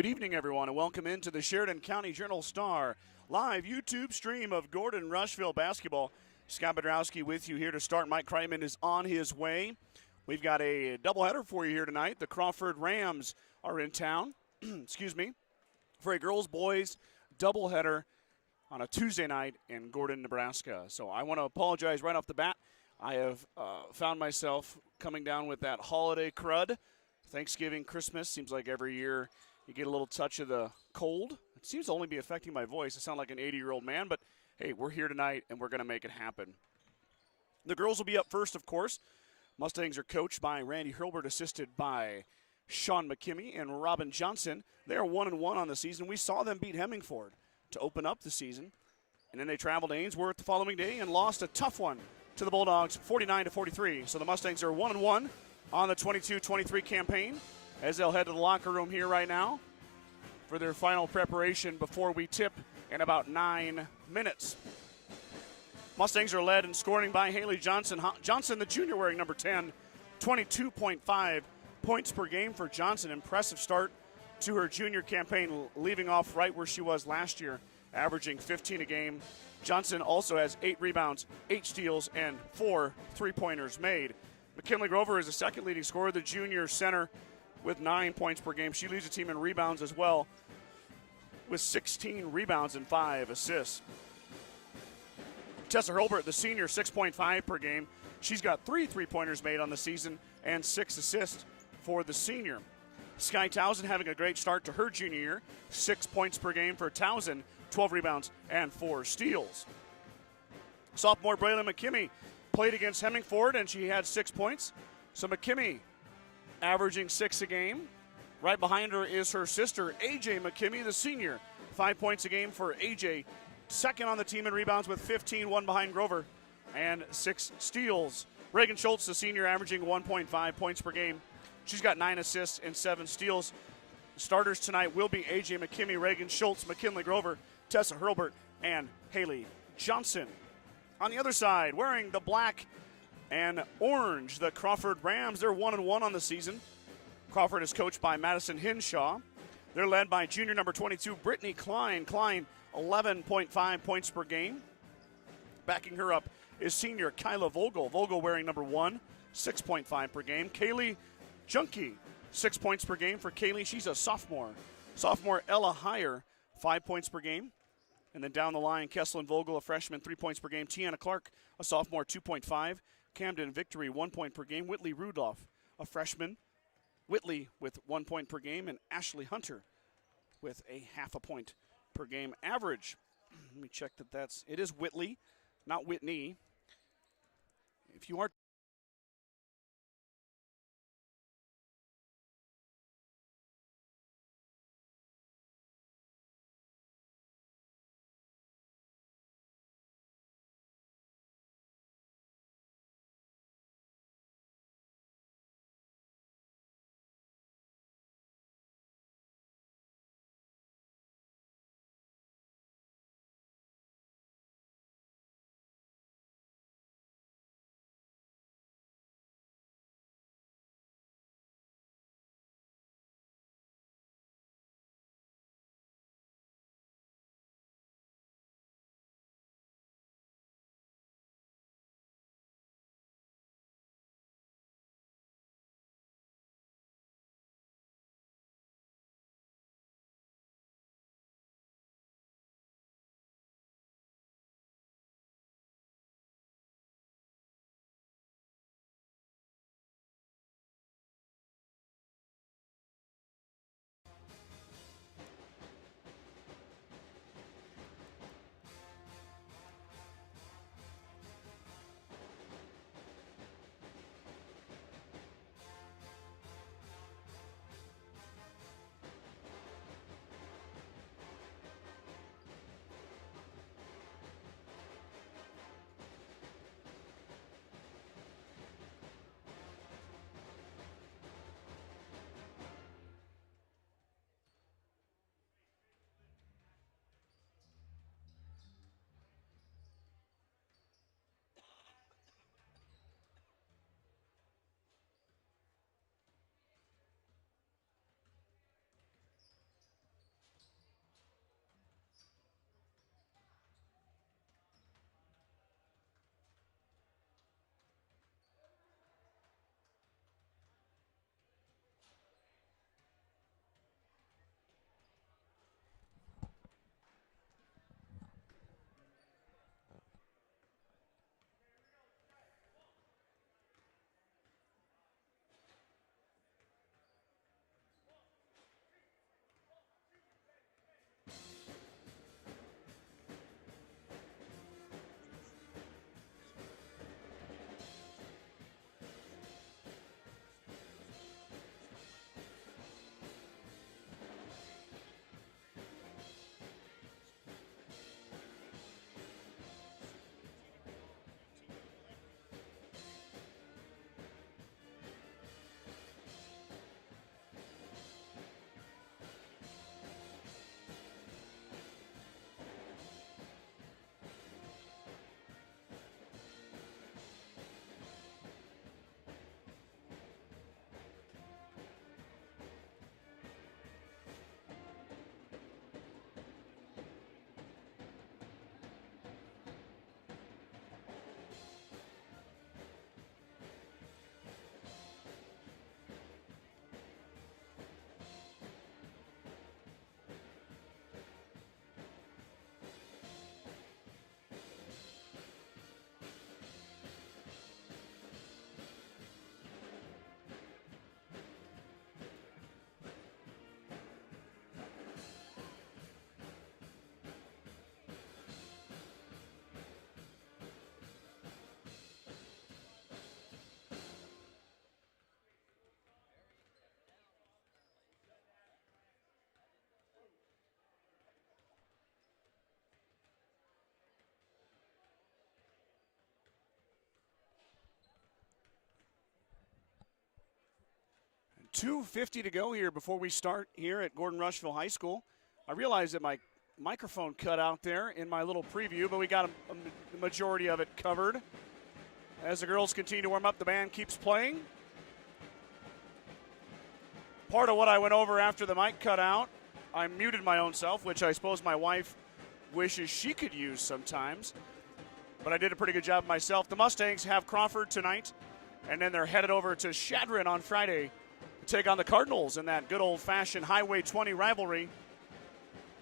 Good evening, everyone, and welcome into the Sheridan County Journal-Star live YouTube stream of Gordon-Rushville Basketball. Scott Bedrowski with you here to start. Mike Kreitman is on his way. We've got a doubleheader for you here tonight. The Crawford Rams are in town, excuse me, for a girls-boys doubleheader on a Tuesday night in Gordon, Nebraska. So I want to apologize right off the bat. I have found myself coming down with that holiday crud. Thanksgiving, Christmas, seems like every year you get a little touch of the cold. It seems to only be affecting my voice. I sound like an 80-year-old man, but hey, we're here tonight, and we're going to make it happen. The girls will be up first, of course. Mustangs are coached by Randy Hurlbert, assisted by Sean McKimmey and Robin Johnson. They are 1-1 on the season. We saw them beat Hemingford to open up the season. And then they traveled to Ainsworth the following day and lost a tough one to the Bulldogs, 49-43. So the Mustangs are 1-1 on the 22-23 campaign, as they'll head to the locker room here right now for their final preparation before we tip in about 9 minutes. Mustangs are led in scoring by Haley Johnson. Johnson, the junior, wearing number 10, 22.5 points per game for Johnson. Impressive start to her junior campaign, leaving off right where she was last year, averaging 15 a game. Johnson also has 8 rebounds, 8 steals, and 4 three-pointers made. McKinley Grover is the second leading scorer, the junior center, with 9 points per game. She leads the team in rebounds as well, with 16 rebounds and 5 assists. Tessa Hurlbert, the senior, 6.5 per game. She's got 3 three-pointers made on the season and 6 assists for the senior. Sky Towson having a great start to her junior year, 6 points per game for Towson, 12 rebounds and 4 steals. Sophomore Braylon McKimmey played against Hemingford, and she had 6 points. So McKimmey averaging 6 a game. Right behind her is her sister, AJ McKimmey, the senior. 5 points a game for AJ. Second on the team in rebounds with 15, one behind Grover, and 6 steals. Reagan Schultz, the senior, averaging 1.5 points per game. She's got 9 assists and 7 steals. Starters tonight will be AJ McKimmey, Reagan Schultz, McKinley Grover, Tessa Hurlbert, and Haley Johnson. On the other side, wearing the black and orange, the Crawford Rams. They're 1-1 on the season. Crawford is coached by Madison Hinshaw. They're led by junior number 22, Brittany Klein. Klein, 11.5 points per game. Backing her up is senior Kyla Vogel. Vogel wearing number 1, 6.5 per game. Kaylee Junkie, 6 points per game for Kaylee. She's a sophomore. Sophomore Ella Heyer, 5 points per game. And then down the line, Kesslin Vogel, a freshman, 3 points per game. Tiana Clark, a sophomore, 2.5. Camden Victory, 1 point per game. Whitley Rudolph, a freshman. Whitley with 1 point per game. And Ashley Hunter with a half a point per game average. Let me check it is Whitley, not Whitney. If you are 2:50 to go here before we start here at Gordon-Rushville High School. I realize that my microphone cut out there in my little preview, but we got the majority of it covered. As the girls continue to warm up, the band keeps playing. Part of what I went over after the mic cut out, I muted my own self, which I suppose my wife wishes she could use sometimes. But I did a pretty good job myself. The Mustangs have Crawford tonight, and then they're headed over to Chadron on Friday to take on the Cardinals in that good old-fashioned Highway 20 rivalry.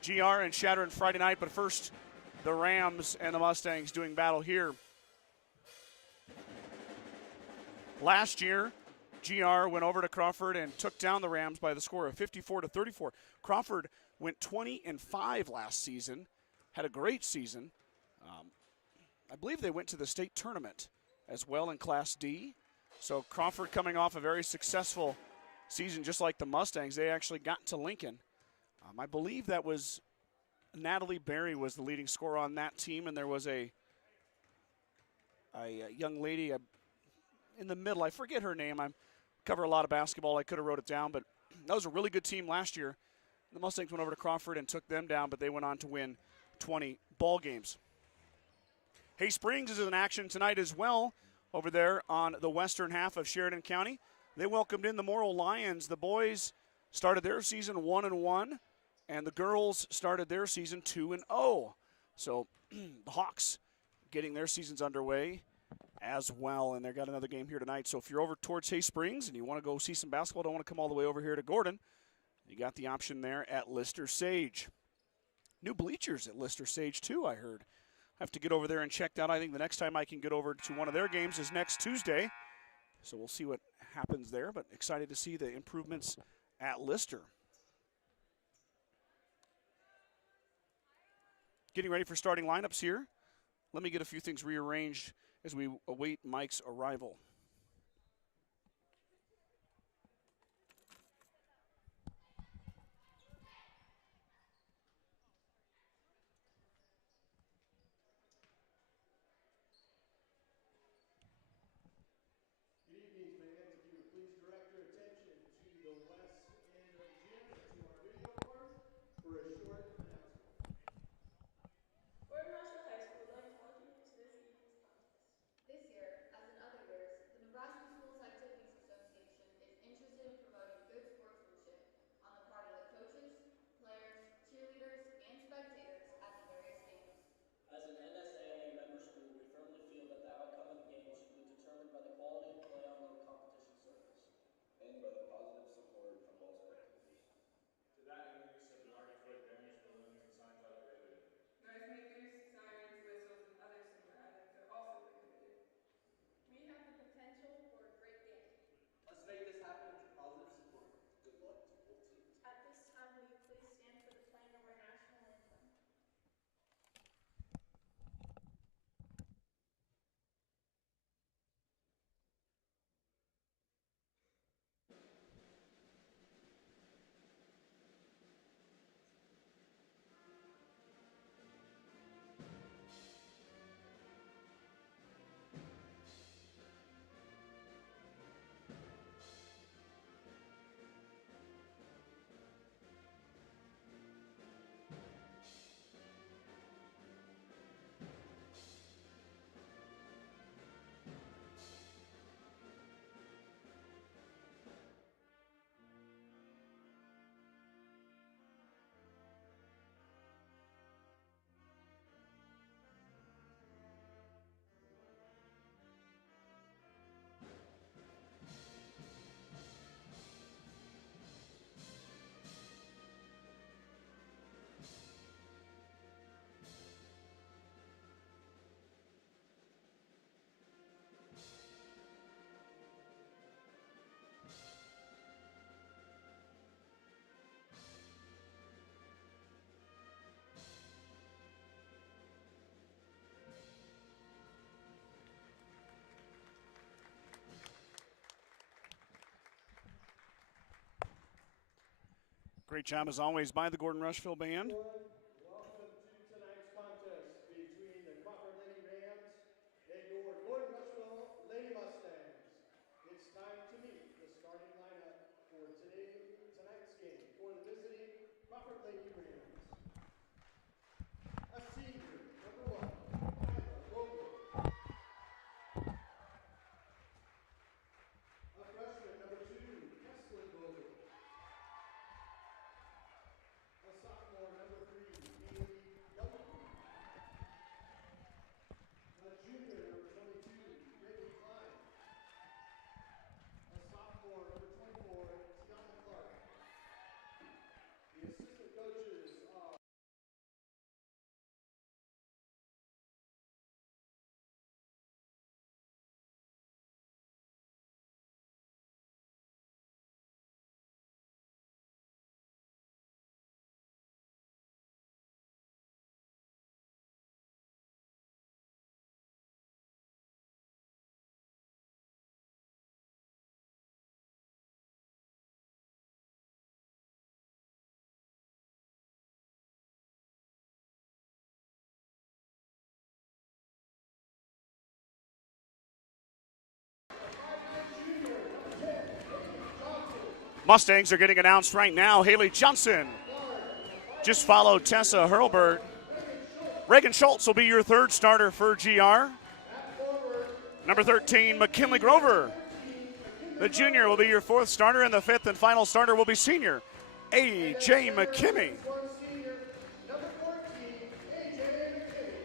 GR and Chadron Friday night, but first the Rams and the Mustangs doing battle here. Last year, GR went over to Crawford and took down the Rams by the score of 54-34. Crawford went 20-5 last season, had a great season. I believe they went to the state tournament as well in Class D. So Crawford coming off a very successful season, just like the Mustangs. They actually got to Lincoln. I believe that was Natalie Berry was the leading scorer on that team, and there was a young lady in the middle. I forget her name. I cover a lot of basketball. I could have wrote it down, but that was a really good team last year. The Mustangs went over to Crawford and took them down, but they went on to win 20 ball games. Hay Springs is in action tonight as well over there on the western half of Sheridan County. They welcomed in the Morrill Lions. The boys started their season 1-1, and the girls started their season 2-0. So the Hawks getting their seasons underway as well, and they've got another game here tonight. So if you're over towards Hay Springs and you want to go see some basketball, don't want to come all the way over here to Gordon, you got the option there at Lister Sage. New bleachers at Lister Sage too, I heard. I have to get over there and check that. I think the next time I can get over to one of their games is next Tuesday. So we'll see what happens there, but excited to see the improvements at Lister. Getting ready for starting lineups here. Let me get a few things rearranged as we await Mike's arrival. As an NSAA member school, we firmly feel that the outcome of the game should be determined by the quality of play on the competition surface. And by the positive support from all spectators. To that end, the use of marking-foot banners, balloons, and signs are prohibited. Noisemakers, sirens, whistles, and other similar items are also prohibited. We have the potential for a great game. Let's make this happen with your positive support. Good luck to both teams. At this time, will you please stand for the playing of our national anthem? Great job, as always, by the Gordon-Rushville Band. Welcome to tonight's contest between the Crawford Lady Rams and your Gordon-Rushville Lady Mustangs. It's time to meet the starting lineup for Mustangs are getting announced right now. Haley Johnson just followed Tessa Hurlburt. Reagan Schultz will be your third starter for GR. Number 13, McKinley Grover. The junior will be your fourth starter, and the fifth and final starter will be senior A.J. McKimmey. Number 14, A.J. McKinney.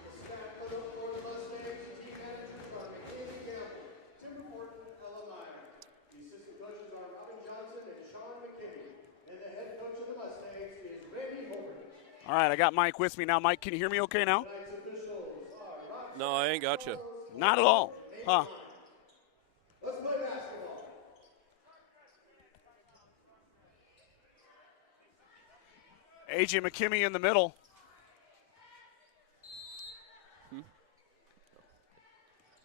The staff put up for the Mustangs, team managers are McKinney Campbell, Tim Horton, Ella Meyer. The assistant coaches are Robin Johnson and Sean McKinney. And the head coach of the Mustangs is Randy Holbert. All right, I got Mike with me now. Mike, can you hear me okay now? Tonight's officials are Rob No, I ain't got you. Not at all. Huh. Let's play basketball. A.J. McKimmey in the middle.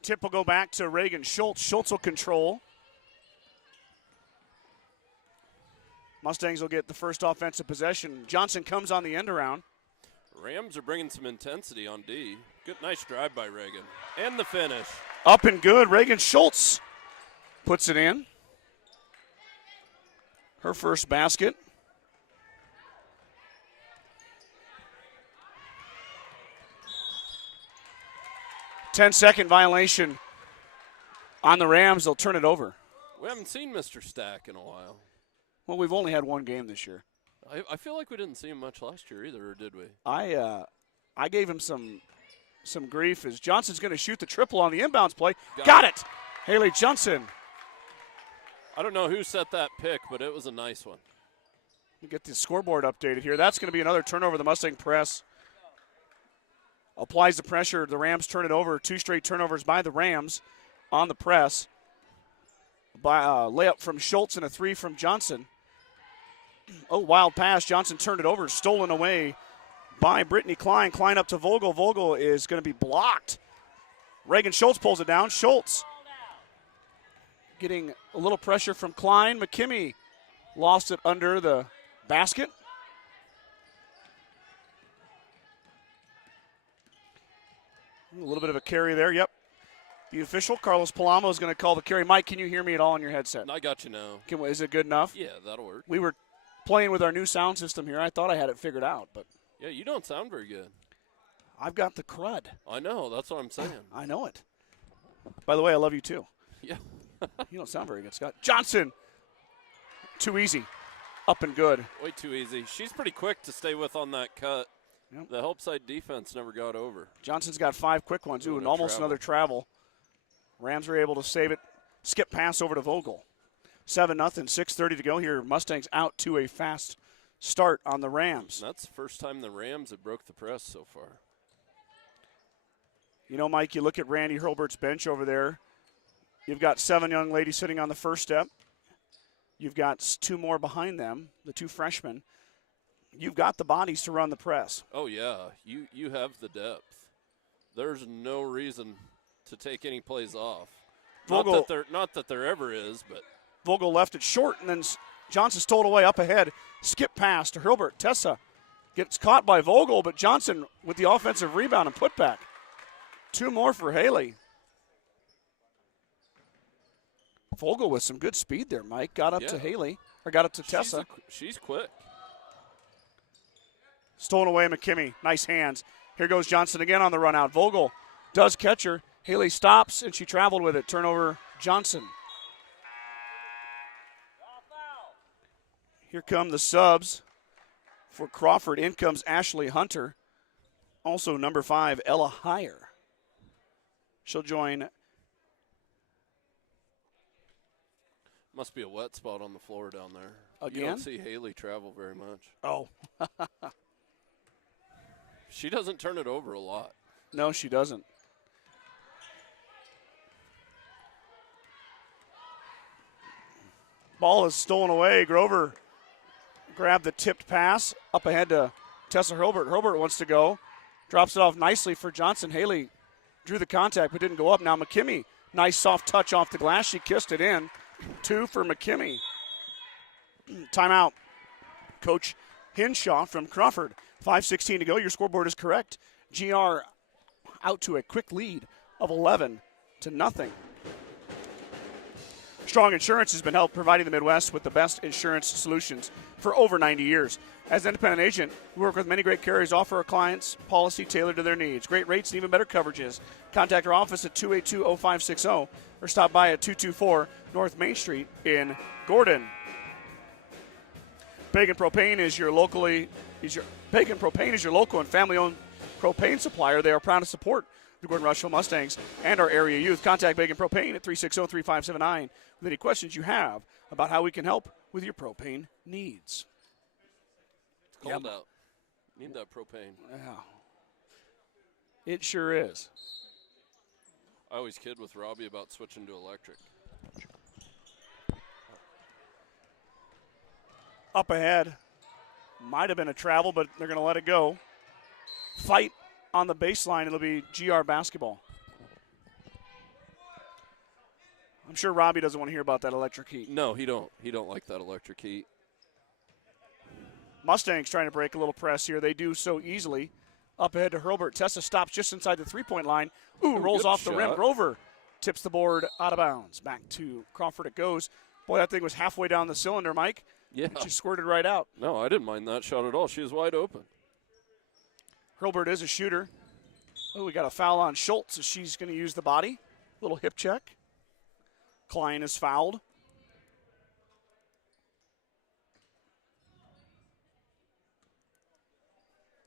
Tip will go back to Reagan Schultz. Schultz will control. Mustangs will get the first offensive possession. Johnson comes on the end around. Rams are bringing some intensity on D. Good, nice drive by Reagan. And the finish. Up and good. Reagan Schultz puts it in. Her first basket. Ten-second violation on the Rams. They'll turn it over. We haven't seen Mr. Stack in a while. Well, we've only had one game this year. I feel like we didn't see him much last year either, or did we? I gave him some grief as Johnson's going to shoot the triple on the inbounds play. Got Got it. Haley Johnson. I don't know who set that pick, but it was a nice one. We get the scoreboard updated here. That's going to be another turnover. The Mustang press applies the pressure. The Rams turn it over. Two straight turnovers by the Rams on the press. By a layup from Schultz and a three from Johnson. Oh, wild pass. Johnson turned it over. Stolen away by Brittany Klein. Klein up to Vogel. Vogel is going to be blocked. Reagan Schultz pulls it down. Schultz getting a little pressure from Klein. McKimmey lost it under the basket. A little bit of a carry there. Yep. The official, Carlos Palamo, is going to call the carry. Mike, can you hear me at all on your headset? I got you now. Is it good enough? Yeah, that'll work. We were playing with our new sound system here. I thought I had it figured out, but Yeah, you don't sound very good. I've got the crud. I know. That's what I'm saying. I know it. By the way, I love you too. Yeah. You don't sound very good, Scott. Johnson. Too easy. Up and good. Way too easy. She's pretty quick to stay with on that cut. Yep. The help side defense never got over. Johnson's got 5 quick ones. Ooh, Ooh, and no almost travel. another travel. Rams are able to save it. Skip pass over to Vogel. 7-0, 6:30 to go here. Mustangs out to a fast start on the Rams. And that's the first time the Rams have broke the press so far. You know, Mike, you look at Randy Hurlbert's bench over there. You've got 7 young ladies sitting on the first step. You've got 2 more behind them, the 2 freshmen. You've got the bodies to run the press. Oh, yeah. You have the depth. There's no reason to take any plays off. Vogel, Not that there ever is, but Vogel left it short, and then Johnson stole it away up ahead. Skip pass to Hurlbert. Tessa gets caught by Vogel, but Johnson with the offensive rebound and putback. 2 more for Haley. Vogel with some good speed there, Mike. Got up to Haley, or got up to Tessa. She's quick. Stolen away, McKimmey. Nice hands. Here goes Johnson again on the run out. Vogel does catch her. Haley stops, and she traveled with it. Turnover, Johnson. Here come the subs for Crawford. In comes Ashley Hunter. Also number 5, Ella Heyer. She'll join. Must be a wet spot on the floor down there. Again? You don't see Haley travel very much. Oh. She doesn't turn it over a lot. No, she doesn't. Ball is stolen away. Grover grabbed the tipped pass up ahead to Tessa Hurlbert. Hurlbert wants to go. Drops it off nicely for Johnson. Haley drew the contact but didn't go up. Now McKimmey, nice soft touch off the glass. She kissed it in. 2 for McKimmey. Timeout. Coach Hinshaw from Crawford. 5:16 to go. Your scoreboard is correct. GR out to a quick lead of 11-0. Strong Insurance has been providing the Midwest with the best insurance solutions for over 90 years. As an independent agent, we work with many great carriers, offer our clients policy tailored to their needs. Great rates and even better coverages. Contact our office at 282-0560 or stop by at 224 North Main Street in Gordon. Pagan Propane is your local and family-owned propane supplier. They are proud to support the Gordon-Rushville Mustangs and our area youth. Contact Pagan Propane at 360-3579 with any questions you have about how we can help with your propane needs. It's cold out. Need that propane. Yeah. It sure is. I always kid with Robbie about switching to electric. Up ahead. Might have been a travel, but they're going to let it go. Fight on the baseline. It'll be GR basketball. I'm sure Robbie doesn't want to hear about that electric heat. No, he don't. He don't like that electric heat. Mustangs trying to break a little press here. They do so easily. Up ahead to Hurlburt. Tessa stops just inside the three-point line. Rolls off the rim. Grover tips the board out of bounds. Back to Crawford it goes. Boy, that thing was halfway down the cylinder, Mike. Yeah. She squirted right out. No, I didn't mind that shot at all. She was wide open. Hurlburt is a shooter. Oh, we got a foul on Schultz as she's going to use the body. Little hip check. Klein is fouled.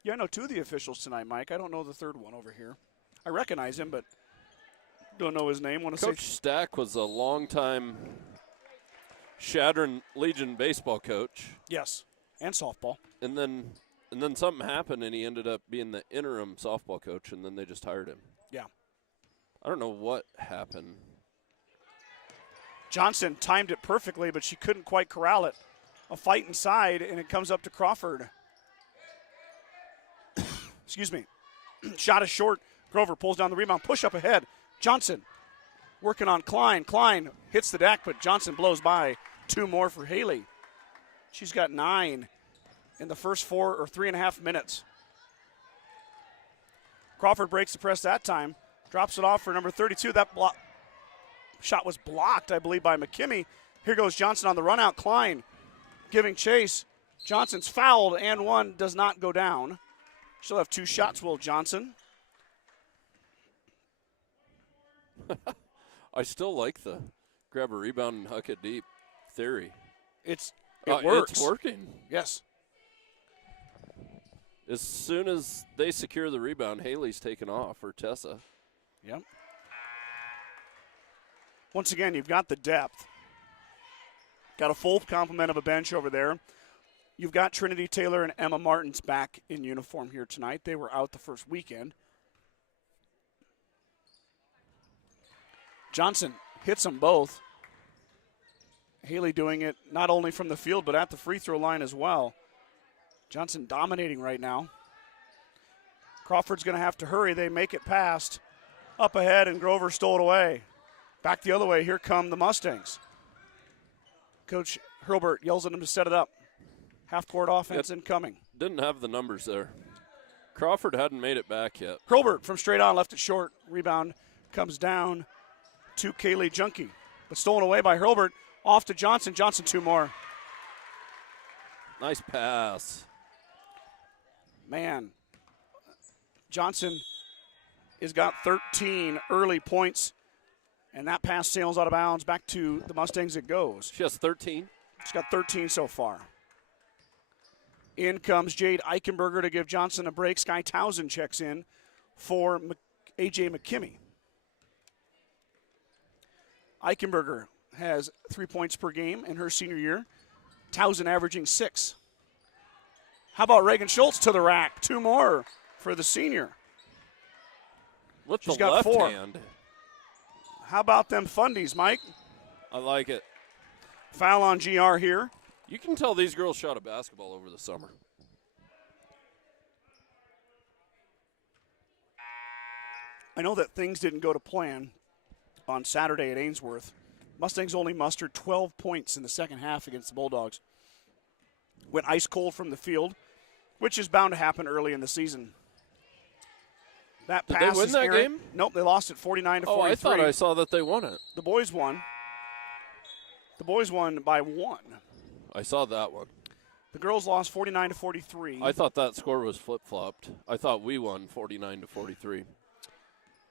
Yeah, I know two of the officials tonight, Mike. I don't know the third one over here. I recognize him, but don't know his name. Coach Stack was a longtime Shadron Legion baseball coach. Yes, and softball. And then something happened, and he ended up being the interim softball coach, and then they just hired him. Yeah. I don't know what happened. Johnson timed it perfectly, but she couldn't quite corral it. A fight inside, and it comes up to Crawford. Excuse me. Shot is short. Grover pulls down the rebound. Push up ahead. Johnson working on Klein. Klein hits the deck, but Johnson blows by. Two more for Haley. She's got 9 in the first 3.5 minutes. Crawford breaks the press that time. Drops it off for number 32. That shot was blocked, I believe, by McKimmey. Here goes Johnson on the run out. Klein giving chase. Johnson's fouled, and one does not go down. She'll have 2 shots, Will Johnson. I still like the grab a rebound and huck it deep theory. It works. It's working. Yes. As soon as they secure the rebound, Haley's taken off, or Tessa. Yep. Once again, you've got the depth. Got a full complement of a bench over there. You've got Trinity Taylor and Emma Martins back in uniform here tonight. They were out the first weekend. Johnson hits them both. Haley doing it not only from the field but at the free throw line as well. Johnson dominating right now. Crawford's going to have to hurry. They make it past. Up ahead, and Grover stole it away. Back the other way. Here come the Mustangs. Coach Hurlburt yells at them to set it up. Half-court offense incoming. Didn't have the numbers there. Crawford hadn't made it back yet. Hurlburt from straight on left it short. Rebound comes down to Kaylee Junkie. But stolen away by Hurlburt. Off to Johnson. Johnson 2 more. Nice pass. Man, Johnson has got 13 early points, and that pass sails out of bounds. Back to the Mustangs it goes. She has 13? She's got 13 so far. In comes Jade Eichenberger to give Johnson a break. Sky Townsend checks in for A.J. McKimmey. Eichenberger has 3 points per game in her senior year. Townsend averaging 6. How about Reagan Schultz to the rack? 2 more for the senior. With She's the got left 4. hand. How about them fundies, Mike? I like it. Foul on GR here. You can tell these girls shot a basketball over the summer. I know that things didn't go to plan on Saturday at Ainsworth. Mustangs only mustered 12 points in the second half against the Bulldogs. Went ice cold from the field, which is bound to happen early in the season. That Did pass they win is that errant. game? Nope, they lost it 49-43. Oh, I thought I saw that they won it. The boys won. The boys won by 1. I saw that one. The girls lost 49-43. I thought that score was flip-flopped. I thought we won 49-43.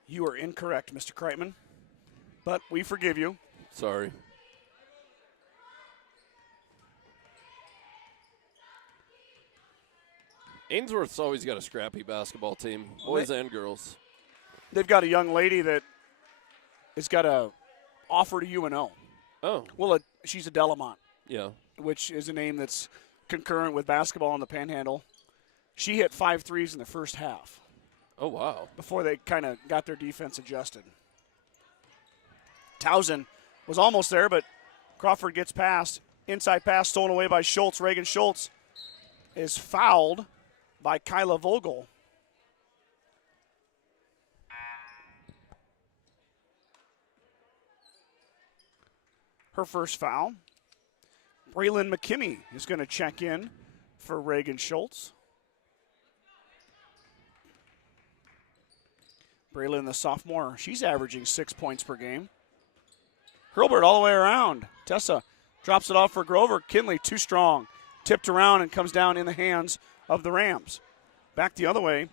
You are incorrect, Mr. Kreitman, but we forgive you. Sorry. Ainsworth's always got a scrappy basketball team, boys and girls. They've got a young lady that has got a offer to UNO. Oh. Well, she's a Delamont, Yeah. which is a name that's concurrent with basketball in the Panhandle. She hit 5 threes in the first half Oh, wow. before they kind of got their defense adjusted. Towson was almost there, but Crawford gets past. Inside pass stolen away by Schultz. Reagan Schultz is fouled by Kyla Vogel. Her first foul. Braylon McKimmey is going to check in for Reagan Schultz. Braylon, the sophomore, she's averaging 6 points per game. Hurlburt all the way around. Tessa drops it off for Grover. Kinley too strong. Tipped around and comes down in the hands of the Rams. Back the other way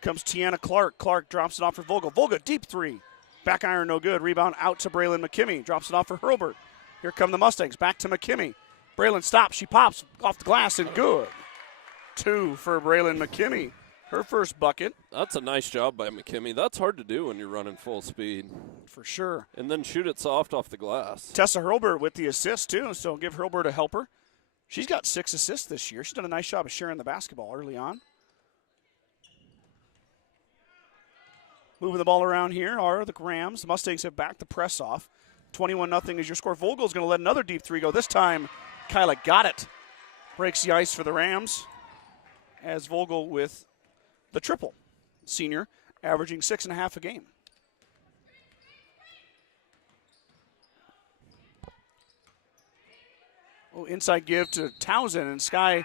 comes Tiana Clark. Clark drops it off for Vogel. Vogel, deep three. Back iron, no good. Rebound out to Braylon McKimmey. Drops it off for Hurlburt. Here come the Mustangs. Back to McKimmey. Braylon stops. She pops off the glass and good. 2 for Braylon McKimmey. Her first bucket. That's a nice job by McKimmey. That's hard to do when you're running full speed. For sure. And then shoot it soft off the glass. Tessa Hurlburt with the assist, too, so give Hurlburt a helper. She's got 6 assists this year. She's done a nice job of sharing the basketball early on. Moving the ball around here are the Rams. The Mustangs have backed the press off. 21-0 is your score. Vogel's going to let another deep three go. This time, Kyla got it. Breaks the ice for the Rams as Vogel with the triple. Senior, averaging 6.5 a game. Oh, inside give to Towson, and Sky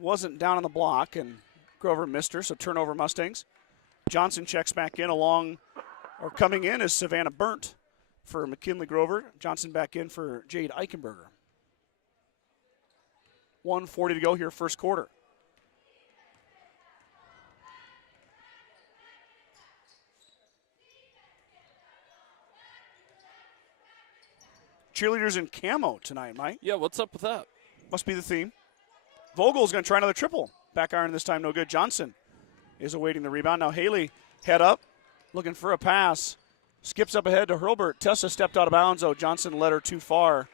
wasn't down on the block, and Grover missed her, so turnover Mustangs. Johnson checks back in coming in is Savannah Burnt for McKinley Grover. Johnson back in for Jade Eichenberger. 1:40 to go here, first quarter. Cheerleaders in camo tonight, Mike. Yeah, what's up with that? Must be the theme. Vogel's going to try another triple. Back iron this time, no good. Johnson is awaiting the rebound. Now Haley, head up, looking for a pass. Skips up ahead to Hurlburt. Tessa stepped out of bounds, though. Johnson led her too far.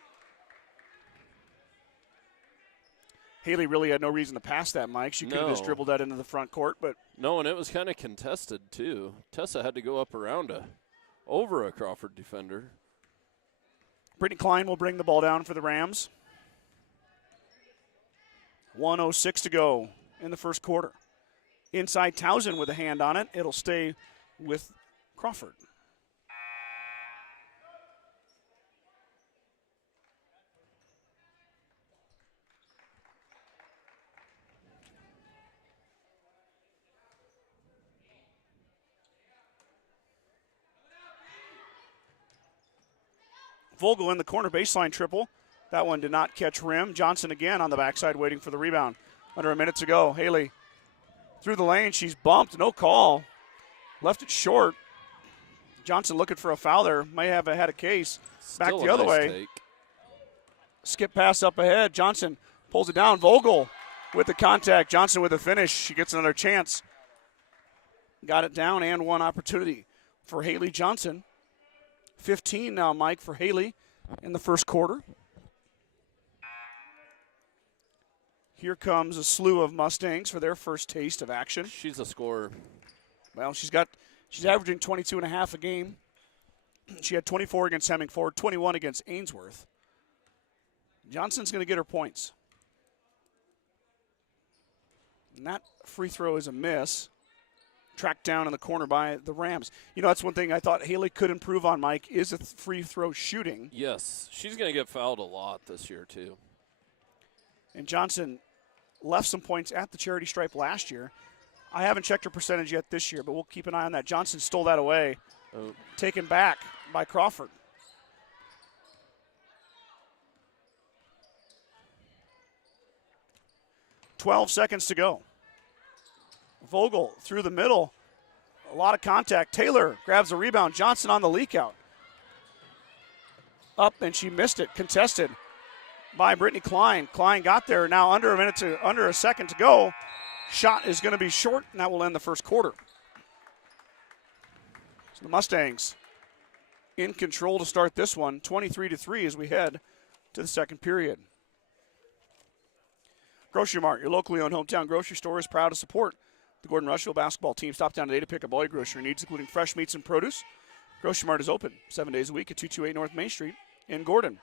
Haley really had no reason to pass that, Mike. She could have just dribbled that into the front court, but no, and it was kind of contested too. Tessa had to go up around over a Crawford defender. Brittany Klein will bring the ball down for the Rams. 1:06 to go in the first quarter. Inside Towson with a hand on it. It'll stay with Crawford. Vogel in the corner baseline triple. That one did not catch rim. Johnson again on the backside waiting for the rebound. Under a minute to go. Haley through the lane. She's bumped. No call. Left it short. Johnson looking for a foul there. May have had a case. Back Still the a other nice way. take. Skip pass up ahead. Johnson pulls it down. Vogel with the contact. Johnson with the finish. She gets another chance. Got it down and one opportunity for Haley Johnson. 15 now, Mike, for Haley in the first quarter. Here comes a slew of Mustangs for their first taste of action. She's a scorer. Well, she's averaging 22.5 a game. She had 24 against Hemmingford, 21 against Ainsworth. Johnson's going to get her points. And that free throw is a miss. Tracked down in the corner by the Rams. You know, that's one thing I thought Haley could improve on, Mike, is a free throw shooting. Yes, she's going to get fouled a lot this year, too. And Johnson left some points at the charity stripe last year. I haven't checked her percentage yet this year, but we'll keep an eye on that. Johnson stole that away. Oh. Taken back by Crawford. 12 seconds to go. Vogel through the middle. A lot of contact. Taylor grabs the rebound. Johnson on the leak out. Up, and she missed it. Contested by Brittany Klein. Klein got there. Now under a second to go. Shot is going to be short, and that will end the first quarter. So the Mustangs in control to start this one, 23-3 as we head to the second period. Grocery Mart, your locally owned hometown grocery store, is proud to support the Gordon-Rushville basketball team. Stop down today to pick up all your grocery needs, including fresh meats and produce. Grocery Mart is open 7 days a week at 228 North Main Street in Gordon.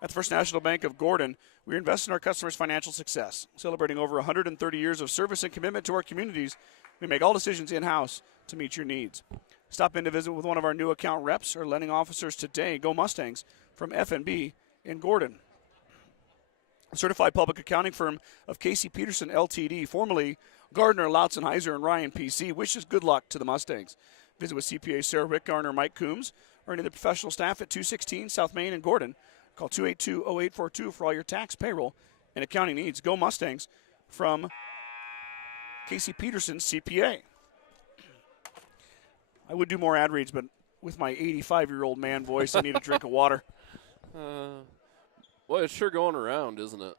At the First National Bank of Gordon, we invest in our customers' financial success. Celebrating over 130 years of service and commitment to our communities, we make all decisions in-house to meet your needs. Stop in to visit with one of our new account reps or lending officers today. Go Mustangs from F&B in Gordon. A certified public accounting firm of Casey Peterson LTD, formerly Gardner, Lautzenheiser, and Ryan PC, wishes good luck to the Mustangs. Visit with CPA Sarah Rick Garner, Mike Coombs, or any of the professional staff at 216 South Main in Gordon. Call 282-0842 for all your tax, payroll, and accounting needs. Go Mustangs from Casey Peterson CPA. I would do more ad reads, but with my 85-year-old man voice, I need a drink of water. Well, it's sure going around, isn't it?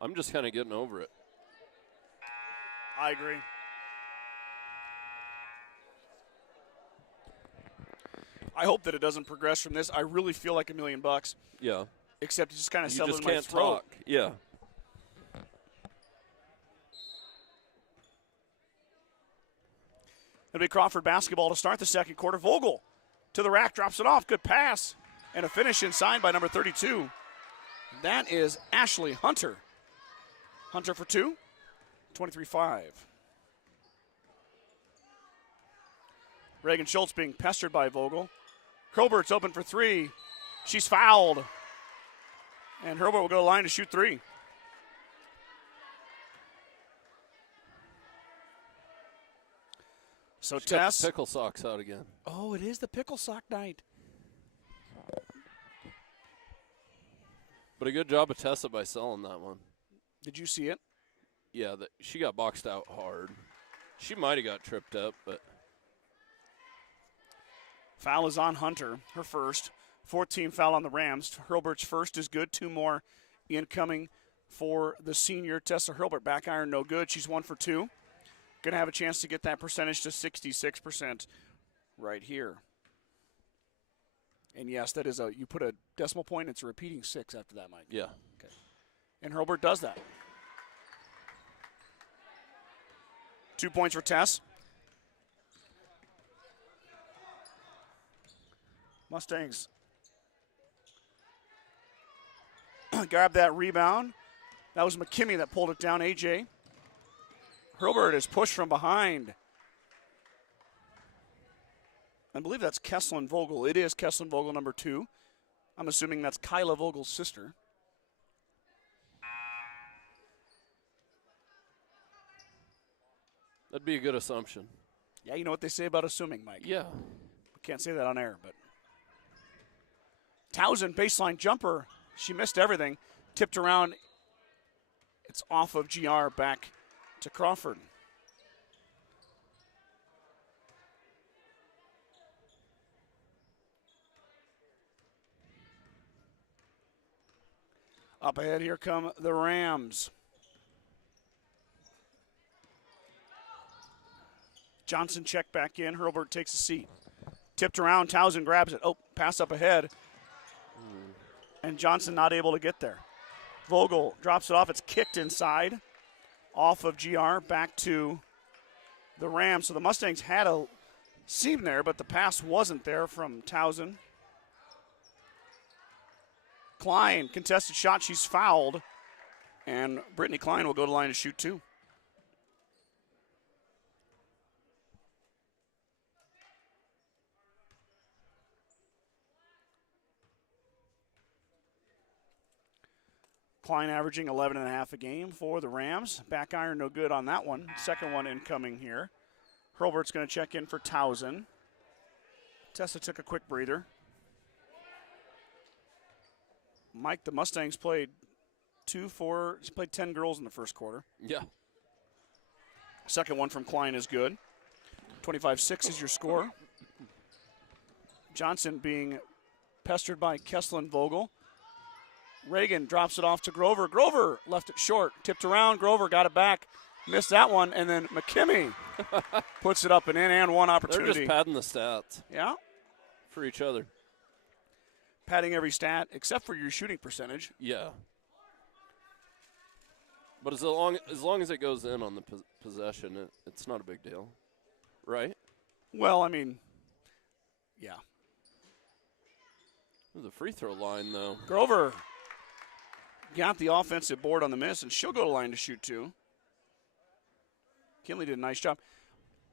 I'm just kind of getting over it. I agree. I hope that it doesn't progress from this. I really feel like $1 million. Yeah. Except it just kind of You settled just in my can't throat. talk. Yeah. It'll be Crawford basketball to start the second quarter. Vogel to the rack, drops it off. Good pass. And a finish inside by number 32. That is Ashley Hunter. Hunter for two, 23-5. Reagan Schultz being pestered by Vogel. Hurlbert's open for three. She's fouled. And Hurlbert will go to the line to shoot three. So She got Tess. the pickle socks out again. Oh, it is the pickle sock night. But a good job of Tessa by selling that one. Did you see it? Yeah, she got boxed out hard. She might have got tripped up, but. Foul is on Hunter, her first. 14 foul on the Rams. Hurlbert's first is good. Two more incoming for the senior Tessa Hurlbert. Back iron, no good. She's 1 for 2. Going to have a chance to get that percentage to 66% right here. And yes, that is you put a decimal point, it's a repeating 6 after that, Mike. Yeah. Okay. And Hurlbert does that. 2 points for Tess. Mustangs grab that rebound. That was McKimmie that pulled it down. AJ. Hurlbert is pushed from behind. I believe that's Kesslin Vogel. It is Kesslin Vogel, number 2. I'm assuming that's Kyla Vogel's sister. That'd be a good assumption. Yeah, you know what they say about assuming, Mike. Yeah. Can't say that on air, but. Towson, baseline jumper. She missed everything. Tipped around. It's off of GR back to Crawford. Up ahead, here come the Rams. Johnson checked back in. Hurlbert takes a seat. Tipped around. Towson grabs it. Oh, pass up ahead. And Johnson not able to get there. Vogel drops it off. It's kicked inside. Off of GR. Back to the Rams. So the Mustangs had a seam there, but the pass wasn't there from Towson. Klein, contested shot. She's fouled. And Brittany Klein will go to the line to shoot 2. Klein averaging 11.5 a game for the Rams. Back iron, no good on that one. Second one incoming here. Hurlbert's going to check in for Towson. Tessa took a quick breather. Mike, the Mustangs played 2, 4. She played 10 girls in the first quarter. Yeah. Second one from Klein is good. 25-6 is your score. Johnson being pestered by Kesslin Vogel. Reagan drops it off to Grover. Grover left it short, tipped around. Grover got it back, missed that one, and then McKimmey puts it up and in, and one opportunity. They're just padding the stats. Yeah. For each other. Padding every stat except for your shooting percentage. Yeah. But as long as it goes in on the possession, it's not a big deal, right? Well, I mean, yeah. The free throw line, though. Grover got the offensive board on the miss, and she'll go to line to shoot 2. Kinley did a nice job.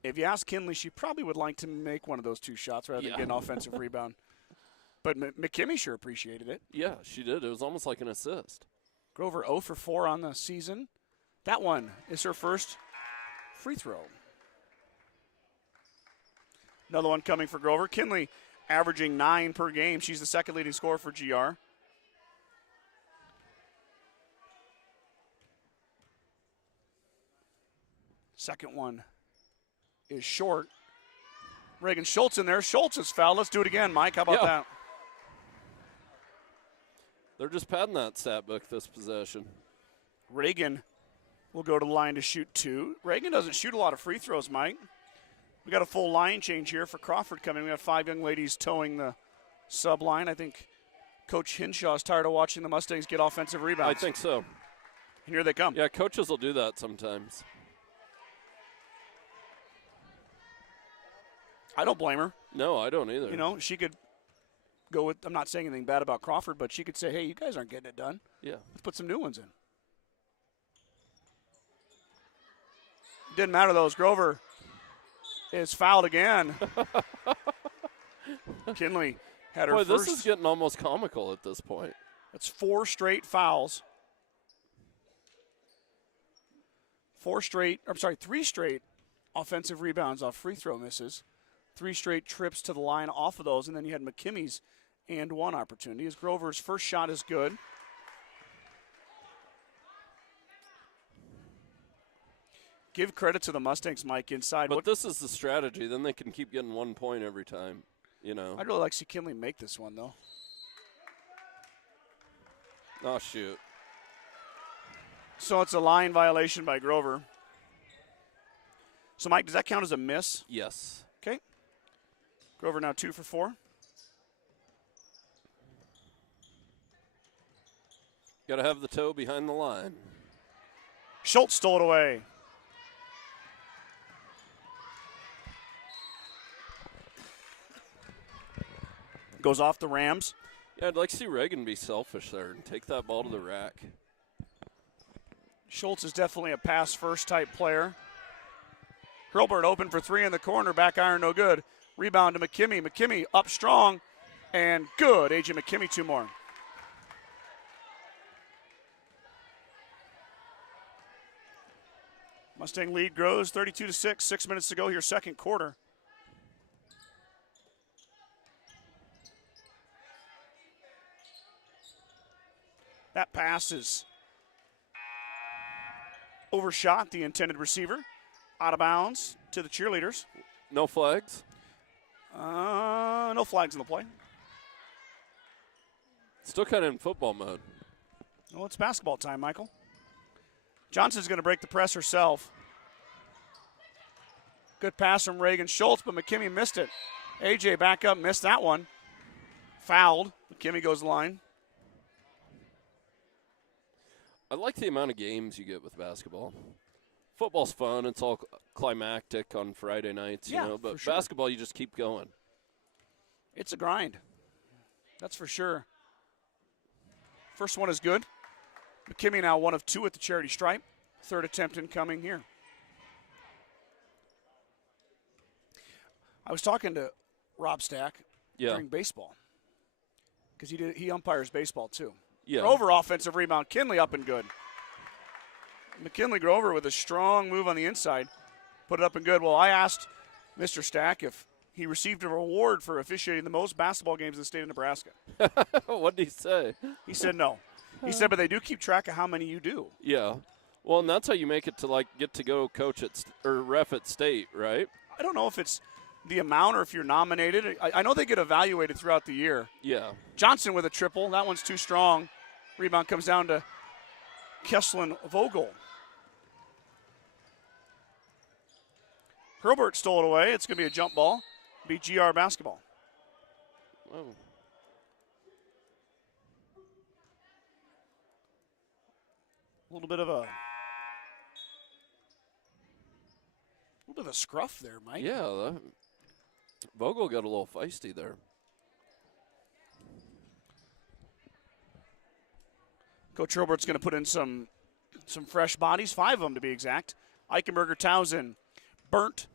If you ask Kinley, she probably would like to make one of those 2 shots rather than get an offensive rebound. But McKimmey sure appreciated it. Yeah, she did. It was almost like an assist. Grover 0 for 4 on the season. That one is her first free throw. Another one coming for Grover. Kinley averaging 9 per game. She's the second leading scorer for GR. Second one is short. Reagan Schultz in there. Schultz is fouled. Let's do it again, Mike. How about that? They're just padding that stat book this possession. Reagan will go to the line to shoot 2. Reagan doesn't shoot a lot of free throws, Mike. We got a full line change here for Crawford coming. We have 5 young ladies towing the sub line. I think Coach Hinshaw is tired of watching the Mustangs get offensive rebounds. I think so. And here they come. Yeah, coaches will do that sometimes. I don't blame her. No, I don't either. You know, she could go with, I'm not saying anything bad about Crawford, but she could say, hey, you guys aren't getting it done. Yeah. Let's put some new ones in. Didn't matter, though, as Grover is fouled again. Kinley had her Boy, first. this is getting almost comical at this point. That's 4 straight fouls. 3 straight offensive rebounds off free throw misses. 3 straight trips to the line off of those, and then you had McKimmy's and 1 opportunity. As Grover's first shot is good. Give credit to the Mustangs, Mike, inside. But this is the strategy. Then they can keep getting 1 point every time, you know. I'd really like to see Kinley make this one, though. Oh, shoot. So it's a line violation by Grover. So, Mike, does that count as a miss? Yes. Okay. Grover now 2 for 4. Got to have the toe behind the line. Schultz stole it away. Goes off the Rams. Yeah, I'd like to see Reagan be selfish there and take that ball to the rack. Schultz is definitely a pass-first type player. Hurlburt open for 3 in the corner. Back iron, no good. Rebound to McKimmey. McKimmey up strong and good. A.J. McKimmey, 2 more. Mustang lead grows 32-6. 6 minutes to go here, second quarter. That pass is overshot the intended receiver. Out of bounds to the cheerleaders. No flags? No flags in the play. Still kind of in football mode. Well, it's basketball time, Michael. Johnson's going to break the press herself. Good pass from Reagan Schultz, but McKimmey missed it. AJ back up, missed that one. Fouled. McKimmey goes line. I like the amount of games you get with basketball. Football's fun. It's all climactic on Friday nights, you know. But sure. Basketball, you just keep going. It's a grind. That's for sure. First one is good. McKimmey now 1 of 2 at the charity stripe. Third attempt incoming here. I was talking to Rob Stack during baseball because he umpires baseball too. Yeah. Grover offensive rebound. Kinley up and good. McKinley Grover with a strong move on the inside. Put it up and good. Well, I asked Mr. Stack if he received a reward for officiating the most basketball games in the state of Nebraska. What did he say? He said no. He said, but they do keep track of how many you do. Yeah. Well, and that's how you make it to, like, get to go coach at or ref at state, right? I don't know if it's the amount or if you're nominated. I know they get evaluated throughout the year. Yeah. Johnson with a triple. That one's too strong. Rebound comes down to Kesslin Vogel. Herbert stole it away. It's going to be a jump ball. Be GR basketball. Oh. A little bit of a scruff there, Mike. Yeah, Vogel got a little feisty there. Coach Herbert's going to put in some fresh bodies, 5 of them to be exact. Eichenberger, Townsend, Burnt,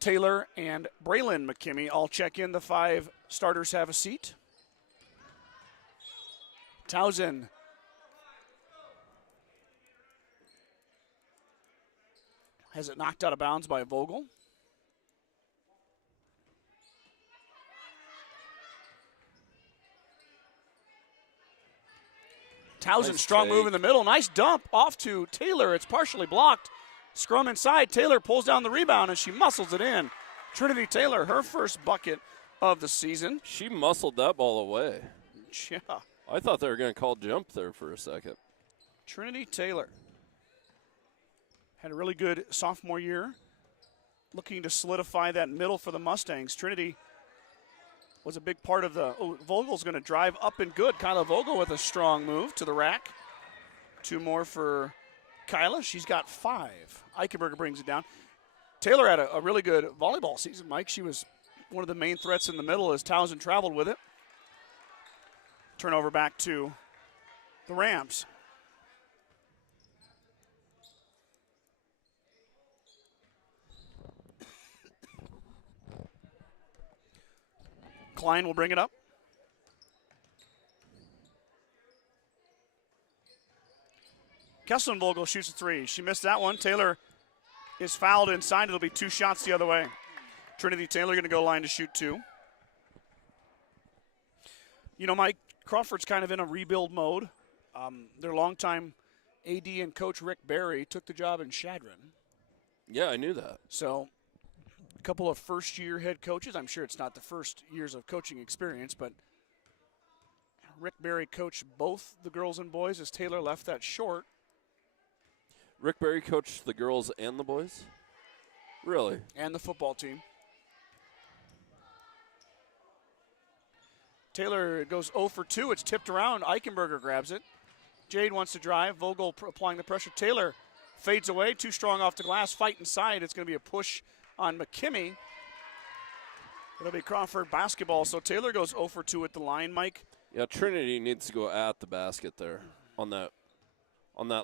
Taylor, and Braylon McKimmey all check in. The 5 starters have a seat. Townsend has it knocked out of bounds by Vogel. Townsend, Nice strong take. move in the middle. Nice dump off to Taylor. It's partially blocked. Scrum inside. Taylor pulls down the rebound, and she muscles it in. Trinity Taylor, her first bucket of the season. She muscled that ball away. Yeah. I thought they were going to call jump there for a second. Trinity Taylor had a really good sophomore year, looking to solidify that middle for the Mustangs. Trinity was a big part of the. Oh, Vogel's going to drive up and good. Kyla Vogel with a strong move to the rack. 2 more for Kyla. She's got 5. Eichenberger brings it down. Taylor had a really good volleyball season, Mike. She was one of the main threats in the middle as Townsend traveled with it. Turnover back to the Rams. Klein will bring it up. Kesselin Vogel shoots a 3. She missed that one. Taylor is fouled inside. It'll be 2 shots the other way. Trinity Taylor going to go line to shoot 2. You know, Mike, Crawford's kind of in a rebuild mode. Their longtime AD and coach Rick Barry took the job in Chadron. Yeah, I knew that. So a couple of first-year head coaches. I'm sure it's not the first years of coaching experience, but Rick Barry coached both the girls and boys as Taylor left that short. Rick Barry coached the girls and the boys? Really? And the football team. Taylor goes 0 for 2. It's tipped around. Eichenberger grabs it. Jade wants to drive. Vogel applying the pressure. Taylor fades away. Too strong off the glass. Fight inside. It's going to be a push on McKimmey. It'll be Crawford basketball. So Taylor goes 0 for 2 at the line, Mike. Yeah, Trinity needs to go at the basket there on that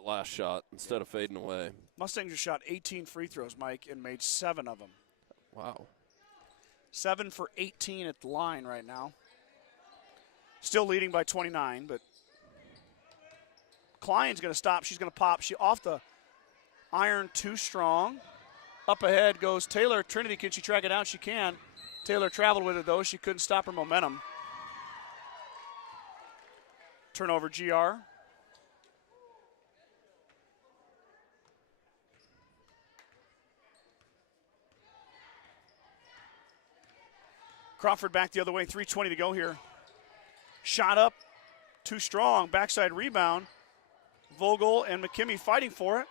last shot instead of fading away. Mustangs just shot 18 free throws, Mike, and made 7 of them. Wow. 7 for 18 at the line right now. Still leading by 29, but Klein's going to stop. She's going to pop. She off the iron, too strong. Up ahead goes Taylor. Trinity, can she track it down? She can. Taylor traveled with it, though. She couldn't stop her momentum. Turnover, GR. Crawford back the other way, 3:20 to go here. Shot up, too strong, backside rebound. Vogel and McKimmey fighting for it.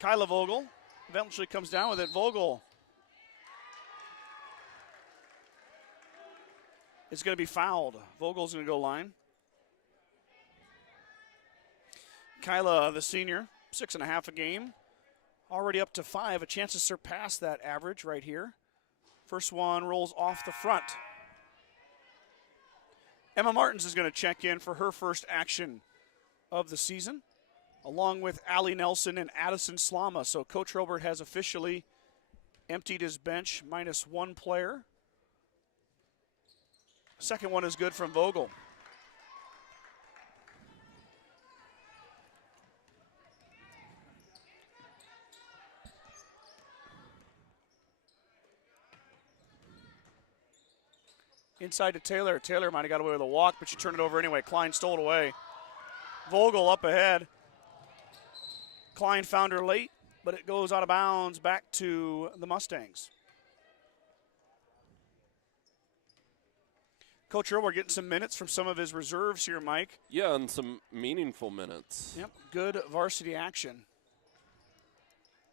Kyla Vogel eventually comes down with it. Vogel is going to be fouled. Vogel's going to go line. Kyla, the senior, 6.5 a game. Already up to 5, a chance to surpass that average right here. First one rolls off the front. Emma Martins is going to check in for her first action of the season, along with Allie Nelson and Addison Slama. So Coach Robert has officially emptied his bench, minus 1 player. Second one is good from Vogel. Inside to Taylor. Taylor might have got away with a walk, but she turned it over anyway. Klein stole it away. Vogel up ahead. Klein found her late, but it goes out of bounds back to the Mustangs. Coach Earl, we're getting some minutes from some of his reserves here, Mike. Yeah, and some meaningful minutes. Yep, good varsity action.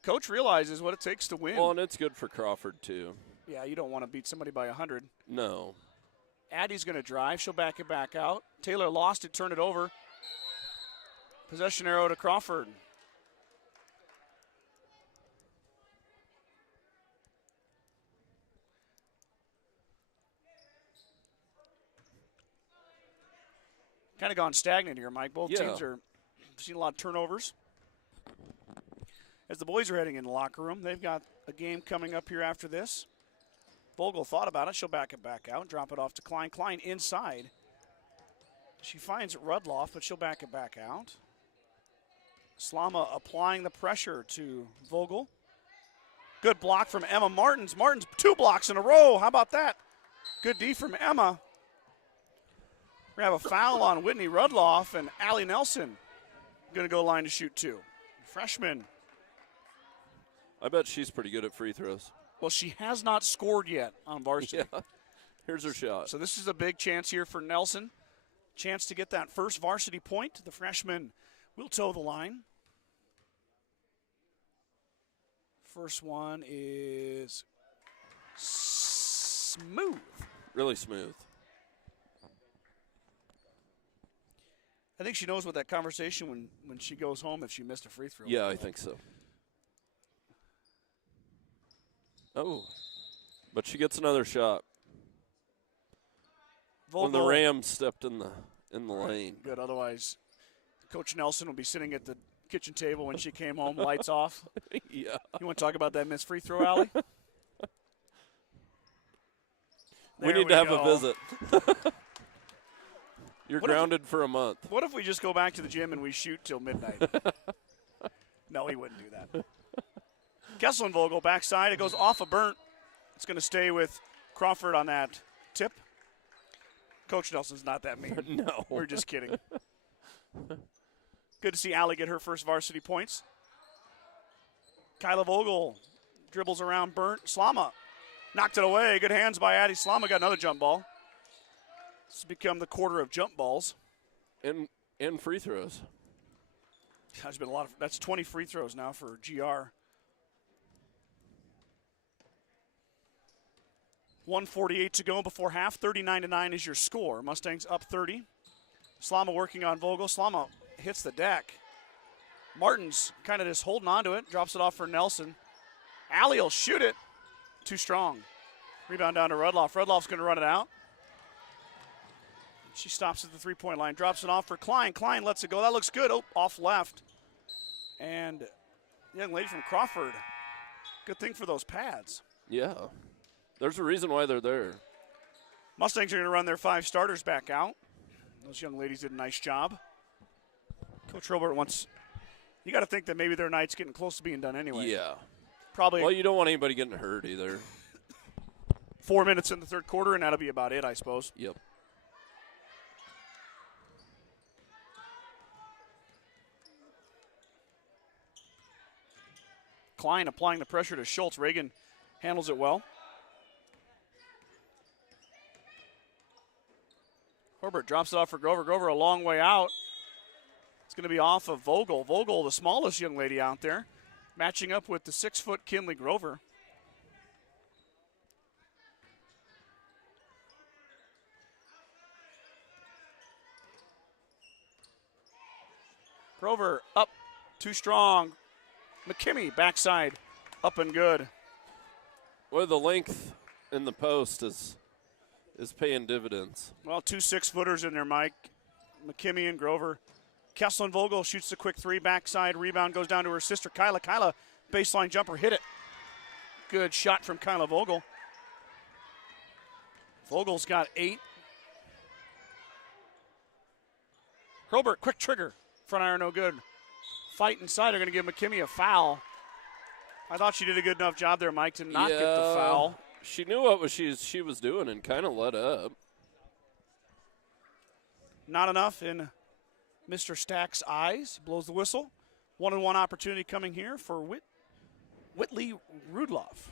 Coach realizes what it takes to win. Well, and it's good for Crawford, too. Yeah, you don't want to beat somebody by 100. No. Addie's going to drive. She'll back it back out. Taylor lost it, turned it over. Possession arrow to Crawford. Kind of gone stagnant here, Mike. Both teams are seeing a lot of turnovers. As the boys are heading in the locker room, they've got a game coming up here after this. Vogel thought about it. She'll back it back out, drop it off to Klein. Klein inside. She finds Rudloff, but she'll back it back out. Slama applying the pressure to Vogel. Good block from Emma Martins. Martins 2 blocks in a row. How about that? Good D from Emma. We're going to have a foul on Whitney Rudloff, and Allie Nelson going to go line to shoot 2. Freshman. I bet she's pretty good at free throws. Well, she has not scored yet on varsity. Yeah. Here's her shot. So this is a big chance here for Nelson. Chance to get that first varsity point. The freshman will toe the line. First one is smooth. Really smooth. I think she knows what that conversation when she goes home if she missed a free throw. Yeah, I think so. Oh, but she gets another shot. Vogel, When the Rams stepped in the lane. Good. Otherwise, Coach Nelson will be sitting at the kitchen table when she came home, lights off. Yeah. You want to talk about that missed free throw, Allie? We need to have a visit. You're grounded for a month. What if we just go back to the gym and we shoot till midnight? No, he wouldn't do that. Kessel and Vogel backside. It goes off a burnt. It's going to stay with Crawford on that tip. Coach Nelson's not that mean. No. We're just kidding. Good to see Allie get her first varsity points. Kyla Vogel dribbles around burnt. Slama knocked it away. Good hands by Addie. Slama got another jump ball. This has become the quarter of jump balls. And free throws. There's been a lot of, that's 20 free throws now for GR. 1:48 to go before half. 39-9 is your score. Mustangs up 30. Slama working on Vogel. Slama hits the deck. Martin's kind of just holding on to it. Drops it off for Nelson. Allie will shoot it. Too strong. Rebound down to Rudloff. Rudloff's going to run it out. She stops at the three-point line. Drops it off for Klein. Klein lets it go. That looks good. Oh, off left. And the young lady from Crawford. Good thing for those pads. Yeah. There's a reason why they're there. Mustangs are going to run their 5 starters back out. Those young ladies did a nice job. Coach Robert wants, you got to think that maybe their night's getting close to being done anyway. Yeah. Probably. Well, you don't want anybody getting hurt either. 4 minutes in the third quarter, and that'll be about it, I suppose. Yep. Klein applying the pressure to Schultz. Reagan handles it well. Herbert drops it off for Grover. Grover a long way out. It's going to be off of Vogel. Vogel, the smallest young lady out there, matching up with the 6-foot Kinley Grover. Grover up, too strong. McKimmey backside, up and good. Well, the length in the post is paying dividends. Well, 2 6-footers in there, Mike. McKimmey and Grover. Kessel and Vogel shoots the quick 3, backside. Rebound goes down to her sister, Kyla. Kyla, baseline jumper, hit it. Good shot from Kyla Vogel. Vogel's got 8. Herbert, quick trigger. Front iron, no good. Fight inside. They're going to give McKimmey a foul. I thought she did a good enough job there, Mike, to not get the foul. She knew what she was doing and kind of let up. Not enough in Mr. Stack's eyes. He blows the whistle. 1-on-1 opportunity coming here for Whitley Rudloff.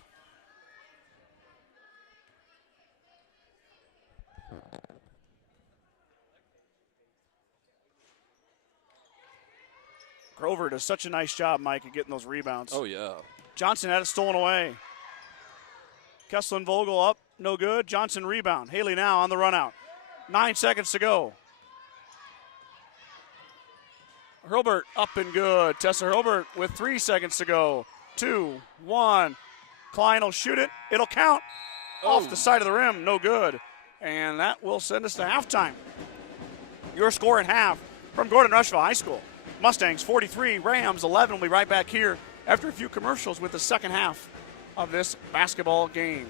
Grover does such a nice job, Mike, at getting those rebounds. Oh, yeah. Johnson had it stolen away. Kessler and Vogel up, no good. Johnson rebound. Haley now on the run out. 9 seconds to go. Hurlbert up and good. Tessa Hurlbert with 3 seconds to go. 2, 1. Klein will shoot it. It'll count. Off the side of the rim, no good. And that will send us to halftime. Your score at half from Gordon-Rushville High School. Mustangs 43, Rams 11. We'll be right back here after a few commercials with the second half of this basketball game.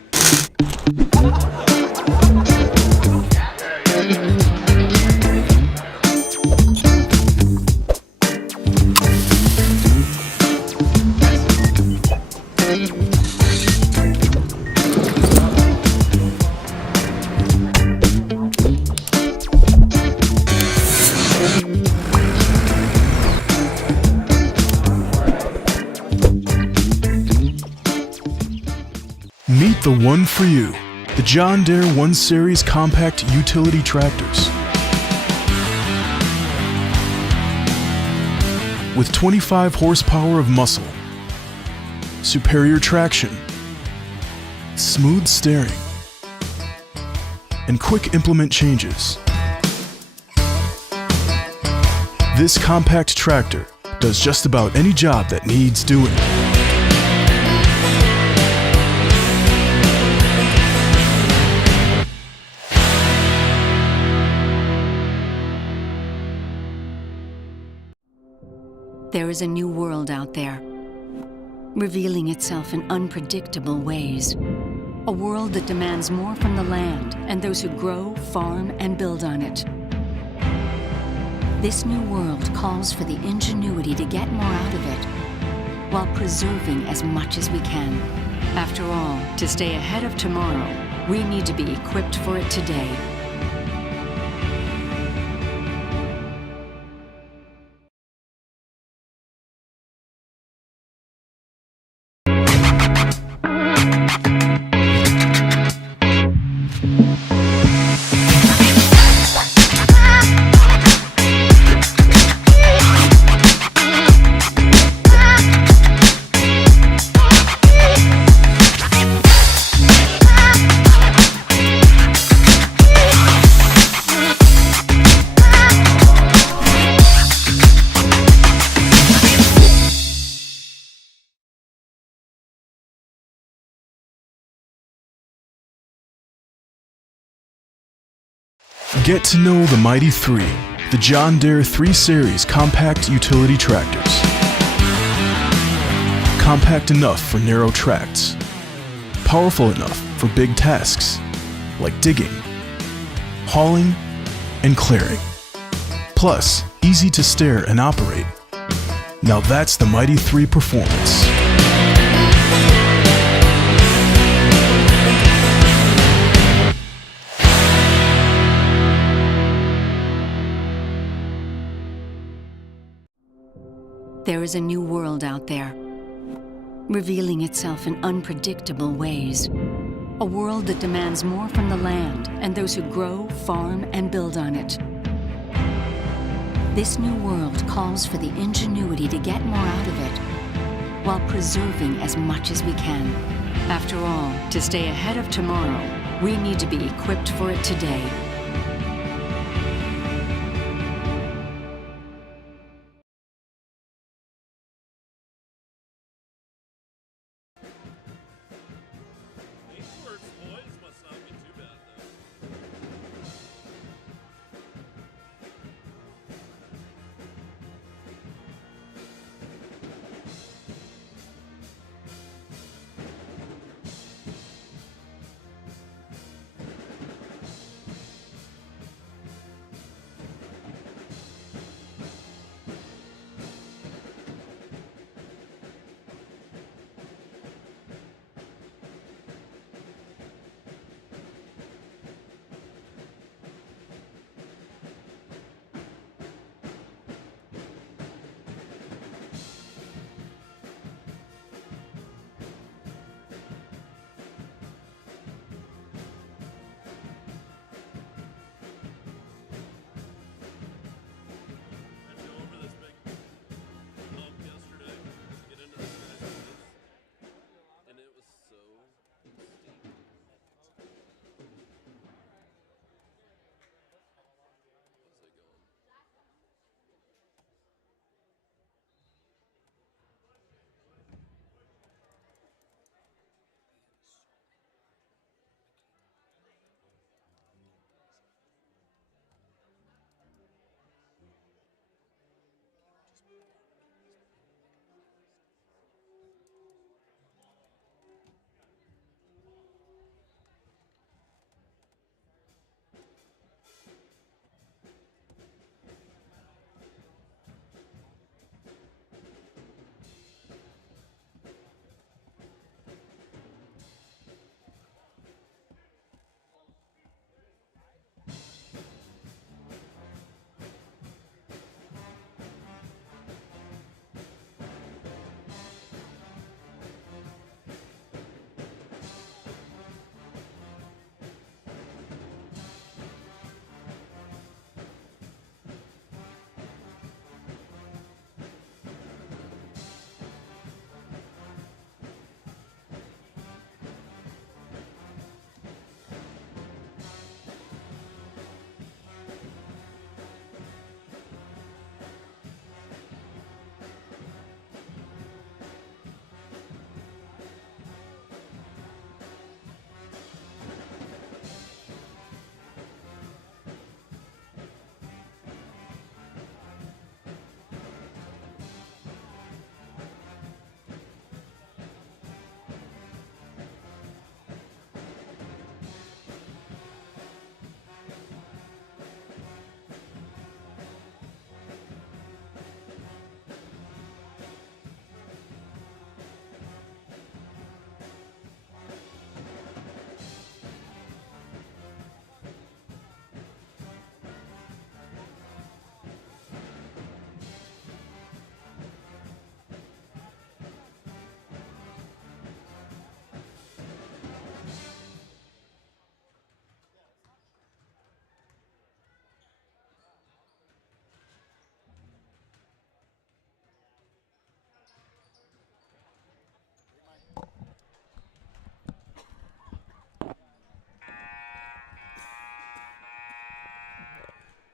Meet the one for you, the John Deere 1 Series compact utility tractors. With 25 horsepower of muscle, superior traction, smooth steering, and quick implement changes. This compact tractor does just about any job that needs doing. There is a new world out there, revealing itself in unpredictable ways. A world that demands more from the land and those who grow, farm, and build on it. This new world calls for the ingenuity to get more out of it, while preserving as much as we can. After all, to stay ahead of tomorrow, we need to be equipped for it today. Get to know the Mighty 3, the John Deere 3 Series compact utility tractors. Compact enough for narrow tracts, powerful enough for big tasks like digging, hauling, and clearing. Plus, easy to steer and operate. Now that's the Mighty 3 performance. There is a new world out there, revealing itself in unpredictable ways. A world that demands more from the land and those who grow, farm, and build on it. This new world calls for the ingenuity to get more out of it, while preserving as much as we can. After all, to stay ahead of tomorrow, we need to be equipped for it today.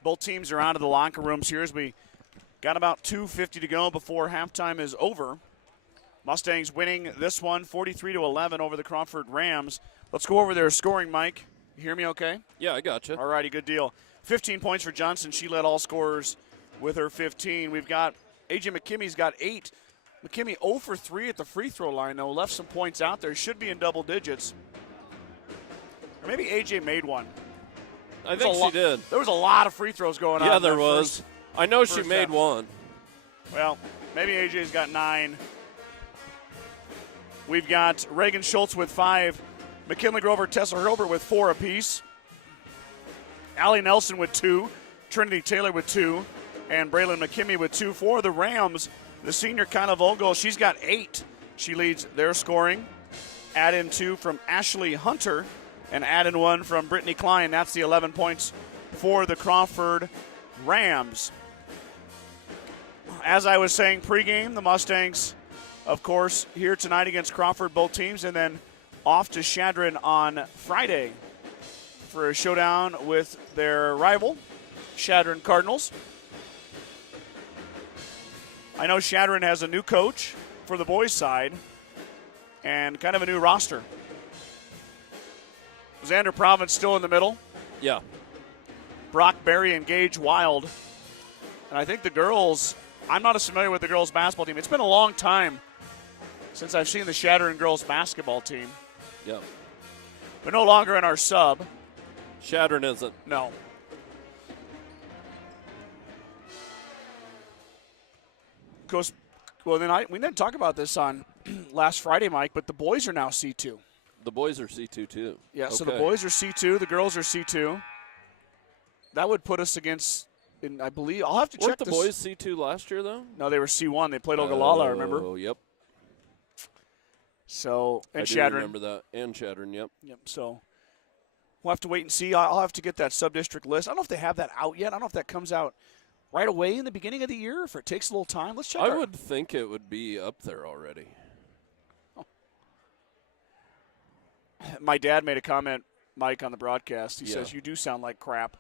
Both teams are out of the locker rooms here as we got about 2:50 to go before halftime is over. Mustangs winning this one 43-11 over the Crawford Rams. Let's go over their scoring, Mike. You hear me okay? Yeah, I got you. All righty, good deal. 15 points for Johnson. She led all scorers with her 15. We've got A.J. McKimmy's got 8. McKimmy 0 for 3 at the free throw line, though. Left some points out there. Should be in double digits. Or maybe A.J. made one. I think she did. There was a lot of free throws going on. Yeah, there was. I know she made half. one. Well, maybe A.J.'s got 9. We've got Reagan Schultz with 5. McKinley Grover, Tessa Herbert with 4 apiece. Allie Nelson with 2. Trinity Taylor with 2. And Braylon McKimmey with 2. For the Rams, the senior Kyla Vogel, she's got 8. She leads their scoring. Add in 2 from Ashley Hunter and add in 1 from Brittany Klein. That's the 11 points for the Crawford Rams. As I was saying pregame, the Mustangs, of course, here tonight against Crawford, both teams, and then off to Chadron on Friday for a showdown with their rival, Chadron Cardinals. I know Chadron has a new coach for the boys' side and kind of a new roster. Xander Province still in the middle. Yeah. Brock Berry and Gage Wild. And I think the girls, I'm not as familiar with the girls' basketball team. It's been a long time since I've seen the Chadron girls' basketball team. Yep. They're no longer in our sub. Chadron isn't. No. Goes, well, then we didn't talk about this on last Friday, Mike, but the boys are now C2. The boys are C2 too. Yeah, okay. So the boys are C2, the girls are C2. That would put us against, I believe, I'll have to check Weren't the this. boys C2 last year, though? No, they were C1. They played Ogallala, remember? Oh, yep. So, and I do Chadron. remember that. And Chadron, yep. Yep, so we'll have to wait and see. I'll have to get that sub-district list. I don't know if they have that out yet. I don't know if that comes out right away in the beginning of the year, if it takes a little time. Let's check. I would think it would be up there already. Oh. My dad made a comment, Mike, on the broadcast. He says, "You do sound like crap."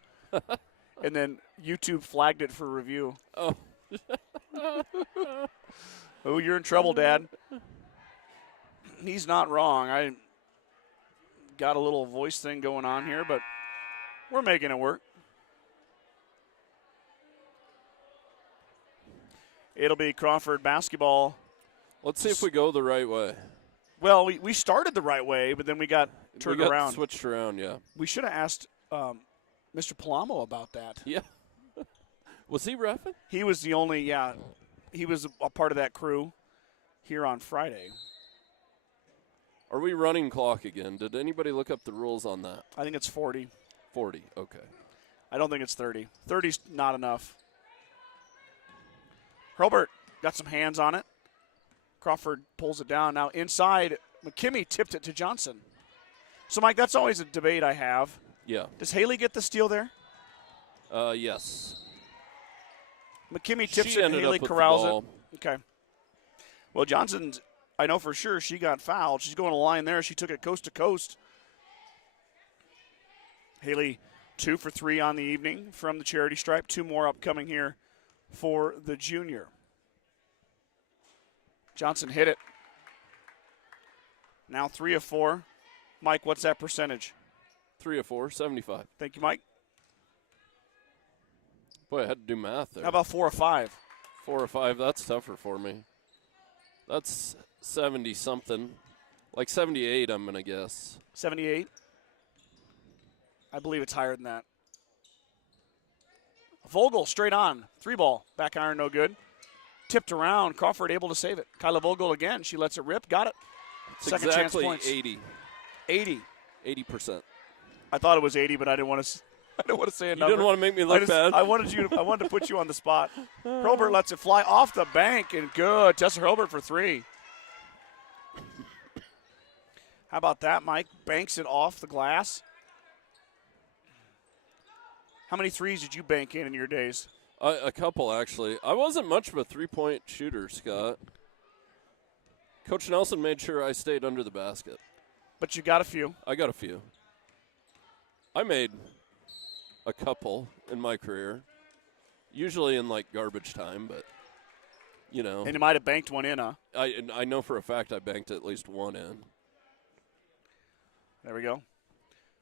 And then YouTube flagged it for review. Oh. Oh, you're in trouble, Dad. He's not wrong. I got a little voice thing going on here, but we're making it work. It'll be Crawford basketball. Let's see if we go the right way. Well, we started the right way, but then we got turned around. Switched around, yeah. We should have asked Mr. Palamo about that. Yeah. Was he reffing? He was the only, he was a part of that crew here on Friday. Are we running clock again? Did anybody look up the rules on that? I think it's 40. 40, okay. I don't think it's 30. 30's not enough. Hurlbert got some hands on it. Crawford pulls it down. Now inside, McKimmey tipped it to Johnson. So, Mike, that's always a debate I have. Yeah. Does Haley get the steal there? Yes. McKimmey tips She it and ended Haley up with the corrals ball. it. Okay. Well, Johnson's, I know for sure she got fouled. She's going to the line there. She took it coast to coast. Haley 2 for 3 on the evening from the charity stripe. 2 more upcoming here for the junior. Johnson hit it. Now 3 of 4. Mike, what's that percentage? 3 of 4, 75. Thank you, Mike. Boy, I had to do math there. How about 4 of 5? 4 or 5, that's tougher for me. That's 70-something. Like 78, I'm going to guess. 78? I believe it's higher than that. Vogel straight on. 3 ball. Back iron, no good. Tipped around. Crawford able to save it. Kyla Vogel again. She lets it rip. Got it. It's Second exactly chance points. 80. 80. 80%. I thought it was 80, but I didn't want to. I didn't want to say a number. You didn't want to make me look bad. I wanted to put you on the spot. Hurlbert lets it fly off the bank and good. Tessa Hurlbert for 3. How about that, Mike? Banks it off the glass. How many threes did you bank in your days? A couple, actually. I wasn't much of a three-point shooter, Scott. Coach Nelson made sure I stayed under the basket. But you got a few. I got a few. I made a couple in my career. Usually in like garbage time, but you know. And you might have banked one in, huh? I know for a fact I banked at least one in. There we go.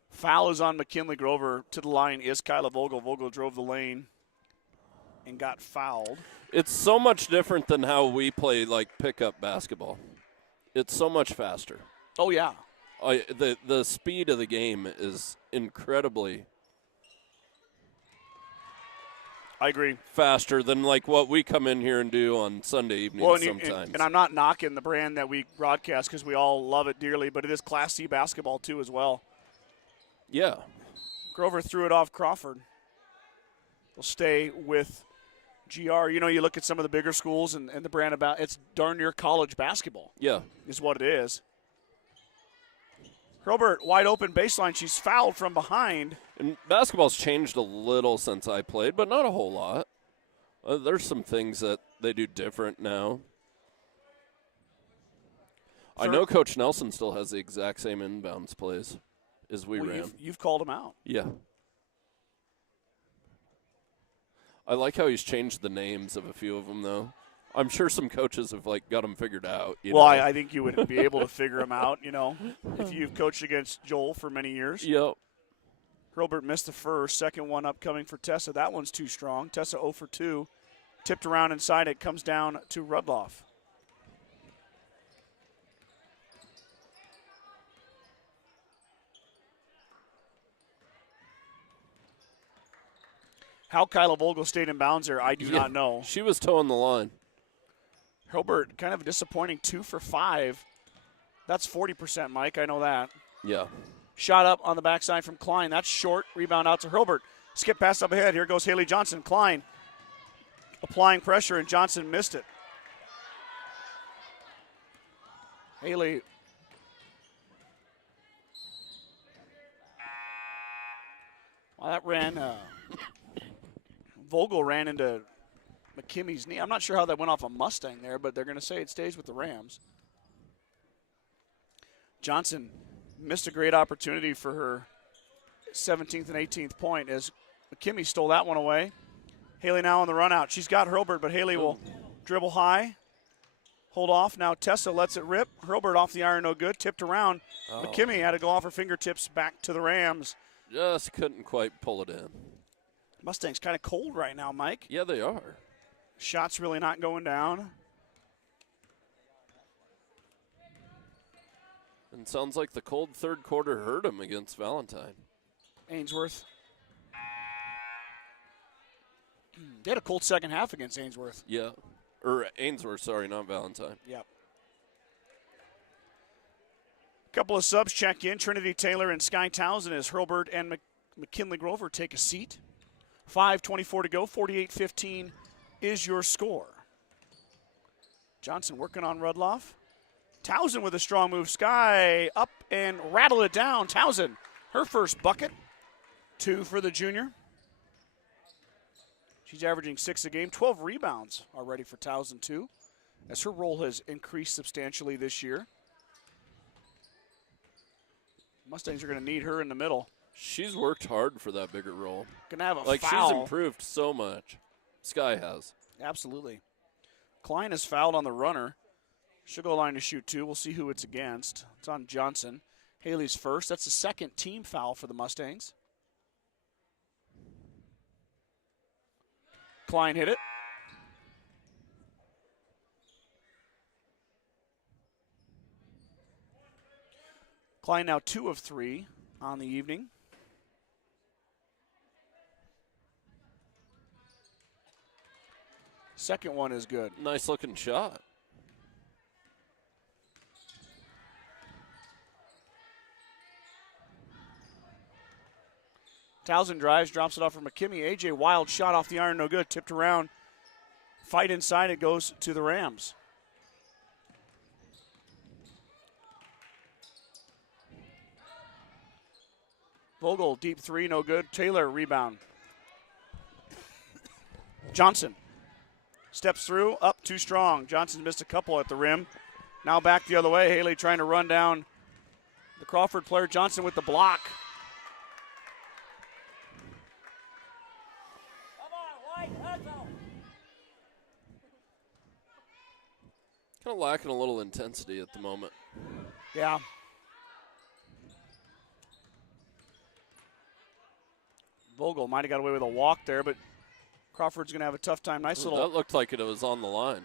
Foul is on McKinley Grover. To the line is Kyla Vogel. Vogel drove the lane and got fouled. It's so much different than how we play like pickup basketball. It's so much faster. Oh, yeah. The speed of the game is incredibly I agree. faster than like what we come in here and do on Sunday evenings sometimes. And I'm not knocking the brand that we broadcast because we all love it dearly, but it is Class C basketball too as well. Yeah. Grover threw it off Crawford. They'll stay with GR. You know, you look at some of the bigger schools and the brand about it's darn near college basketball. Yeah. Is what it is. Hurlburt, wide open baseline. She's fouled from behind. And basketball's changed a little since I played, but not a whole lot. There's some things that they do different now. I know Coach Nelson still has the exact same inbounds plays as we ran. You've called him out. Yeah. I like how he's changed the names of a few of them, though. I'm sure some coaches have like got them figured out. I think you would be able to figure them out, you know, if you've coached against Joel for many years. Yep. Hurlburt missed the first. Second one upcoming for Tessa. That one's too strong. Tessa 0 for 2. Tipped around inside. It comes down to Rudloff. How Kyla Vogel stayed in bounds there, I do not know. She was towing the line. Hurlburt, kind of a disappointing 2 for 5. That's 40%, Mike. I know that. Yeah. Shot up on the backside from Klein. That's short. Rebound out to Hurlburt. Skip pass up ahead. Here goes Haley Johnson. Klein applying pressure, and Johnson missed it. Haley. Well, that ran. Vogel ran into McKimmy's knee. I'm not sure how that went off a Mustang there, but they're going to say it stays with the Rams. Johnson missed a great opportunity for her 17th and 18th point as McKimmy stole that one away. Haley now on the run out. She's got Hurlburt, but Haley will dribble high, hold off. Now Tessa lets it rip. Hurlburt off the iron, no good. Tipped around. McKimmy had to go off her fingertips back to the Rams. Just couldn't quite pull it in. Mustang's kind of cold right now, Mike. Yeah, they are. Shots really not going down. And sounds like the cold third quarter hurt them against Valentine. Ainsworth. They had a cold second half against Ainsworth. Yeah. Or Ainsworth, sorry, not Valentine. Yep. Couple of subs check in. Trinity Taylor and Sky Townsend as Hurlburt and McKinley Grover take a seat. 5:24 to go. 48-15 is your score. Johnson working on Rudloff. Townsend with a strong move. Sky up and rattle it down. Townsend, her first bucket. 2 for the junior. She's averaging 6 a game. 12 rebounds already for Townsend, too, as her role has increased substantially this year. Mustangs are going to need her in the middle. She's worked hard for that bigger role. Going to have a like foul. She's improved so much. Sky has. Absolutely. Klein is fouled on the runner. She'll go line to shoot 2. We'll see who it's against. It's on Johnson. Haley's first. That's the second team foul for the Mustangs. Klein hit it. Klein now 2 of 3 on the evening. Second one is good. Nice looking shot. Townsend drives, drops it off for McKimmy. AJ Wild shot off the iron, no good. Tipped around. Fight inside, it goes to the Rams. Vogel, deep 3, no good. Taylor, rebound. Johnson steps through, up too strong. Johnson missed a couple at the rim. Now back the other way. Haley trying to run down the Crawford player. Johnson with the block. Kind of lacking a little intensity at the moment. Yeah. Vogel might have got away with a walk there, but Crawford's going to have a tough time. Nice little That looked like it was on the line.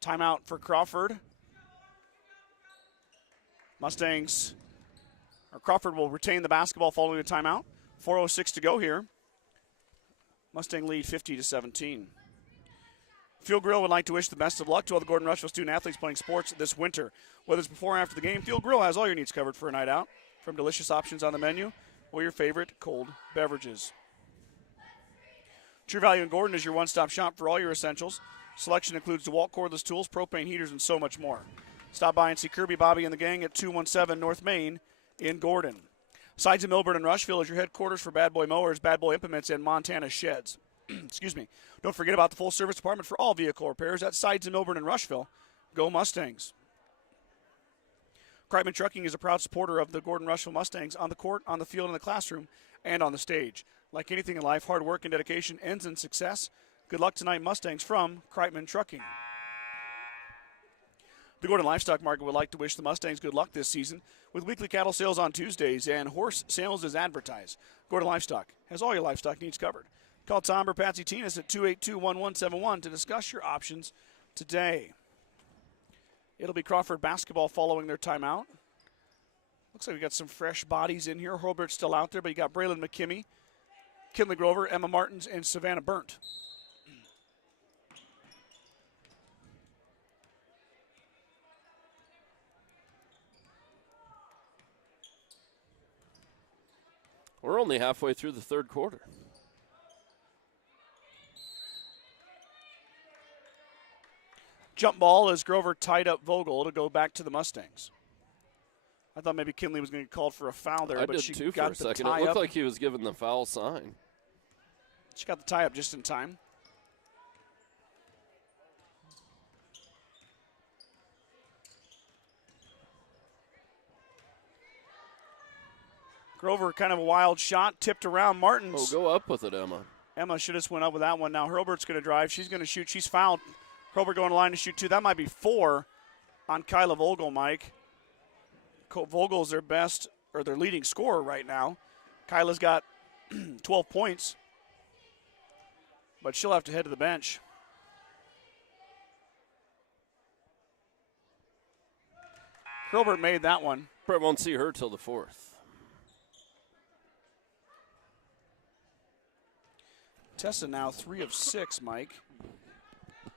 timeout for Crawford. Crawford will retain the basketball following the timeout. 4:06 to go here. Mustang lead 50-17. Field Grill would like to wish the best of luck to all the Gordon-Rushville student athletes playing sports this winter. Whether it's before or after the game, Field Grill has all your needs covered for a night out, from delicious options on the menu or your favorite cold beverages. True Value in Gordon is your one-stop shop for all your essentials. Selection includes DeWalt cordless tools, propane heaters, and so much more. Stop by and see Kirby, Bobby, and the gang at 217 North Main in Gordon. Sides of Milburn and Rushville is your headquarters for Bad Boy Mowers, Bad Boy Implements, and Montana Sheds. Excuse me. Don't forget about the full-service department for all vehicle repairs at Sides of Milburn and Rushville. Go Mustangs. Kreitman Trucking is a proud supporter of the Gordon-Rushville Mustangs on the court, on the field, in the classroom, and on the stage. Like anything in life, hard work and dedication ends in success. Good luck tonight, Mustangs, from Kreitman Trucking. The Gordon Livestock Market would like to wish the Mustangs good luck this season with weekly cattle sales on Tuesdays and horse sales as advertised. Gordon Livestock has all your livestock needs covered. Call Tom or Patsy Tinas at 282-1171 to discuss your options today. It'll be Crawford basketball following their timeout. Looks like we got some fresh bodies in here. Hurlbert's still out there, but you got Braylon McKimmey, Kinley Grover, Emma Martins, and Savannah Burnt. We're only halfway through the third quarter. Jump ball as Grover tied up Vogel to go back to the Mustangs. I thought maybe Kinley was going to get called for a foul there, I but did she too got for a the second. tie It looked up. like he was given the foul sign. She got the tie up just in time. Grover, kind of a wild shot, tipped around Martins. Oh, go up with it, Emma. Emma should have went up with that one. Now Hurlbert's going to drive. She's going to shoot. She's fouled. Hurlbert going to line to shoot two. That might be 4 on Kyla Vogel, Mike. Vogel's their best, or their leading scorer right now. Kyla's got 12 points, but she'll have to head to the bench. Hurlbert made that one. Probably won't see her till the fourth. Tessa now 3 of 6, Mike.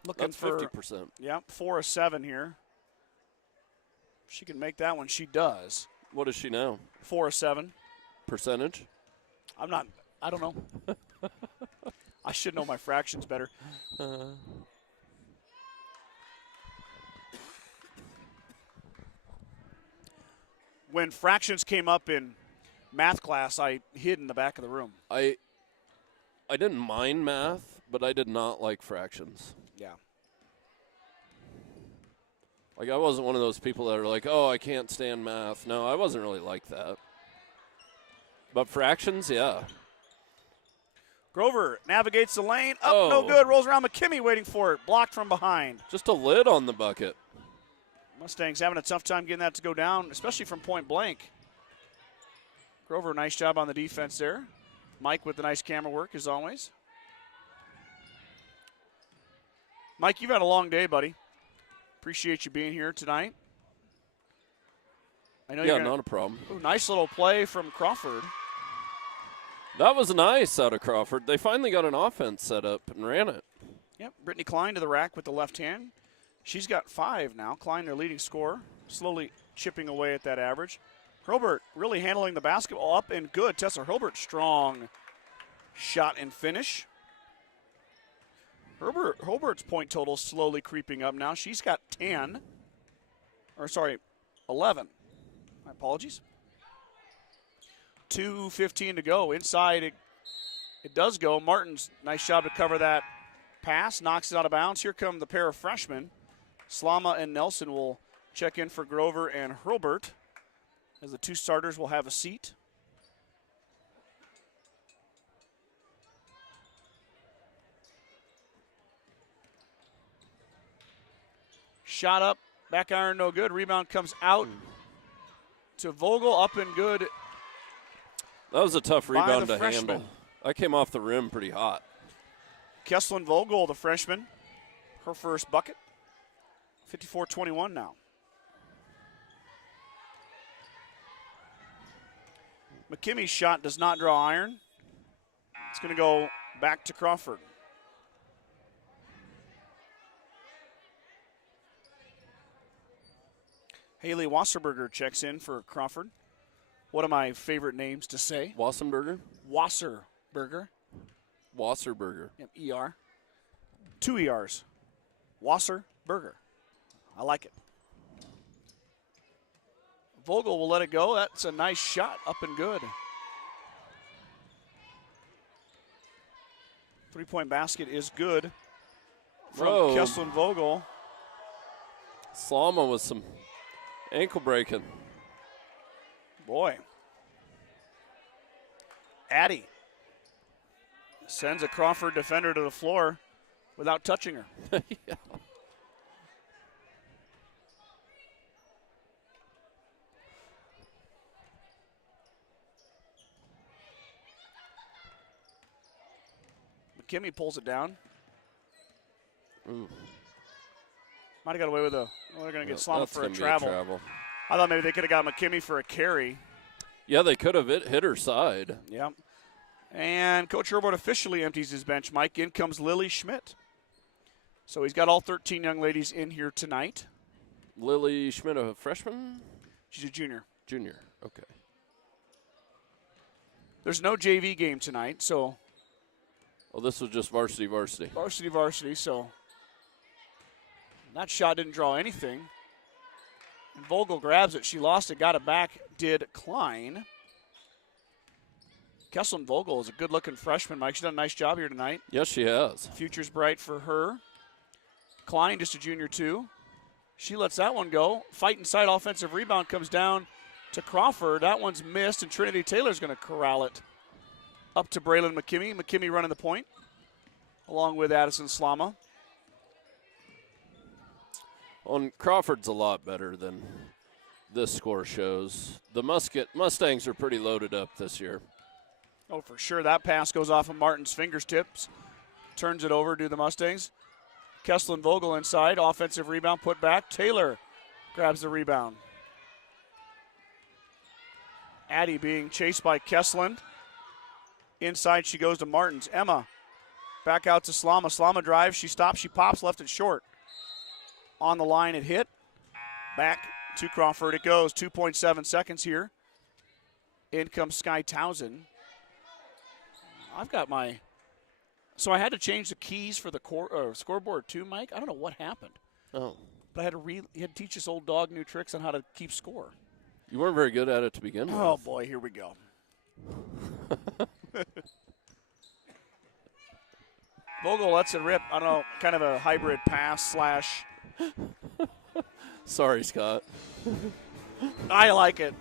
Looking That's for 50%. Yep, 4 of 7 here. If she can make that one, she does. What is she now? 4 of 7. Percentage? I don't know. I should know my fractions better. When fractions came up in math class, I hid in the back of the room. I didn't mind math, but I did not like fractions. Yeah. Like, I wasn't one of those people that are like, oh, I can't stand math. No, I wasn't really like that. But fractions, yeah. Grover navigates the lane. Up, no good. Rolls around. McKimmey waiting for it. Blocked from behind. Just a lid on the bucket. Mustangs having a tough time getting that to go down, especially from point blank. Grover, nice job on the defense there. Mike with the nice camera work, as always. Mike, you've had a long day, buddy. Appreciate you being here tonight. I know you're not a problem. Ooh, nice little play from Crawford. That was nice out of Crawford. They finally got an offense set up and ran it. Yep, Brittany Klein to the rack with the left hand. She's got 5 now. Klein, their leading scorer, slowly chipping away at that average. Hurlbert really handling the basketball up and good. Tessa Hurlbert, strong shot and finish. Hurlbert's point total slowly creeping up now. She's got 11. My apologies. 2:15 to go. Inside, it does go. Martins, nice job to cover that pass. Knocks it out of bounds. Here come the pair of freshmen. Slama and Nelson will check in for Grover and Hurlbert, as the 2 starters will have a seat. shot up, back iron no good. Rebound comes out to Vogel, up and good. That was a tough by rebound the to freshman. handle. I came off the rim pretty hot. Kesslin Vogel, the freshman, her first bucket. 54-21 now. McKimmy's shot does not draw iron. It's going to go back to Crawford. Haley Wasserberger checks in for Crawford. One of my favorite names to say. Wassenberger? Wasserberger. Wasserberger. Yep, ER. 2 ERs. Wasserberger. I like it. Vogel will let it go. That's a nice shot, up and good. 3-point basket is good from Kesslin Vogel. Slama with some ankle breaking. Boy. Addie sends a Crawford defender to the floor without touching her. Yeah. McKimmey pulls it down. Ooh. Might have got away with a. Well, they're going to get Slama That's for a gonna be travel. I thought maybe they could have got McKimmey for a carry. Yeah, they could have hit her side. Yep. And Coach Herbold officially empties his bench. Mike, in comes Lily Schmidt. So he's got all 13 young ladies in here tonight. Lily Schmidt, a freshman? She's a junior. Junior, okay. There's no JV game tonight, so. Oh, this was just varsity. Varsity, so that shot didn't draw anything. And Vogel grabs it. She lost it, got it back, did Klein. Kesslin Vogel is a good-looking freshman, Mike. She's done a nice job here tonight. Yes, she has. Future's bright for her. Klein, just a junior, too. She lets that one go. Fight inside, offensive rebound comes down to Crawford. That one's missed, and Trinity Taylor's going to corral it up to Braylon McKimmey. McKimmey running the point, along with Addison Slama. On Crawford's a lot better than this score shows. The Mustangs are pretty loaded up this year. Oh, for sure. That pass goes off of Martin's fingertips. Turns it over to the Mustangs. Kesslin Vogel inside. Offensive rebound put back. Taylor grabs the rebound. Addie being chased by Kesslin. Inside she goes to Martins. Emma back out to Slama. Slama drives. She stops. She pops. Left it short. On the line it hit. Back to Crawford it goes. 2.7 seconds here. In comes Sky Townsend. I've got my. So I had to change the keys for the scoreboard too, Mike. I don't know what happened. Oh. But I had to teach this old dog new tricks on how to keep score. You weren't very good at it to begin with. Oh, boy, here we go. Vogel lets it rip. I don't know, kind of a hybrid pass slash. Sorry, Scott. I like it.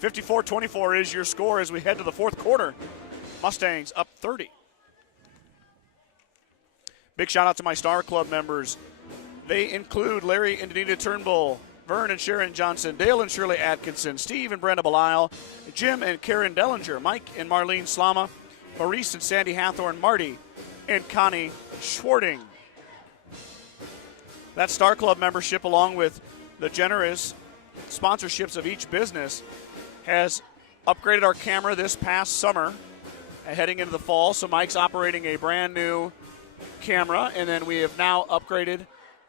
(54-24) is your score as we head to the fourth quarter. Mustangs up 30. Big shout out to my Star Club members. They include Larry and Danita Turnbull, Vern and Sharon Johnson, Dale and Shirley Atkinson, Steve and Brenda Belisle, Jim and Karen Dellinger, Mike and Marlene Slama, Maurice and Sandy Hathorn, Marty and Connie Schwarting. That Star Club membership, along with the generous sponsorships of each business, has upgraded our camera this past summer heading into the fall. So Mike's operating a brand new camera, and then we have now upgraded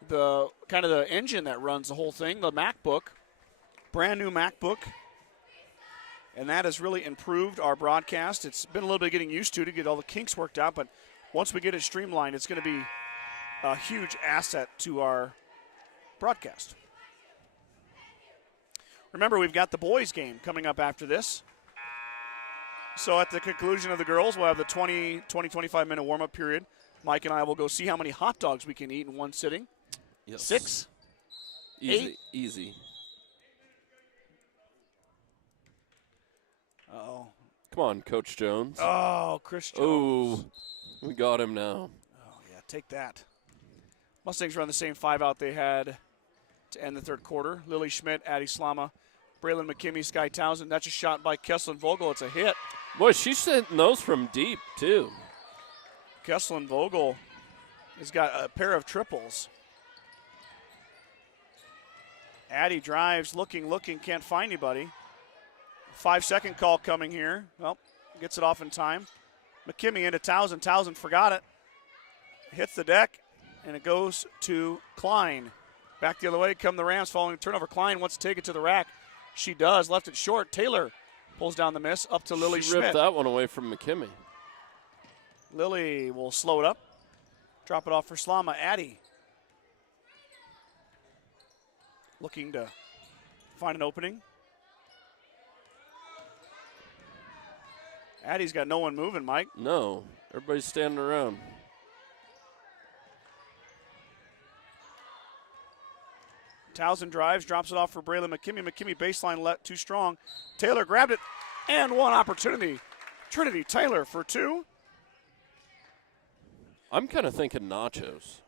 the kind of the engine that runs the whole thing, the MacBook, brand new MacBook, and that has really improved our broadcast. It's been a little bit getting used to get all the kinks worked out, but once we get it streamlined, it's going to be a huge asset to our broadcast. Remember, we've got the boys game coming up after this. So at the conclusion of the girls, we'll have the 25 minute warm-up period. Mike and I will go see how many hot dogs we can eat in one sitting. Yes. 6? Easy. 8? Easy. Uh-oh. Come on, Coach Jones. Oh, Chris Jones. Oh, we got him now. Oh, yeah, take that. Mustangs run the same 5 out they had to end the third quarter. Lily Schmidt, Addie Slama, Braylon McKimmey, Sky Townsend. That's a shot by Kesslin Vogel. It's a hit. Boy, she's hitting those from deep, too. Kesslin Vogel has got a pair of triples. Addie drives, looking, can't find anybody. 5-second call coming here. Well, gets it off in time. McKimmey into Townsend. Townsend forgot it. Hits the deck, and it goes to Klein. Back the other way come the Rams following the turnover. Klein wants to take it to the rack. She does. Left it short. Taylor pulls down the miss. Up to Lily Schmidt. Ripped that one away from McKimmey. Lily will slow it up. Drop it off for Slama. Addie looking to find an opening. Addie's got no one moving, Mike. No, everybody's standing around. Townsend drives, drops it off for Braylon McKimmey. McKimmey baseline too strong. Taylor grabbed it, and one opportunity. Trinity Taylor for 2. I'm kind of thinking nachos.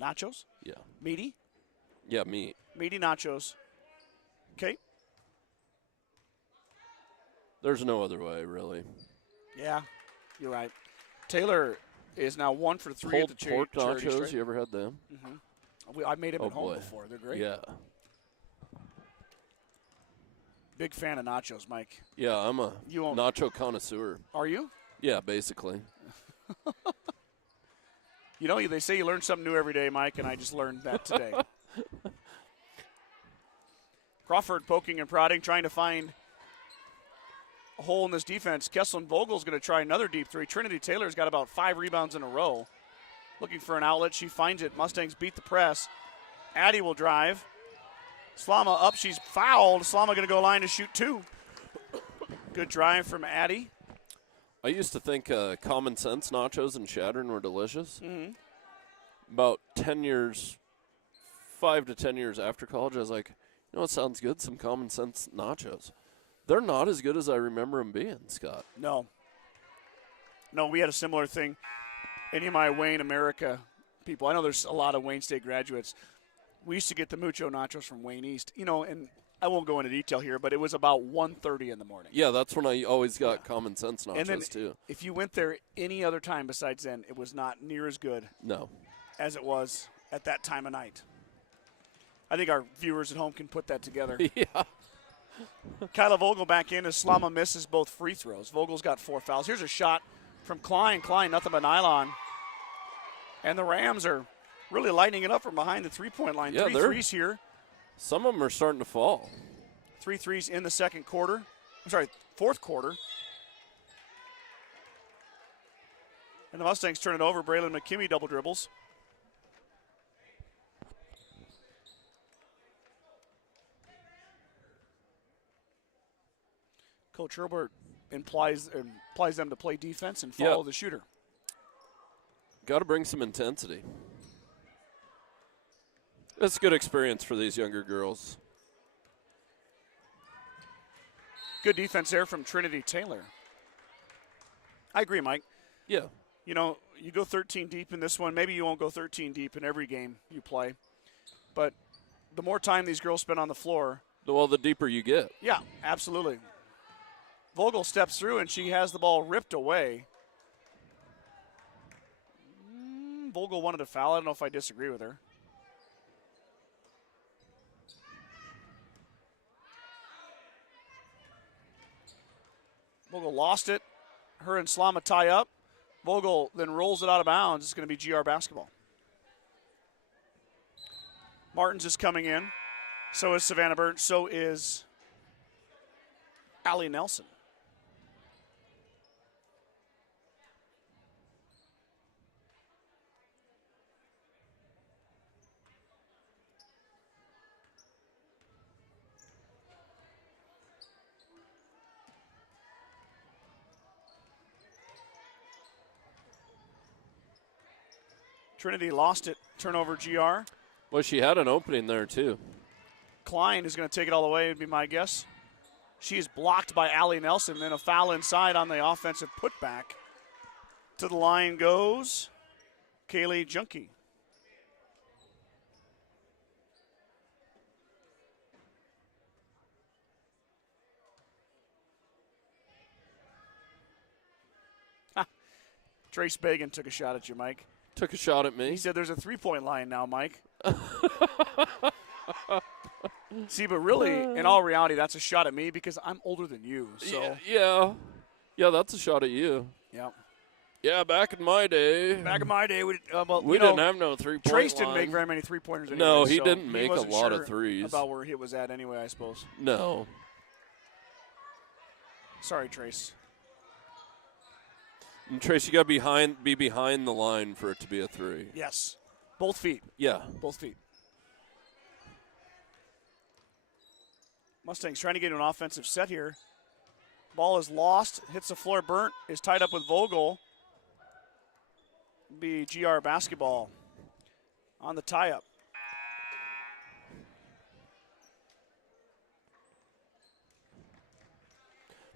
Nachos? Yeah. Meaty? Yeah, meat. Meaty nachos. Okay. There's no other way, really. Yeah, you're right. Taylor is now 1 for 3 Pulled at the pork charity nachos, stripe. you ever had them? Mm-hmm. I made them at home boy. before. They're great. Yeah. Big fan of nachos, Mike. Yeah, I'm a You won't- nacho connoisseur. Are you? Yeah, basically. You know, they say you learn something new every day, Mike, and I just learned that today. Crawford poking and prodding, trying to find a hole in this defense. Kesslin Vogel's going to try another deep 3. Trinity Taylor's got about 5 rebounds in a row. Looking for an outlet. She finds it. Mustangs beat the press. Addie will drive. Slama up. She's fouled. Slama going to go line to shoot 2. Good drive from Addie. I used to think common sense nachos and Shattern were delicious. Mm-hmm. About 10 years, 5 to 10 years after college, I was like, you know what sounds good? Some common sense nachos. They're not as good as I remember them being, Scott. No, we had a similar thing. Any of my Wayne America people, I know there's a lot of Wayne State graduates. We used to get the Mucho Nachos from Wayne East, and I won't go into detail here, but it was about 1:30 in the morning. Yeah, that's when I always got common sense nachos, and then too. If you went there any other time besides then, it was not near as good No. as it was at that time of night. I think our viewers at home can put that together. Yeah. Kyla Vogel back in as Slama misses both free throws. Vogel's got 4 fouls. Here's a shot from Klein. Klein, nothing but nylon. And the Rams are really lighting it up from behind the three-point line. Yeah, 3 threes here. Some of them are starting to fall. 3 threes in the fourth quarter. And the Mustangs turn it over. Braylon McKimmey double dribbles. Coach Herbert implies them to play defense and follow the shooter. Got to bring some intensity. It's a good experience for these younger girls. Good defense there from Trinity Taylor. I agree, Mike. Yeah. You go 13 deep in this one. Maybe you won't go 13 deep in every game you play. But the more time these girls spend on the floor. Well, the deeper you get. Yeah, absolutely. Vogel steps through, and she has the ball ripped away. Vogel wanted to foul. I don't know if I disagree with her. Vogel lost it. Her and Slama tie up. Vogel then rolls it out of bounds. It's going to be GR basketball. Martins is coming in. So is Savannah Burnt. So is Allie Nelson. Trinity lost it. Turnover GR. Well, she had an opening there, too. Klein is going to take it all the way, would be my guess. She is blocked by Allie Nelson. Then a foul inside on the offensive putback. To the line goes Kaylee Junkie. Trace Bagan took a shot at you, Mike. Took a shot at me. He said there's a three-point line now, Mike. See, but really, in all reality, that's a shot at me because I'm older than you. So Yeah, that's a shot at you. Yeah. Yeah, back in my day. Back in my day, we didn't have no three-point Trace line. didn't make very many three-pointers anyway. No, he so didn't make a wasn't lot sure of threes. About where he was at anyway, I suppose. No. Sorry, Trace. And Trace, you got to be behind the line for it to be a three. Yes. Both feet. Yeah. Both feet. Mustangs trying to get an offensive set here. Ball is lost, hits the floor, Burnt is tied up with Vogel. Be GR Basketball on the tie-up.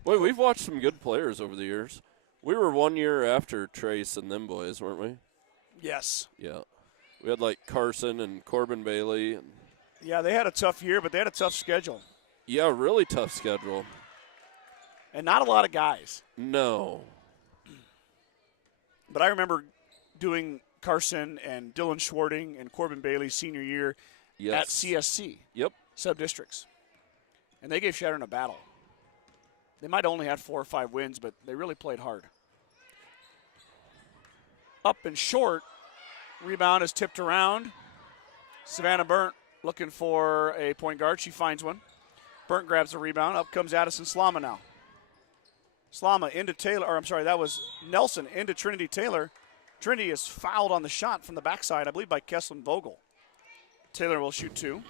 Boy, we've watched some good players over the years. We were 1 year after Trace and them boys, weren't we? Yes. Yeah. We had like Carson and Corbin Bailey. And yeah, they had a tough year, but they had a tough schedule. Yeah, really tough schedule. And not a lot of guys. No. But I remember doing Carson and Dylan Schwarting and Corbin Bailey's senior year at CSC. Yep. Sub-districts. And they gave Chadron a battle. They might have only had 4 or 5 wins, but they really played hard. Up and short. Rebound is tipped around. Savannah Burnt looking for a point guard. She finds one. Burnt grabs the rebound. Up comes Addison Slama now. Slama into Taylor, or I'm sorry, that was Nelson into Trinity Taylor. Trinity is fouled on the shot from the backside, I believe by Kesslin Vogel. Taylor will shoot 2.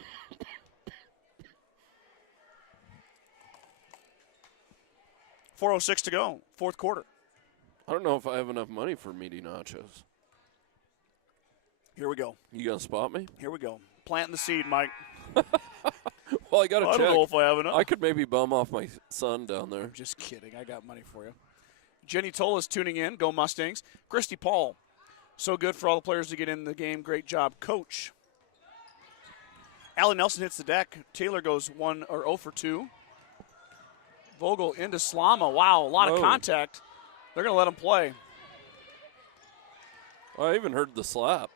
.406 to go, fourth quarter. I don't know if I have enough money for meaty nachos. Here we go. You going to spot me? Here we go. Planting the seed, Mike. Well, I got to check. I don't know if I have enough. I could maybe bum off my son down there. Just kidding. I got money for you. Jenny Tola's tuning in. Go Mustangs. Christy Paul. So good for all the players to get in the game. Great job, coach. Allie Nelson hits the deck. Taylor goes 0 for 2. Vogel into Slama. Wow, a lot of contact. They're going to let him play. I even heard the slap.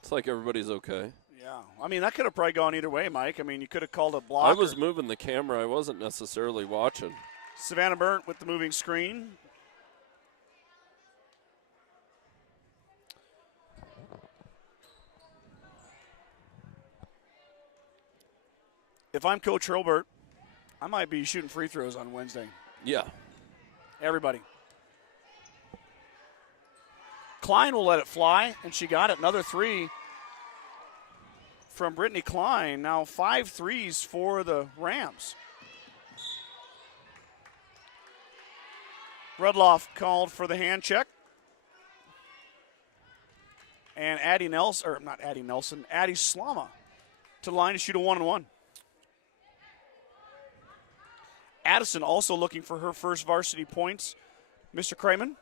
It's like everybody's okay. Yeah. I mean, that could have probably gone either way, Mike. I mean, you could have called a block. I was moving the camera. I wasn't necessarily watching. Savannah Burnt with the moving screen. If I'm Coach Hurlburt, I might be shooting free throws on Wednesday. Yeah. Everybody. Klein will let it fly, and she got it. Another 3 from Brittany Klein. Now 5 threes for the Rams. Rudloff called for the hand check. And Addie Slama to the line to shoot a 1-on-1. Addison also looking for her first varsity points. Mr. Craman.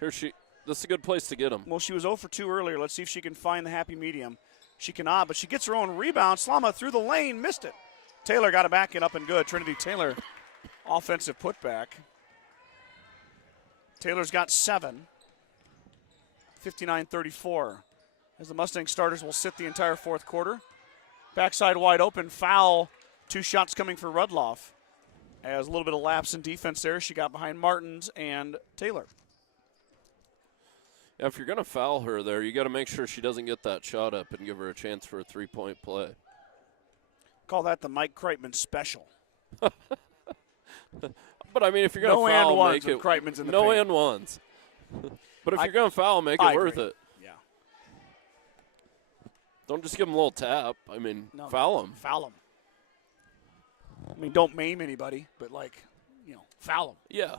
This is a good place to get them. Well, she was 0 for 2 earlier. Let's see if she can find the happy medium. She cannot, but she gets her own rebound. Slama through the lane, missed it. Taylor got it back and up and good. Trinity Taylor, offensive putback. Taylor's got 7. 59-34. As the Mustang starters will sit the entire fourth quarter. Backside wide open, foul. 2 shots coming for Rudloff. As a little bit of lapse in defense there, she got behind Martins and Taylor. Yeah, if you're going to foul her there, you got to make sure she doesn't get that shot up and give her a chance for a 3-point play. Call that the Mike Kreitman special. But I mean, if you're going to foul, make it Kreitman's in the no paint. and ones. But if you're going to foul, make it worth it. Yeah. Don't just give them a little tap. I mean, foul them. Foul them. I mean, don't maim anybody, but foul them. Yeah.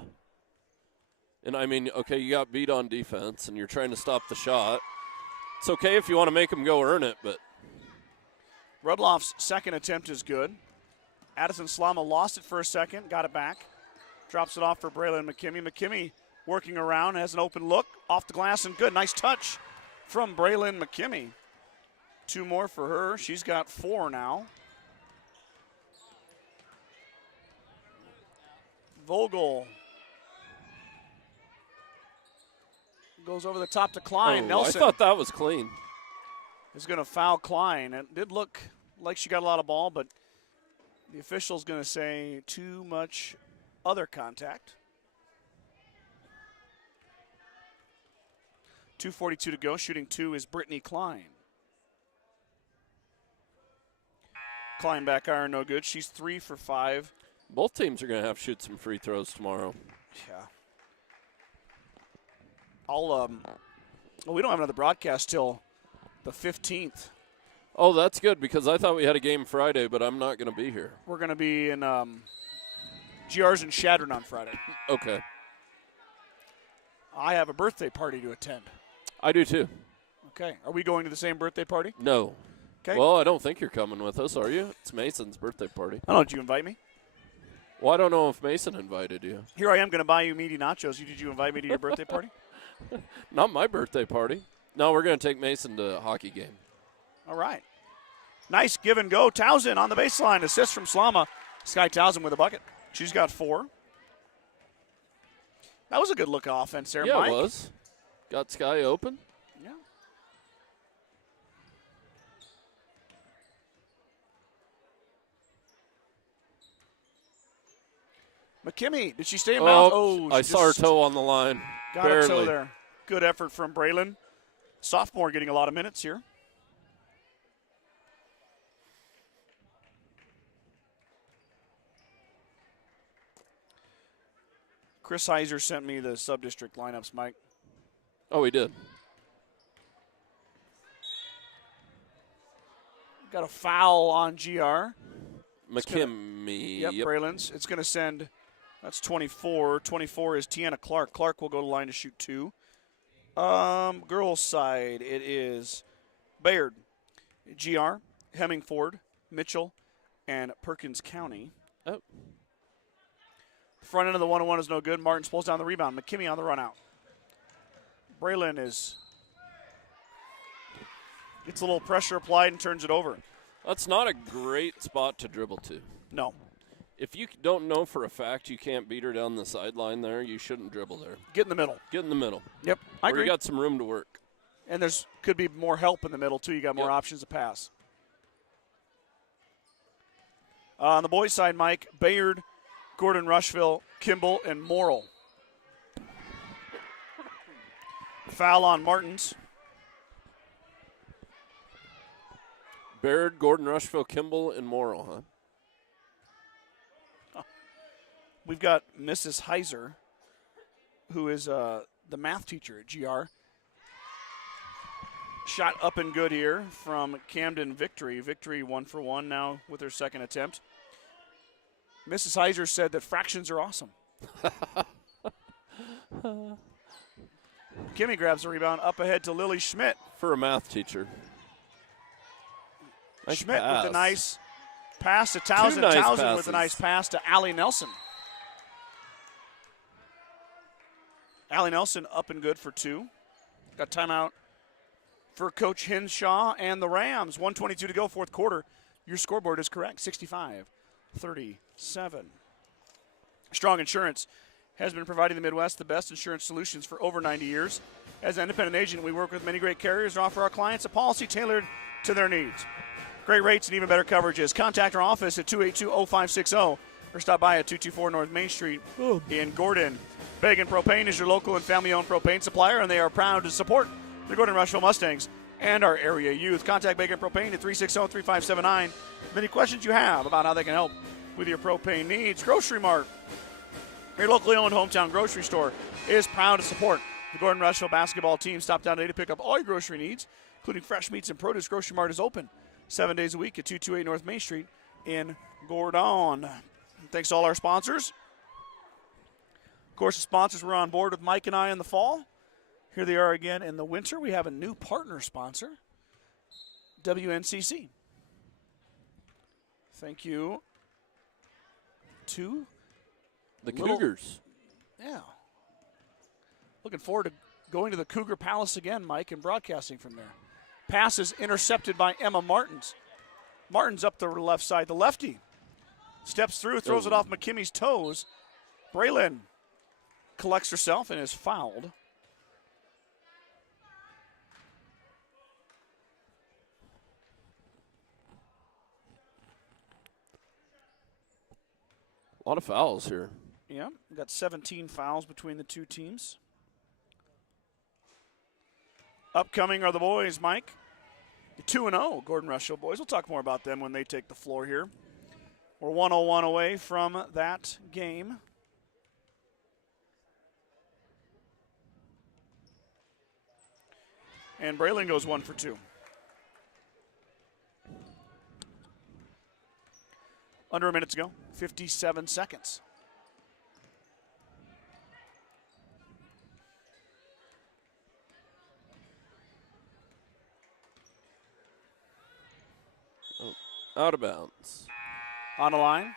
And I mean, okay, you got beat on defense, and you're trying to stop the shot. It's okay if you want to make them go earn it, but Rudloff's second attempt is good. Addison Slama lost it for a second, got it back. Drops it off for Braylon McKimmey. McKimmey working around, has an open look, off the glass and good. Nice touch from Braylon McKimmey. 2 more for her. She's got 4 now. Vogel goes over the top to Klein. Nelson. I thought that was clean. Is going to foul Klein. It did look like she got a lot of ball, but the official's going to say too much other contact. 2:42 to go. Shooting 2 is Brittany Klein. Klein back iron, no good. She's 3 for 5. Both teams are going to have to shoot some free throws tomorrow. Yeah. We don't have another broadcast till the 15th. Oh, that's good because I thought we had a game Friday, but I'm not going to be here. We're going to be in GR's in Chadron on Friday. Okay. I have a birthday party to attend. I do too. Okay. Are we going to the same birthday party? No. Okay. Well, I don't think you're coming with us, are you? It's Mason's birthday party. I don't know. Did you invite me? Well, I don't know if Mason invited you. Here I am going to buy you meaty nachos. Did you invite me to your birthday party? Not my birthday party. No, we're going to take Mason to a hockey game. All right. Nice give and go. Townsend on the baseline. Assist from Slama. Sky Townsend with a bucket. She's got 4. That was a good look of offense there, yeah, Mike. It was. Got Sky open. Yeah. McKimmey, did she stay in bounds? Oh, I saw her toe on the line. Got Barely. her toe there. Good effort from Braylon. Sophomore getting a lot of minutes here. Chris Heiser sent me the sub-district lineups, Mike. Oh, he did. Got a foul on GR. McKimmey. Yep, Braylon's. It's going to send, that's 24. 24 is Tiana Clark. Clark will go to the line to shoot 2. Girls' side, it is Bayard, GR, Hemmingford, Mitchell, and Perkins County. Oh. Front end of the 1-on-1 is no good. Martins pulls down the rebound. McKimmey on the run out. Braylon gets a little pressure applied and turns it over. That's not a great spot to dribble to. No. If you don't know for a fact you can't beat her down the sideline there, you shouldn't dribble there. Get in the middle. Get in the middle. Yep, I agree. You got some room to work. And there's could be more help in the middle, too. You got more options to pass. On the boys' side, Mike, Bayard, Gordon-Rushville, Kimball, and Morrill. Foul on Martins. Baird, Gordon-Rushville, Kimball, and Morrill, huh? We've got Mrs. Heiser, who is the math teacher at GR. Shot up and good here from Camden Victory. Victory 1 for 1 now with her second attempt. Mrs. Heiser said that fractions are awesome. Kimmy grabs the rebound up ahead to Lily Schmidt. For a math teacher. Nice Schmidt pass. with a nice pass to Townsend. Nice Townsend passes. with a nice pass to Allie Nelson. Allie Nelson up and good for 2. Got timeout for Coach Hinshaw and the Rams. 1:22 to go, fourth quarter. Your scoreboard is correct, 65-37. Strong Insurance has been providing the Midwest the best insurance solutions for over 90 years. As an independent agent, we work with many great carriers and offer our clients a policy tailored to their needs. Great rates and even better coverages. Contact our office at 282-0560 or stop by at 224 North Main Street in Gordon. Bagan Propane is your local and family-owned propane supplier, and they are proud to support the Gordon-Rushville Mustangs and our area youth. Contact Bagan Propane at 360-3579. Any questions you have about how they can help with your propane needs. Grocery Mart, your locally owned hometown grocery store, is proud to support the Gordon-Rushville basketball team. Stop down today to pick up all your grocery needs, including fresh meats and produce. Grocery Mart is open 7 days a week at 228 North Main Street in Gordon. Thanks to all our sponsors. Of course, the sponsors were on board with Mike and I in the fall. Here they are again in the winter. We have a new partner sponsor, WNCC. Thank you 2. The Cougars. Yeah. Looking forward to going to the Cougar Palace again, Mike, and broadcasting from there. Pass is intercepted by Emma Martins. Martins up the left side. The lefty steps through, throws it off McKimmy's toes. Braylon collects herself and is fouled. A lot of fouls here. Yeah, we've got 17 fouls between the two teams. Upcoming are the boys, Mike. The 2-0 Gordon-Rushville boys. We'll talk more about them when they take the floor here. We're 101 away from that game. And Braylon goes 1 for 2. Under a minute to go, 57 seconds. Out of bounds. On the line.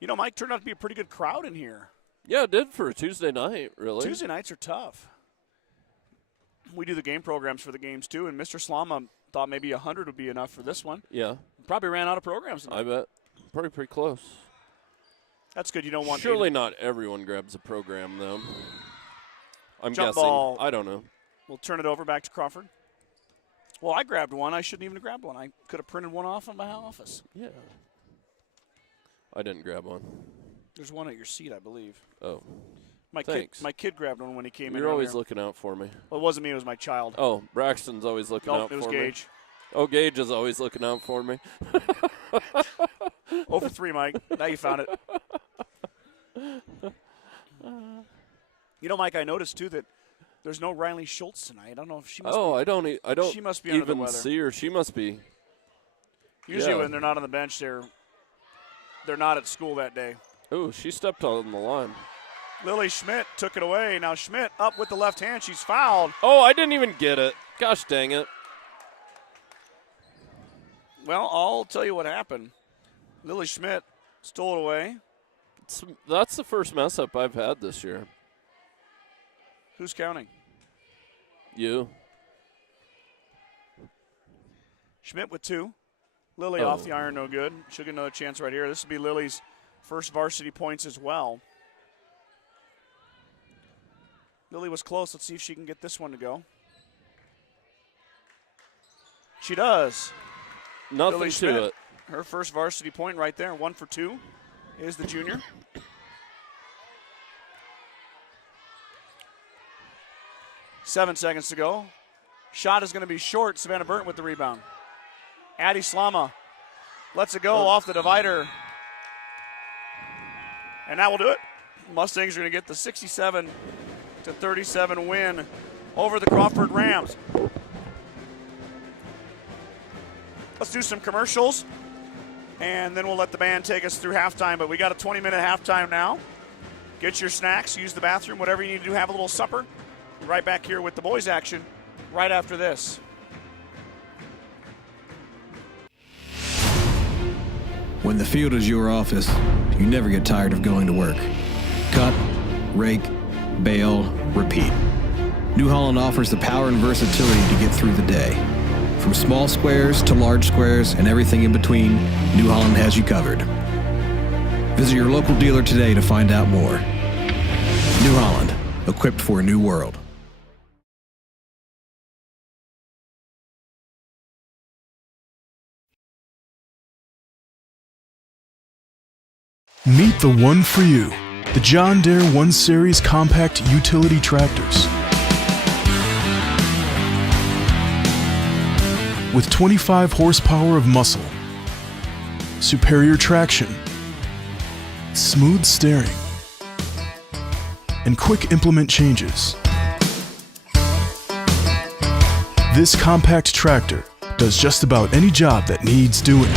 You know, Mike, turned out to be a pretty good crowd in here. Yeah, it did for a Tuesday night, really. Tuesday nights are tough. We do the game programs for the games, too, and Mr. Slama thought maybe 100 would be enough for this one. Yeah. Probably ran out of programs tonight. I bet. Pretty close. That's good. You don't want Surely not everyone grabs a program, though. I'm Jump guessing. ball. I don't know. We'll turn it over back to Crawford. Well, I grabbed one. I shouldn't even have grabbed one. I could have printed one off in my office. Yeah. I didn't grab one. There's one at your seat, I believe. Oh. My Thanks. kid grabbed one when he came in. You're always earlier. looking out for me. Well, it wasn't me. It was my child. Oh, Braxton's always looking out for me. It was Gage. Oh, Gage is always looking out for me. 0 for 3, Mike. Now you found it. You know, Mike, I noticed, too, that there's no Riley Schultz tonight. I don't know if she must I don't she must be under the even weather. see her. She must be. Usually when they're not on the bench, they're not at school that day. Oh, she stepped on the line. Lily Schmidt took it away. Now Schmidt up with the left hand. She's fouled. Oh, I didn't even get it. Gosh dang it. Well, I'll tell you what happened. Lily Schmidt stole it away. That's the first mess up I've had this year. Who's counting? You. Schmidt with 2. Lily off the iron, no good. She'll get another chance right here. This will be Lily's first varsity points as well. Lily was close. Let's see if she can get this one to go. She does. Nothing Lily to Schmidt, it. her first varsity point right there. 1 for 2 is the junior. Seven seconds to go. Shot is going to be short. Savannah Burton with the rebound. Addie Slama lets it go off the divider. And that will do it. Mustangs are going to get the 67-37 win over the Crawford Rams. Let's do some commercials, and then we'll let the band take us through halftime. But we got a 20-minute halftime now. Get your snacks, use the bathroom, whatever you need to do, have a little supper. Be right back here with the boys' action right after this. When the field is your office, you never get tired of going to work. Cut, rake, bale, repeat. New Holland offers the power and versatility to get through the day. From small squares to large squares and everything in between, New Holland has you covered. Visit your local dealer today to find out more. New Holland, equipped for a new world. Meet the one for you, the John Deere 1 Series compact utility tractors. With 25 horsepower of muscle, superior traction, smooth steering, and quick implement changes. This compact tractor does just about any job that needs doing.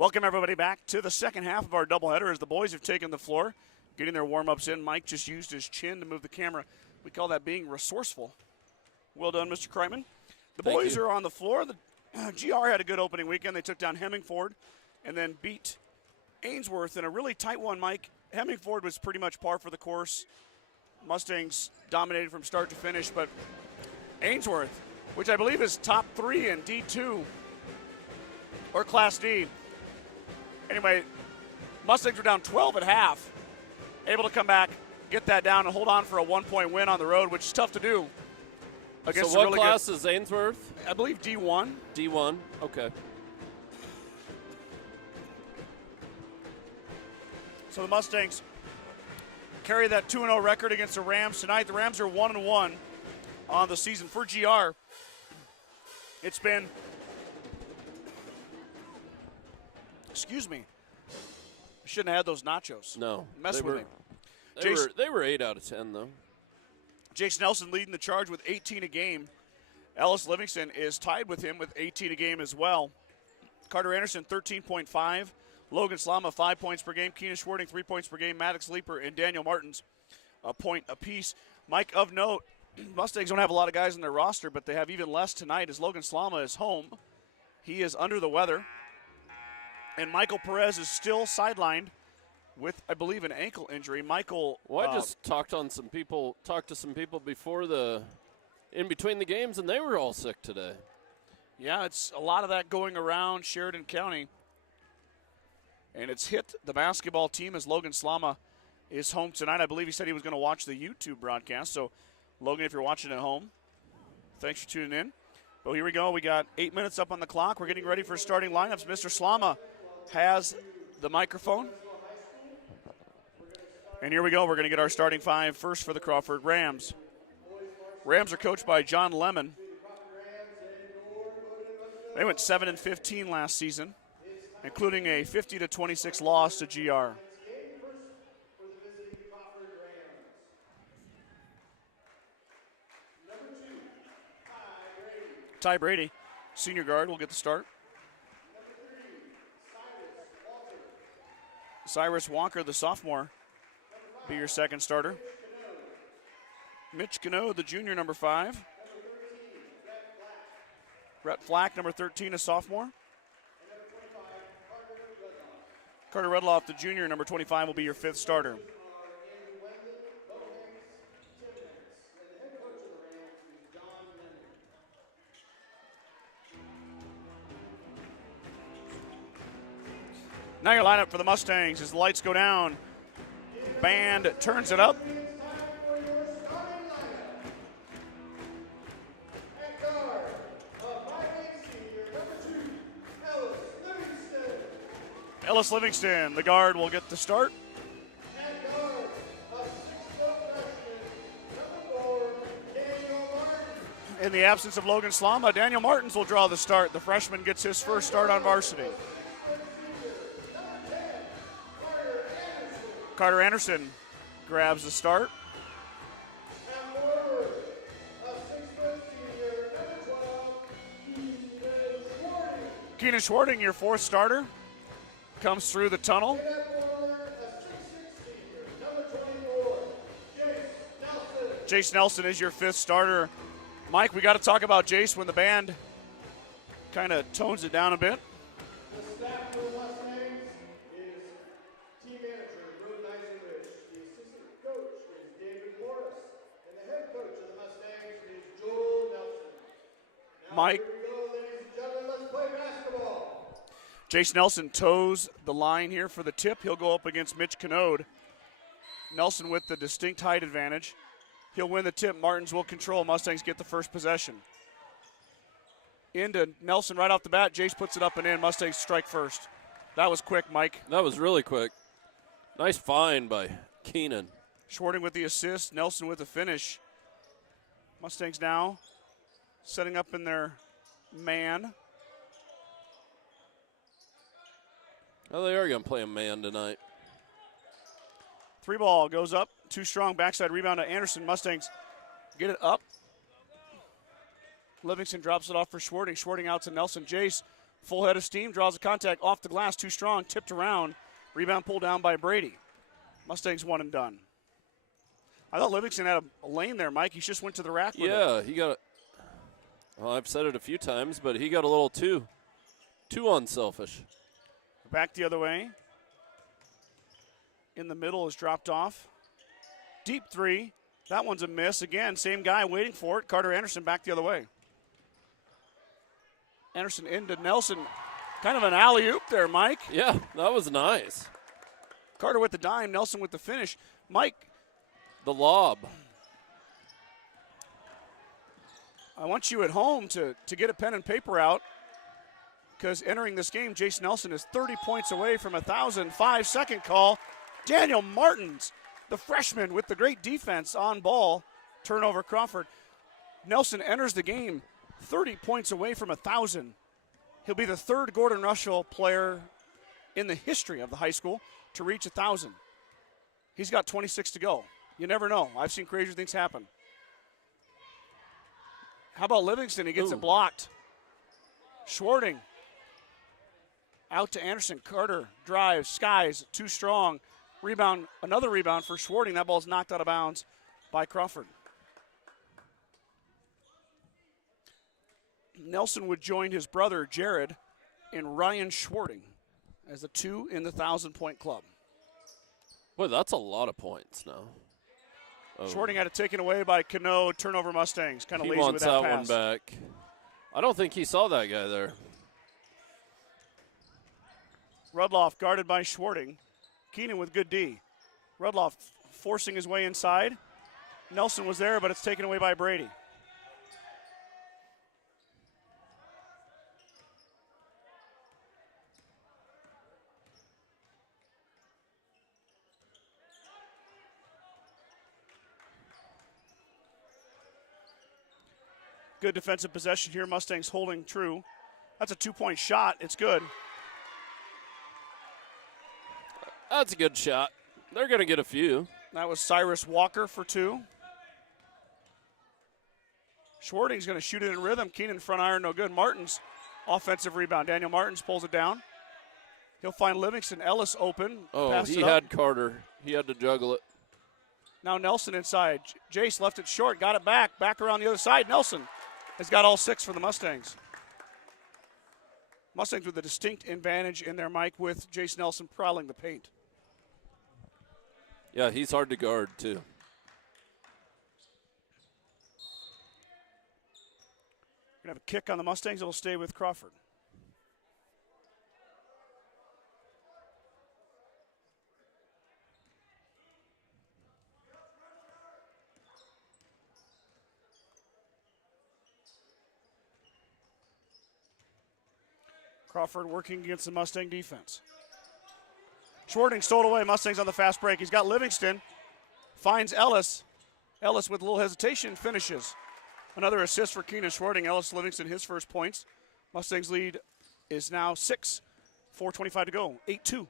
Welcome, everybody, back to the second half of our doubleheader as the boys have taken the floor, getting their warm-ups in. Mike just used his chin to move the camera. We call that being resourceful. Well done, Mr. Kreiman. The boys are on the floor. The GR had a good opening weekend. They took down Hemmingford and then beat Ainsworth in a really tight one, Mike. Hemmingford was pretty much par for the course. Mustangs dominated from start to finish, but Ainsworth, which I believe is top 3 in D2 or Class D. Anyway, Mustangs were down 12 at half, able to come back, get that down, and hold on for a 1-point win on the road, which is tough to do. Against So what really class is Ainsworth? I believe D1. D1, okay. So the Mustangs carry that 2-0 record against the Rams tonight. The Rams are 1-1 on the season. For GR, it's been, excuse me, I shouldn't have had those nachos. No. Mess with me. They were 8 out of 10, though. Jace Nelson leading the charge with 18 a game. Ellis Livingston is tied with him with 18 a game as well. Carter Anderson, 13.5. Logan Slama, 5 points per game. Keenan Schwarting, 3 points per game. Maddox Leeper and Daniel Martins, a point apiece. Mike, of note, Mustangs don't have a lot of guys on their roster, but they have even less tonight as Logan Slama is home. He is under the weather. And Michael Perez is still sidelined with, I believe, an ankle injury. Michael. Well, I just talked to some people before in between the games, and they were all sick today. Yeah, it's a lot of that going around Sheridan County. And it's hit the basketball team as Logan Slama is home tonight. I believe he said he was going to watch the YouTube broadcast. So, Logan, if you're watching at home, thanks for tuning in. But here we go. We got 8 minutes up on the clock. We're getting ready for starting lineups. Mr. Slama has the microphone. And here we go. We're going to get our starting 5 first for the Crawford Rams. Rams are coached by John Lemon. They went 7-15 last season, including a 50-26 loss to GR. Ty Brady, senior guard, will get the start. Cyrus Walker, the sophomore, be your second starter. Mitch Cano, the junior, number 5. Brett Flack, number 13, a sophomore. Carter Redloff, the junior, number 25, will be your 5th starter. Now your lineup for the Mustangs as the lights go down. Band turns it up. Ellis Livingston, the guard, will get the start. In the absence of Logan Slama, Daniel Martins will draw the start. The freshman gets his first start on varsity. Carter Anderson grabs the start. Keenan Schwarting, your 4th starter, comes through the tunnel. Jace Nelson is your 5th starter. Mike, we got to talk about Jace when the band kind of tones it down a bit. The staff for the Mustangs is team manager Ruth Eisenrich. The assistant coach is David Morris. And the head coach of the Mustangs is Joel Nelson. Now Mike. Here we go, ladies and gentlemen. Let's play basketball. Jace Nelson toes the line here for the tip. He'll go up against Mitch Canode. Nelson with the distinct height advantage. He'll win the tip. Martins will control. Mustangs get the first possession. Into Nelson right off the bat. Jace puts it up and in. Mustangs strike first. That was quick, Mike. That was really quick. Nice find by Keenan. Schwarting with the assist. Nelson with the finish. Mustangs now setting up in their man. Oh, they are going to play a man tonight. 3 ball goes up. Too strong. Backside rebound to Anderson. Mustangs get it up. Livingston drops it off for Schwarting. Schwarting out to Nelson. Jace Full head of steam, draws the contact off the glass, too strong, tipped around. Rebound pulled down by Brady. Mustangs one and done. I thought Livingston had a lane there, Mike. He just went to the rack with it. Yeah, he got it. Well, I've said it a few times, but he got a little too unselfish. Back the other way. In the middle is dropped off. Deep three. That one's a miss. Again, same guy waiting for it. Carter Anderson back the other way. Anderson into Nelson. Kind of an alley-oop there, Mike. Yeah, that was nice. Carter with the dime, Nelson with the finish. Mike. The lob. I want you at home to get a pen and paper out, because entering this game, Jace Nelson is 30 points away from 1,000. 5-second call. Daniel Martins, the freshman with the great defense on ball. Turnover Crawford. Nelson enters the game 30 points away from 1,000. He'll be the third Gordon-Rushville player in the history of the high school to reach 1,000. He's got 26 to go. You never know. I've seen crazier things happen. How about Livingston? He gets it blocked. Schwarting. Out to Anderson. Carter drives, skies, too strong. Rebound, another rebound for Schwarting. That ball's knocked out of bounds by Crawford. Nelson would join his brother, Jared, in Ryan Schwarting as the two in the 1,000-point club. Boy, that's a lot of points now. Oh. Schwarting had it taken away by Cano. Turnover Mustangs. Kind of lazy wants with that pass. One back. I don't think he saw that guy there. Rudloff guarded by Schwarting. Keenan with good D. Rudloff forcing his way inside. Nelson was there, but it's taken away by Brady. Good defensive possession here. Mustangs holding true. That's a 2-point shot. It's good. That's a good shot. They're going to get a few. That was Cyrus Walker for two. Schwarting's going to shoot it in rhythm. Keenan front iron, no good. Martins, offensive rebound. Daniel Martins pulls it down. He'll find Livingston. Ellis open. Oh, he had Carter. He had to juggle it. Now Nelson inside. Jace left it short, got it back. Back around the other side. Nelson has got all 6 for the Mustangs. Mustangs with a distinct advantage in their Mike with Jace Nelson prowling the paint. Yeah, he's hard to guard, too. We're going to have a kick on the Mustangs. It'll stay with Crawford. Crawford working against the Mustang defense. Schwarting stole it away. Mustangs on the fast break. He's got Livingston. Finds Ellis. Ellis with a little hesitation finishes. Another assist for Keenan Schwarting. Ellis Livingston, his first points. Mustangs lead is now 6. 4:25 to go. 8-2.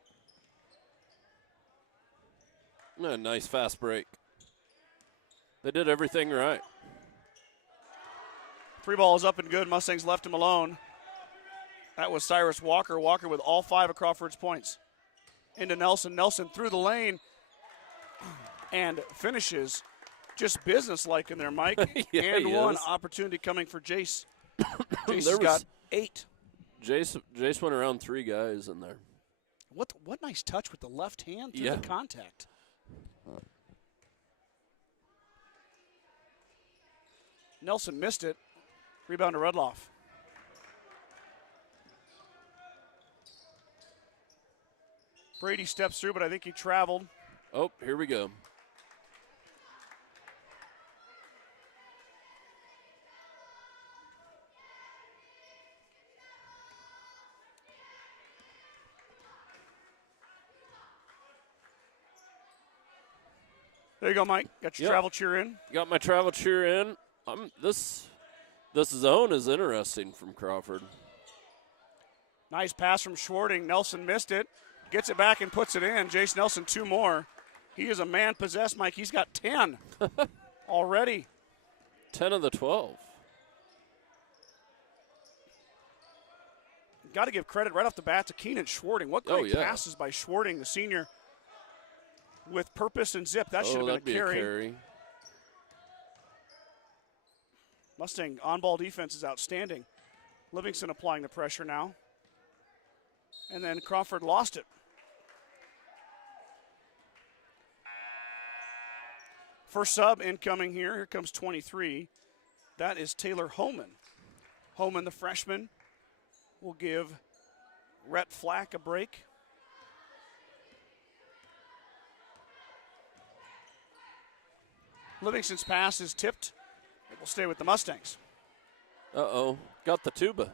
A nice fast break. They did everything right. 3 balls up and good. Mustangs left him alone. That was Cyrus Walker. Walker with all 5 of Crawford's points. Into Nelson. Nelson through the lane and finishes just business-like in there, Mike. Yeah, and one opportunity coming for Jace. Jace has got 8. Jace went around 3 guys in there. What nice touch with the left hand through the contact. Nelson missed it. Rebound to Rudloff. Brady steps through, but I think he traveled. Oh, here we go. There you go, Mike. Got your travel cheer in. Got my travel cheer in. This zone is interesting from Crawford. Nice pass from Schwarting. Nelson missed it. Gets it back and puts it in. Jace Nelson, 2 more. He is a man possessed, Mike. He's got 10 already. 10 of the 12. got to give credit right off the bat to Keenan Schwarting. What great yeah. passes by Schwarting, the senior, with purpose and zip. That should have been that'd be a carry. Mustang on-ball defense is outstanding. Livingston applying the pressure now. And then Crawford lost it. First sub incoming here. Here comes 23. That is Taylor Homan. Homan, the freshman, will give Rhett Flack a break. Livingston's pass is tipped. It will stay with the Mustangs. Uh-oh. Got the tuba.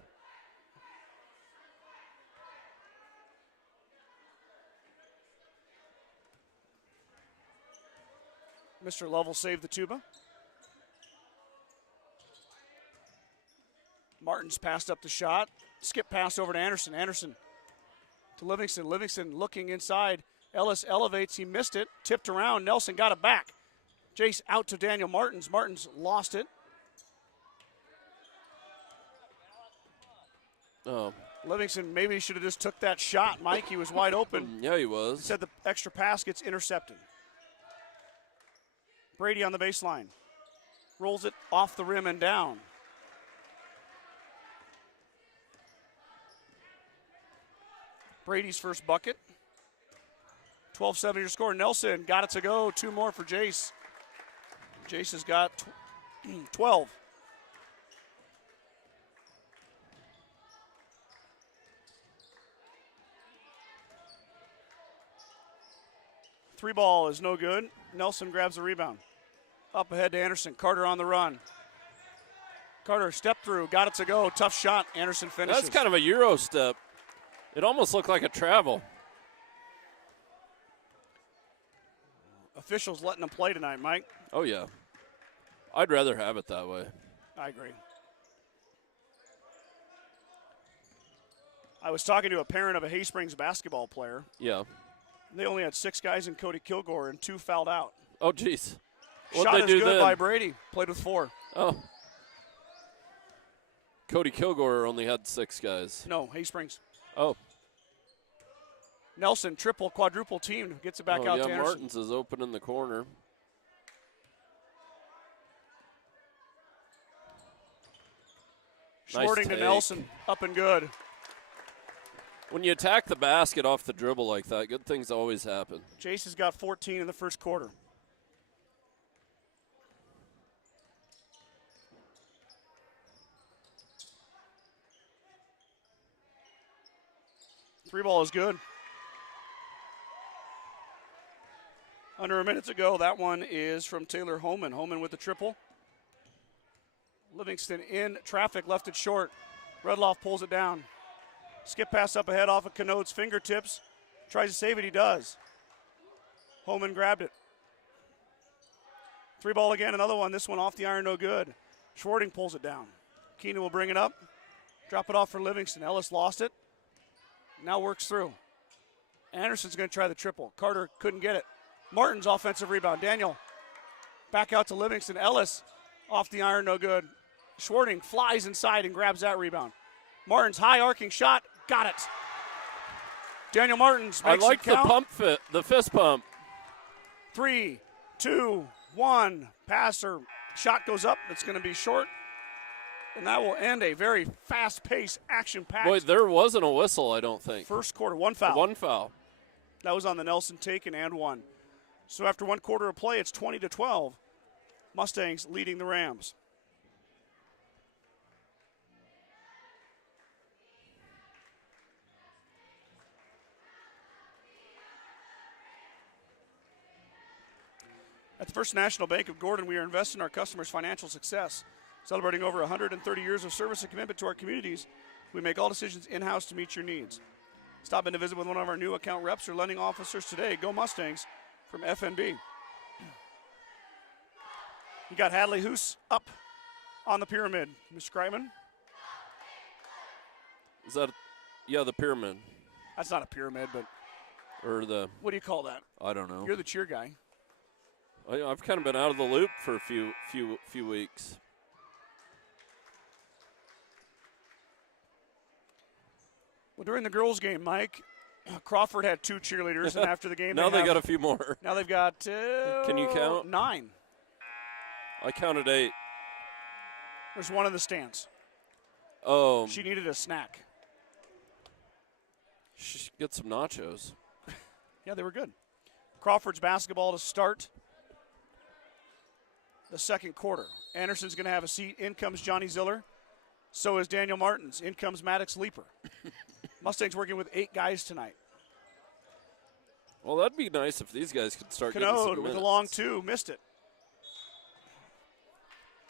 Mr. Lovell saved the tuba. Martin's passed up the shot. Skip pass over to Anderson. Anderson to Livingston. Livingston looking inside. Ellis elevates. He missed it. Tipped around. Nelson got it back. Jace out to Daniel Martins. Martins lost it. Oh. Livingston maybe should have just took that shot, Mike. He was wide open. Yeah, he was. Said the extra pass gets intercepted. Brady on the baseline. Rolls it off the rim and down. Brady's first bucket. 12-7 your score. Nelson got it to go. 2 more for Jace. Jace has got 12. Three ball is no good. Nelson grabs the rebound. Up ahead to Anderson. Carter on the run. Carter stepped through, got it to go. Tough shot. Anderson finishes. That's kind of a Euro step. It almost looked like a travel. Officials letting them play tonight, Mike. Oh, yeah. I'd rather have it that way. I agree. I was talking to a parent of a Haysprings basketball player. Yeah. They only had 6 guys in Cody Kilgore, and 2 fouled out. Oh, geez. Shot What'd they is do good then? by Brady. Played with 4. Oh. Cody Kilgore only had 6 guys. No, Haysprings. Oh. Nelson, triple, quadruple team, gets it back out to Anderson. Martins is open in the corner. Schwarting to Nelson, up and good. When you attack the basket off the dribble like that, good things always happen. Jace has got 14 in the first quarter. Three ball is good. Under a minute to go. That one is from Taylor Homan. Homan with the triple. Livingston in traffic, left it short. Redloff pulls it down. Skip pass up ahead off of Canode's fingertips. Tries to save it, he does. Homan grabbed it. Three ball again, another one. This one off the iron, no good. Schwarting pulls it down. Keenan will bring it up. Drop it off for Livingston. Ellis lost it. Now works through. Anderson's going to try the triple. Carter couldn't get it. Martin's offensive rebound. Daniel back out to Livingston. Ellis off the iron, no good. Schwarting flies inside and grabs that rebound. Martin's high arcing shot, got it. Daniel Martins makes I like it count. the fist pump. 3, 2, 1. Passer shot goes up. It's going to be short. And that will end a very fast-paced, action-packed. Boy, there wasn't a whistle, I don't think. First quarter, 1 foul. 1 foul. That was on the Nelson taken and 1. So after 1 quarter of play, it's 20-12. Mustangs leading the Rams. At the First National Bank of Gordon, we are investing in our customers' financial success. Celebrating over 130 years of service and commitment to our communities, we make all decisions in-house to meet your needs. Stop in to visit with one of our new account reps or lending officers today. Go Mustangs from FNB. You got Hadley Hoos up on the pyramid. Mr. Kreiman? Is that, the pyramid. That's not a pyramid, but. Or the. What do you call that? I don't know. You're the cheer guy. I've kind of been out of the loop for a few weeks. during the girls' game, Mike, Crawford had 2 cheerleaders, and after the game, Now they got a few more. Now they've got Can you count? 9. I counted 8. There's one in the stands. Oh. She needed a snack. She should get some nachos. Yeah, they were good. Crawford's basketball to start the second quarter. Anderson's going to have a seat. In comes Johnny Ziller. So is Daniel Martins. In comes Maddox Leaper. Mustangs working with 8 guys tonight. Well, that'd be nice if these guys could start getting some Canode minutes. with a long 2. Missed it.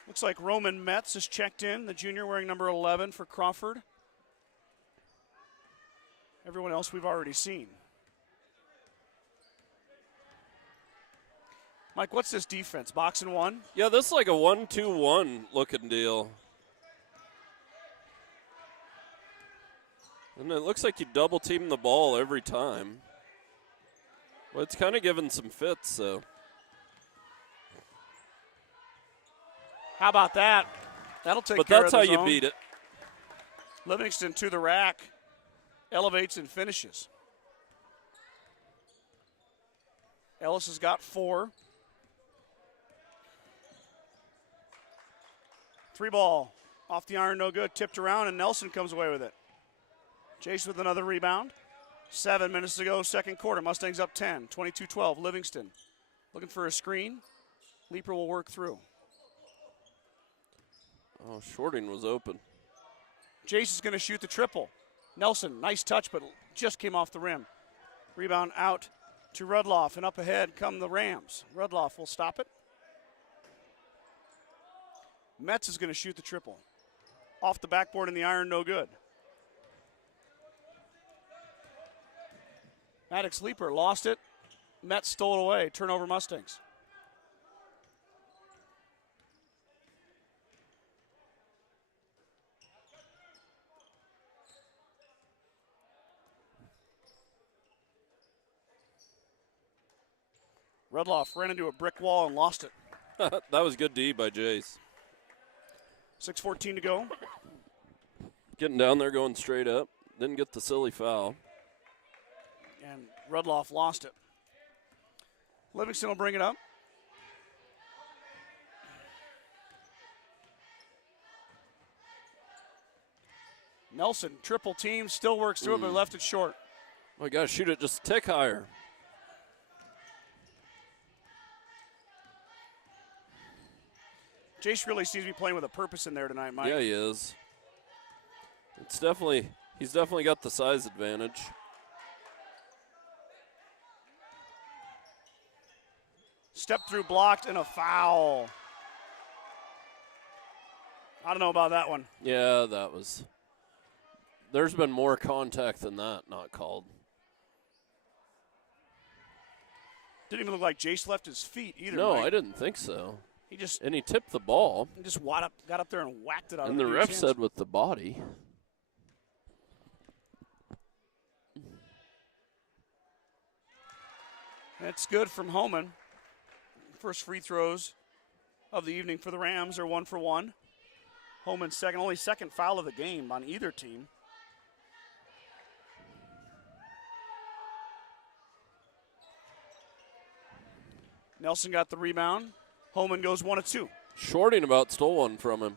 Looks like Roman Metz has checked in, the junior wearing number 11 for Crawford. Everyone else we've already seen. Mike, what's this defense? Box and 1? Yeah, this is like a 1-2-1 looking deal. And it looks like you double team the ball every time. Well, it's kind of giving some fits, so. How about that? That'll take But care that's of how the you zone. beat it. Livingston to the rack. Elevates and finishes. Ellis has got 4. 3 ball. Off the iron, no good. Tipped around, and Nelson comes away with it. Jace with another rebound. 7 minutes to go, second quarter. Mustangs up 10, 22-12. Livingston looking for a screen. Leaper will work through. Oh, Shorting was open. Jace is going to shoot the triple. Nelson, nice touch, but just came off the rim. Rebound out to Rudloff, and up ahead come the Rams. Rudloff will stop it. Metz is going to shoot the triple. Off the backboard in the iron, no good. Maddox Leaper lost it. Metz stole it away. Turnover Mustangs. Rudloff ran into a brick wall and lost it. That was good D by Jace. 6:14 to go. Getting down there, going straight up. Didn't get the silly foul. And Rudloff lost it. Livingston will bring it up. Nelson, triple team, still works through it, but left it short. Oh, you got to shoot it just a tick higher. Jace really seems to be playing with a purpose in there tonight, Mike. Yeah, he is. He's definitely got the size advantage. Step through blocked and a foul. I don't know about that one. Yeah, that was. There's been more contact than that not called. Didn't even look like Jace left his feet either. No, Mike. I didn't think so. He just tipped the ball. He just got up there and whacked it out. And the ref said with the body. That's good from Homan. First free throws of the evening for the Rams are 1 for 1. Homan's only second foul of the game on either team. Nelson got the rebound. Homan goes 1 of 2. Shorting about stole one from him.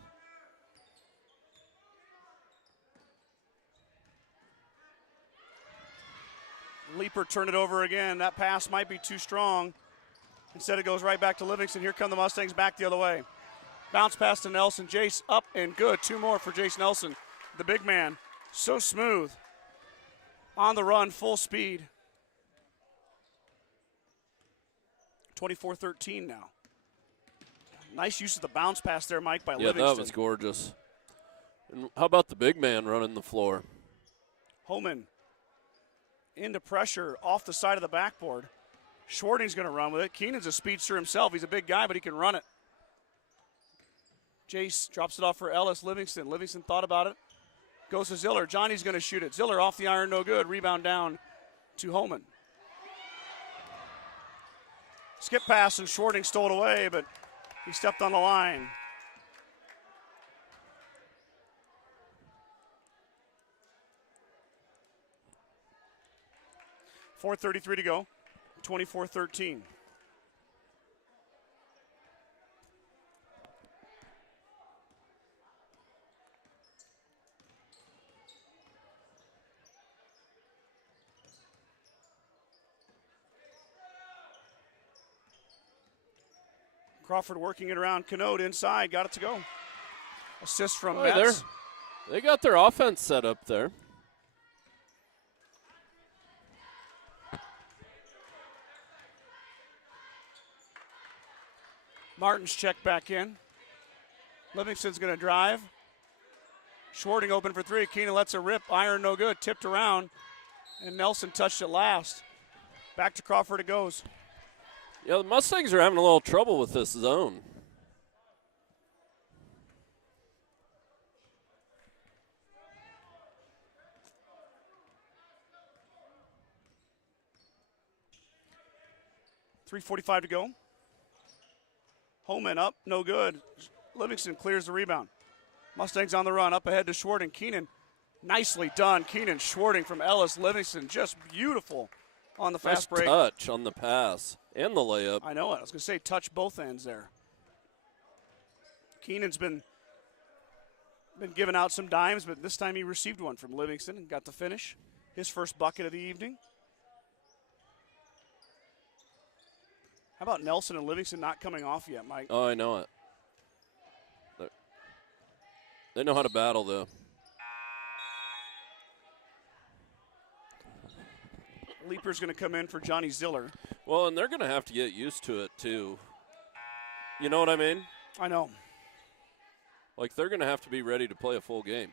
Leaper turned it over again. That pass might be too strong. Instead, it goes right back to Livingston. Here come the Mustangs back the other way. Bounce pass to Nelson. Jace up and good. 2 more for Jace Nelson. The big man, so smooth. On the run, full speed. 24-13 now. Nice use of the bounce pass there, Mike, by Livingston. Yeah, that was gorgeous. And how about the big man running the floor? Homan into pressure off the side of the backboard. Schwarting's going to run with it. Keenan's a speedster himself. He's a big guy, but he can run it. Jace drops it off for Ellis. Livingston thought about it. Goes to Ziller. Johnny's going to shoot it. Ziller off the iron, no good. Rebound down to Homan. Skip pass and Schwarting stole it away, but he stepped on the line. 4:33 to go. 24-13. Crawford working it around Canode inside. Got it to go. Assist from Metz. They got their offense set up there. Martin's checked back in. Livingston's going to drive. Schwarting open for three. Keenan lets it rip. Iron no good. Tipped around. And Nelson touched it last. Back to Crawford it goes. Yeah, the Mustangs are having a little trouble with this zone. .345 to go. Holman up, no good. Livingston clears the rebound. Mustangs on the run, up ahead to Schwarting. Keenan, nicely done. Keenan Schwarting from Ellis. Livingston just beautiful on the fast break. Touch on the pass and the layup. I know it. I was going to say touch both ends there. Keenan's been giving out some dimes, but this time he received one from Livingston and got the finish. His first bucket of the evening. How about Nelson and Livingston not coming off yet, Mike? Oh, I know it. They know how to battle, though. Leaper's going to come in for Johnny Ziller. Well, and they're going to have to get used to it, too. You know what I mean? I know. Like, they're going to have to be ready to play a full game.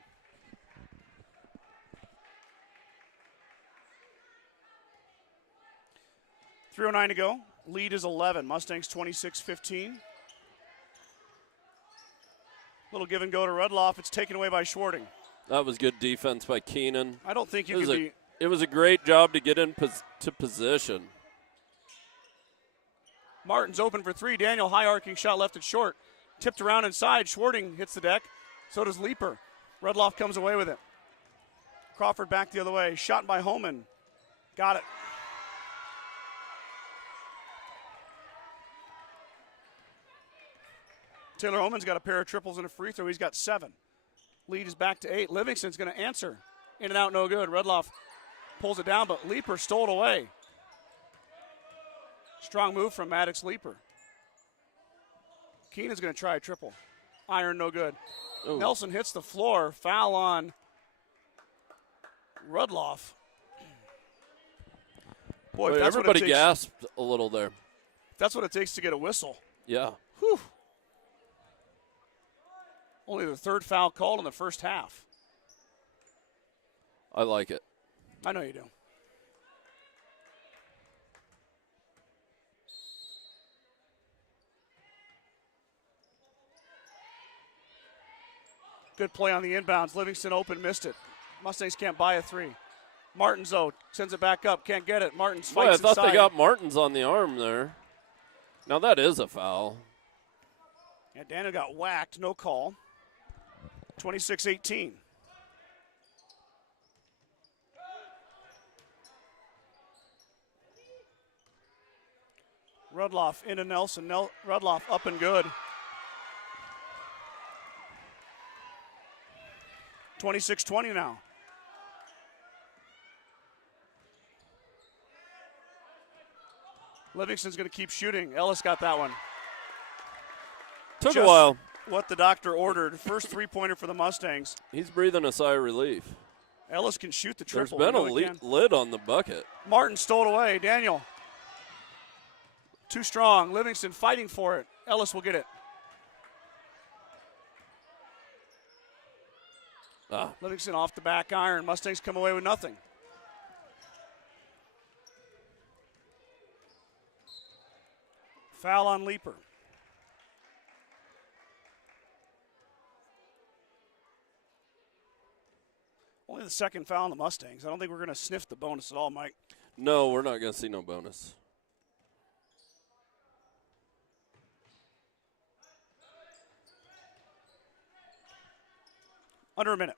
.309 to go. Lead is 11. Mustangs 26-15. Little give and go to Rudloff. It's taken away by Schwarting. That was good defense by Keenan. I don't think you can be. It was a great job to get to position. Martin's open for three. Daniel high arcing shot left it short. Tipped around inside. Schwarting hits the deck. So does Leaper. Rudloff comes away with it. Crawford back the other way. Shot by Holman. Got it. Taylor Holman's got a pair of triples and a free throw. He's got 7. Lead is back to 8. Livingston's going to answer. In and out, no good. Rudloff pulls it down, but Leaper stole it away. Strong move from Maddox Leaper. Keenan's going to try a triple. Iron, no good. Ooh. Nelson hits the floor. Foul on Rudloff. Boy, Wait, that's everybody what it takes. gasped a little there. That's what it takes to get a whistle. Yeah. Whew. Only the third foul called in the first half. I like it. I know you do. Good play on the inbounds. Livingston open, missed it. Mustangs can't buy a three. Martins, though, sends it back up. Can't get it. Martins Boy, fights I thought inside. they got Martins on the arm there. Now that is a foul. Yeah, Daniel got whacked. No call. 26-18. Rudloff into Nelson. Rudloff up and good. 26-20 now. Livingston's going to keep shooting. Ellis got that one. Took Just a while. What the doctor ordered. First three-pointer for the Mustangs. He's breathing a sigh of relief. Ellis can shoot the There's triple. been a We know he can. lid on the bucket. Martin stole it away. Daniel. Too strong. Livingston fighting for it. Ellis will get it. Livingston off the back iron. Mustangs come away with nothing. Foul on Leaper. Only the second foul on the Mustangs. I don't think we're going to sniff the bonus at all, Mike. No, we're not going to see no bonus. Under a minute.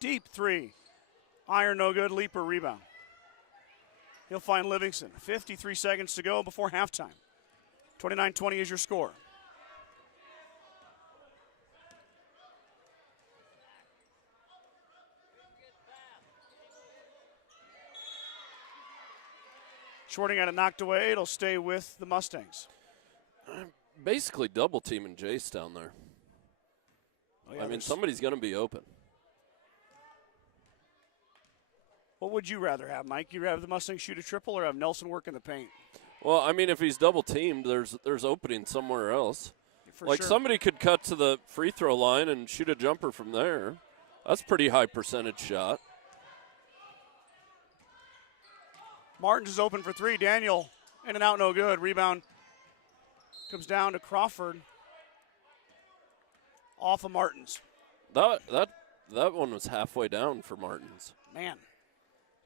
Deep three. Iron no good. Leaper rebound. He'll find Livingston. 53 seconds to go before halftime. 29-20 is your score. Shorting got it knocked away. It'll stay with the Mustangs. Basically double teaming Jace down there. Oh, yeah, I mean, somebody's going to be open. What would you rather have, Mike? You'd rather the Mustangs shoot a triple or have Nelson work in the paint? Well, I mean, if he's double teamed, there's opening somewhere else. For like sure. somebody could cut to the free throw line and shoot a jumper from there. That's a pretty high percentage shot. Martins is open for three. Daniel in and out, no good. Rebound comes down to Crawford. Off of Martins. That one was halfway down for Martins. Man,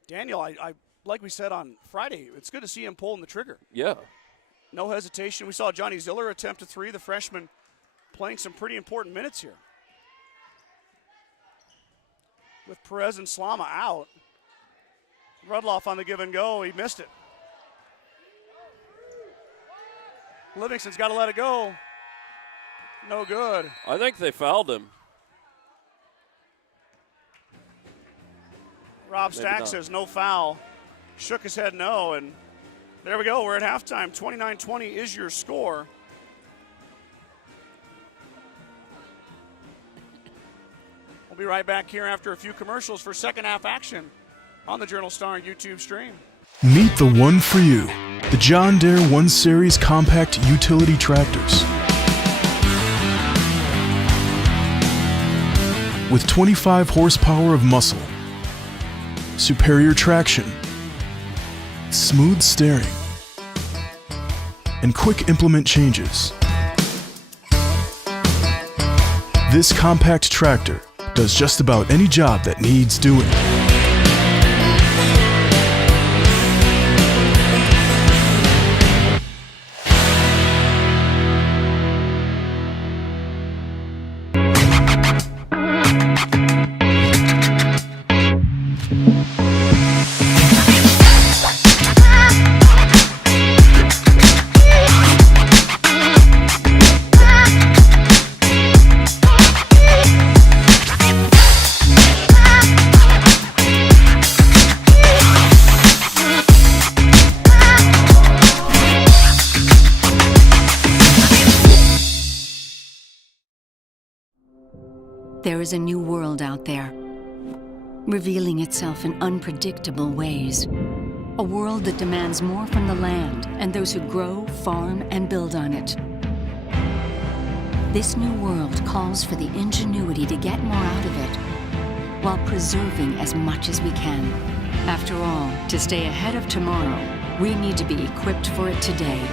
Daniel, I like we said on Friday, it's good to see him pulling the trigger. Yeah. No hesitation. We saw Johnny Ziller attempt a three, the freshman playing some pretty important minutes here. With Perez and Slama out. Rudloff on the give and go. He missed it. Livingston's got to let it go. No good. I think they fouled him. Rob Maybe Stack not. says no foul. Shook his head no, and there we go. We're at halftime. 29-20 is your score. We'll be right back here after a few commercials for second half action on the Journal-Star YouTube stream. Meet the one for you, the John Deere 1 Series compact utility tractors. With 25 horsepower of muscle, superior traction, smooth steering, and quick implement changes. This compact tractor does just about any job that needs doing. There is a new world out there, revealing itself in unpredictable ways. A world that demands more from the land and those who grow, farm, and build on it. This new world calls for the ingenuity to get more out of it, while preserving as much as we can. After all, to stay ahead of tomorrow, we need to be equipped for it today.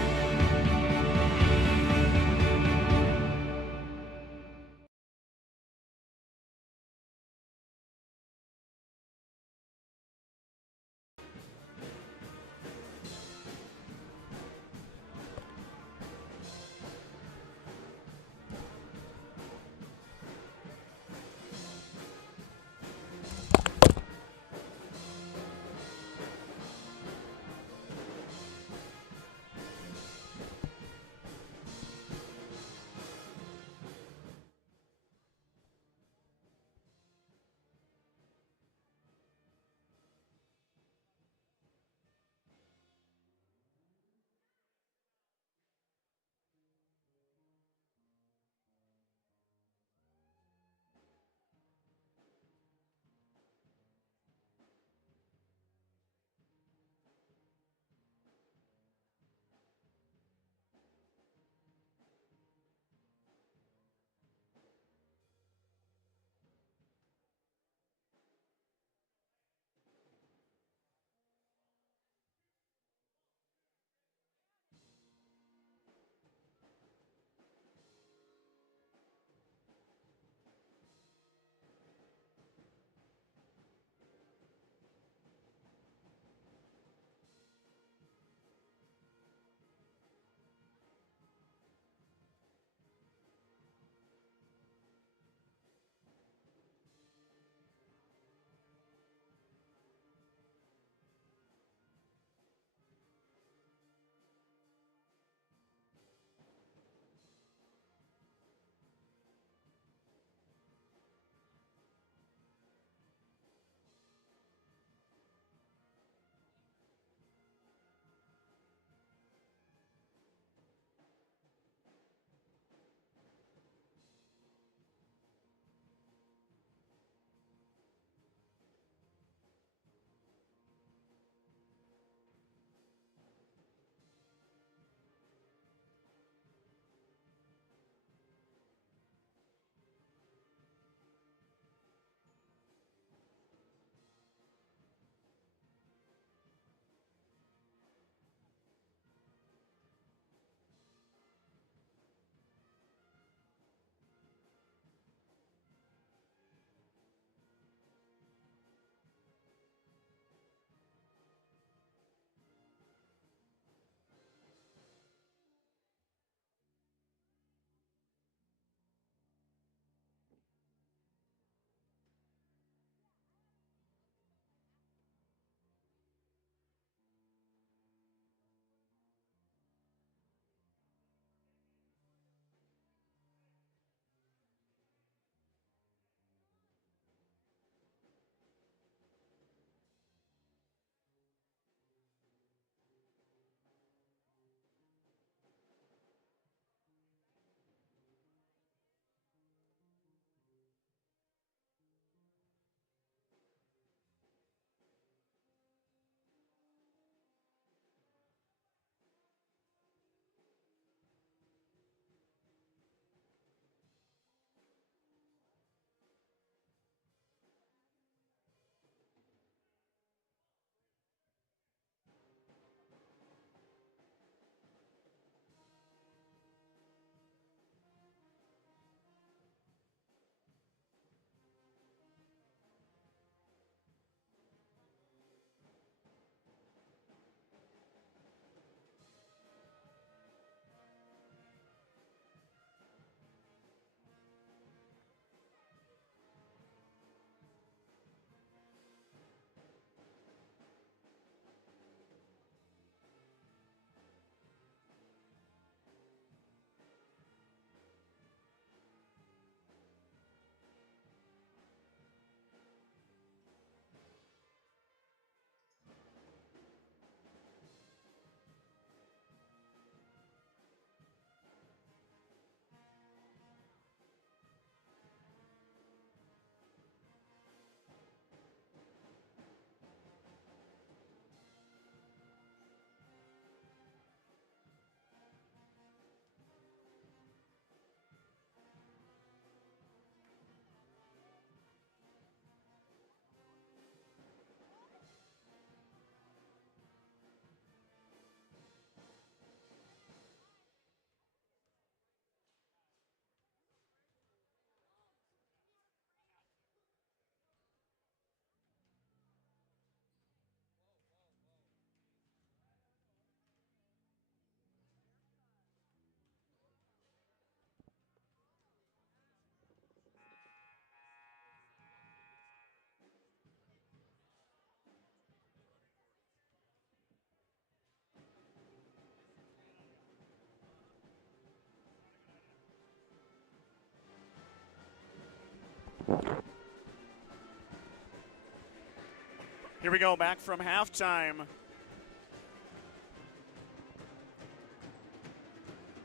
Here we go, back from halftime.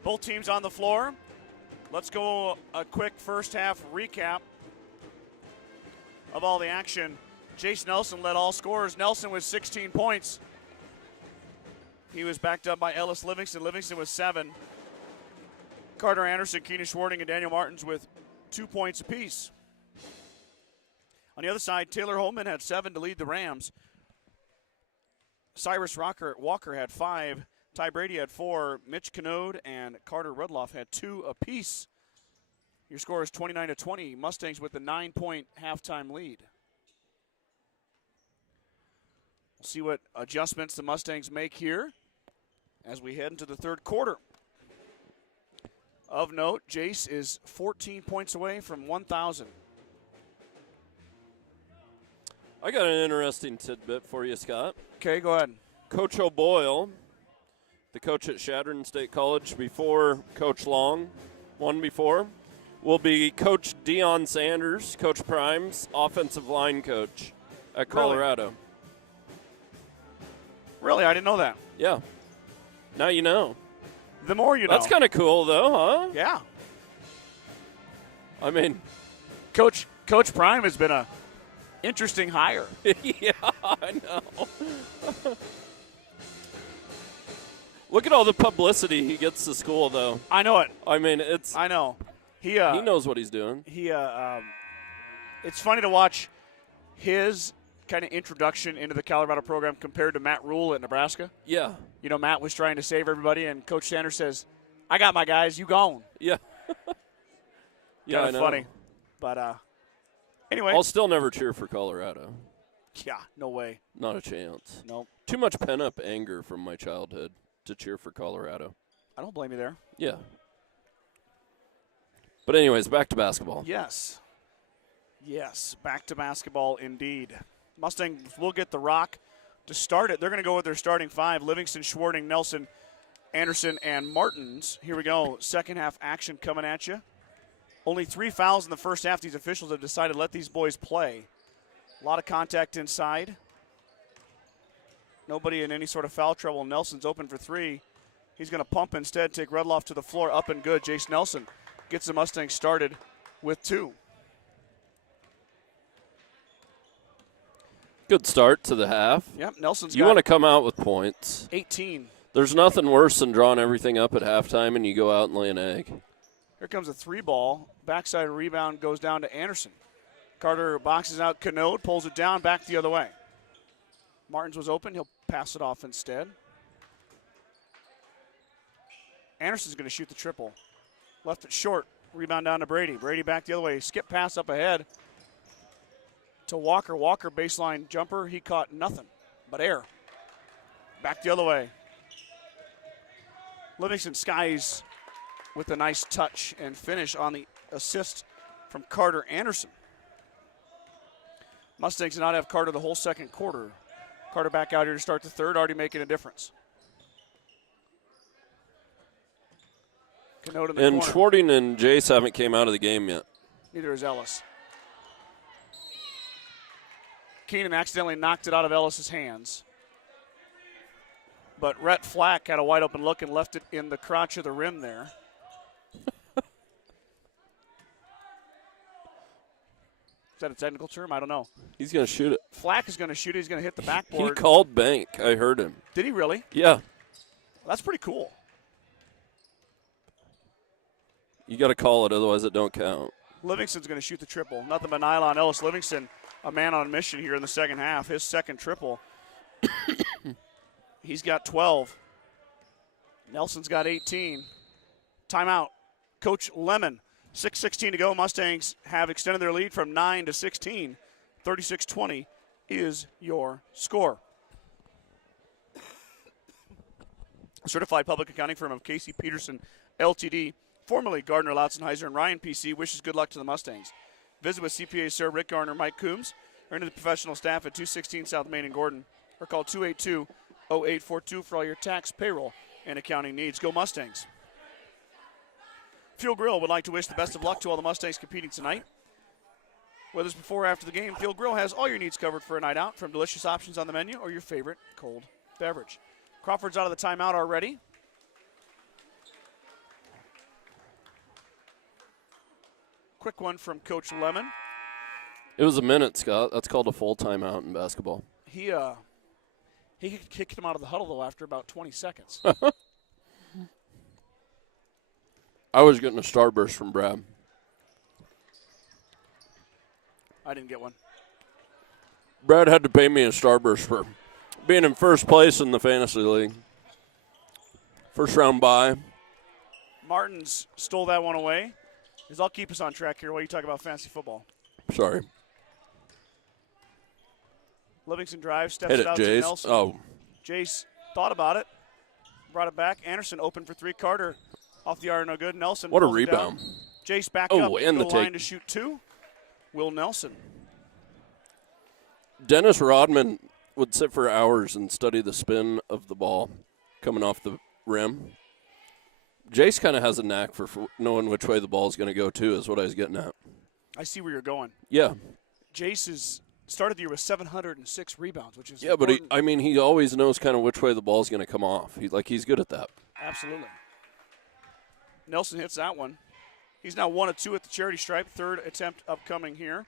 Both teams on the floor. Let's go a quick first half recap of all the action. Jace Nelson led all scorers. Nelson with 16 points. He was backed up by Ellis Livingston. Livingston with 7. Carter Anderson, Keenan Schwarting, and Daniel Martins with 2 points apiece. On the other side, Taylor Holman had 7 to lead the Rams. Cyrus Walker had 5. Ty Brady had 4. Mitch Canode and Carter Rudloff had 2 apiece. Your score is 29-20. Mustangs with the 9-point halftime lead. We'll see what adjustments the Mustangs make here as we head into the third quarter. Of note, Jace is 14 points away from 1,000. I got an interesting tidbit for you, Scott. Okay, go ahead. Coach O'Boyle, the coach at Chadron State College before Coach Long, one before, will be Coach Deion Sanders, Coach Prime's offensive line coach at Colorado. Really? I didn't know that. Yeah. Now you know. The more you know. That's kind of cool, though, huh? Yeah. I mean, Coach Prime has been a interesting hire. Yeah, I know. Look at all the publicity he gets to school, though. I know it. I mean, I know. He knows what he's doing. It's funny to watch his kind of introduction into the Colorado program compared to Matt Rule at Nebraska. Yeah. You know, Matt was trying to save everybody, and Coach Sanders says, I got my guys, you gone. Yeah. Yeah, kind I of know. funny. But anyway. I'll still never cheer for Colorado. Yeah, no way. Not a chance. Nope. Too much pent-up anger from my childhood to cheer for Colorado. I don't blame you there. Yeah. But anyways, back to basketball. Yes. Yes, back to basketball indeed. Mustangs will get the rock to start it. They're going to go with their starting 5. Livingston, Schwarting, Nelson, Anderson, and Martins. Here we go. Second half action coming at you. Only 3 fouls in the first half. These officials have decided to let these boys play. A lot of contact inside. Nobody in any sort of foul trouble. Nelson's open for 3. He's going to pump instead, take Rudloff to the floor, up and good. Jace Nelson gets the Mustangs started with 2. Good start to the half. Yep, Nelson's You want to come out with points. 18. There's nothing worse than drawing everything up at halftime and you go out and lay an egg. Here comes a 3 ball. Backside rebound goes down to Anderson. Carter boxes out Canode, pulls it down, back the other way. Martins was open. He'll pass it off instead. Anderson's going to shoot the triple. Left it short. Rebound down to Brady. Brady back the other way. Skip pass up ahead to Walker. Walker baseline jumper. He caught nothing but air. Back the other way. Livingston skies with a nice touch and finish on the assist from Carter Anderson. Mustangs did not have Carter the whole second quarter. Carter back out here to start the third, already making a difference. Canode in the And corner. Schwarting and Jace haven't came out of the game yet. Neither is Ellis. Keenan accidentally knocked it out of Ellis's hands. But Rhett Flack had a wide open look and left it in the crotch of the rim there. Is that a technical term? I don't know. He's going to shoot it. Flack is going to shoot it. He's going to hit the backboard. He called bank. I heard him. Did he really? Yeah. That's pretty cool. You got to call it, otherwise it don't count. Livingston's going to shoot the triple. Nothing but nylon. Ellis Livingston, a man on mission here in the second half. His second triple. He's got 12. Nelson's got 18. Timeout. Coach Lemon. 6:16 to go. Mustangs have extended their lead from 9 to 16. 36-20 is your score. Certified public accounting firm of Casey Peterson, LTD, formerly Gardner, Lautzenheiser, and Ryan PC, wishes good luck to the Mustangs. Visit with CPA Sir Rick Garner, Mike Coombs, or into the professional staff at 216 South Main in Gordon, or call 282-0842 for all your tax, payroll, and accounting needs. Go Mustangs. Fuel Grill would like to wish the best of luck to all the Mustangs competing tonight. Whether it's before or after the game, Field Grill has all your needs covered for a night out, from delicious options on the menu or your favorite cold beverage. Crawford's out of the timeout already. Quick one from Coach Lemon. It was a minute, Scott. That's called a full timeout in basketball. He kicked him out of the huddle, though, after about 20 seconds. I was getting a starburst from Brad. I didn't get one. Brad had to pay me a starburst for being in first place in the fantasy league. First round bye. Martins stole that one away. I'll keep us on track here while you talk about fantasy football. Sorry. Livingston drives, steps Hit it it, out Jace. to Nelson. Oh. Jace thought about it, brought it back. Anderson open for three. Carter off the iron, no good. Nelson. What a pulls it down. rebound. Jace back Oh, up and to the the line take. to shoot two. Will Nelson. Dennis Rodman would sit for hours and study the spin of the ball coming off the rim. Jace kind of has a knack for knowing which way the ball is going to go, too, is what I was getting at. I see where you're going. Yeah. Jace has started the year with 706 rebounds, which is Yeah, but he always knows kind of which way the ball is going to come off. He's good at that. Absolutely. Nelson hits that one. He's now 1 of 2 at the charity stripe. Third attempt upcoming here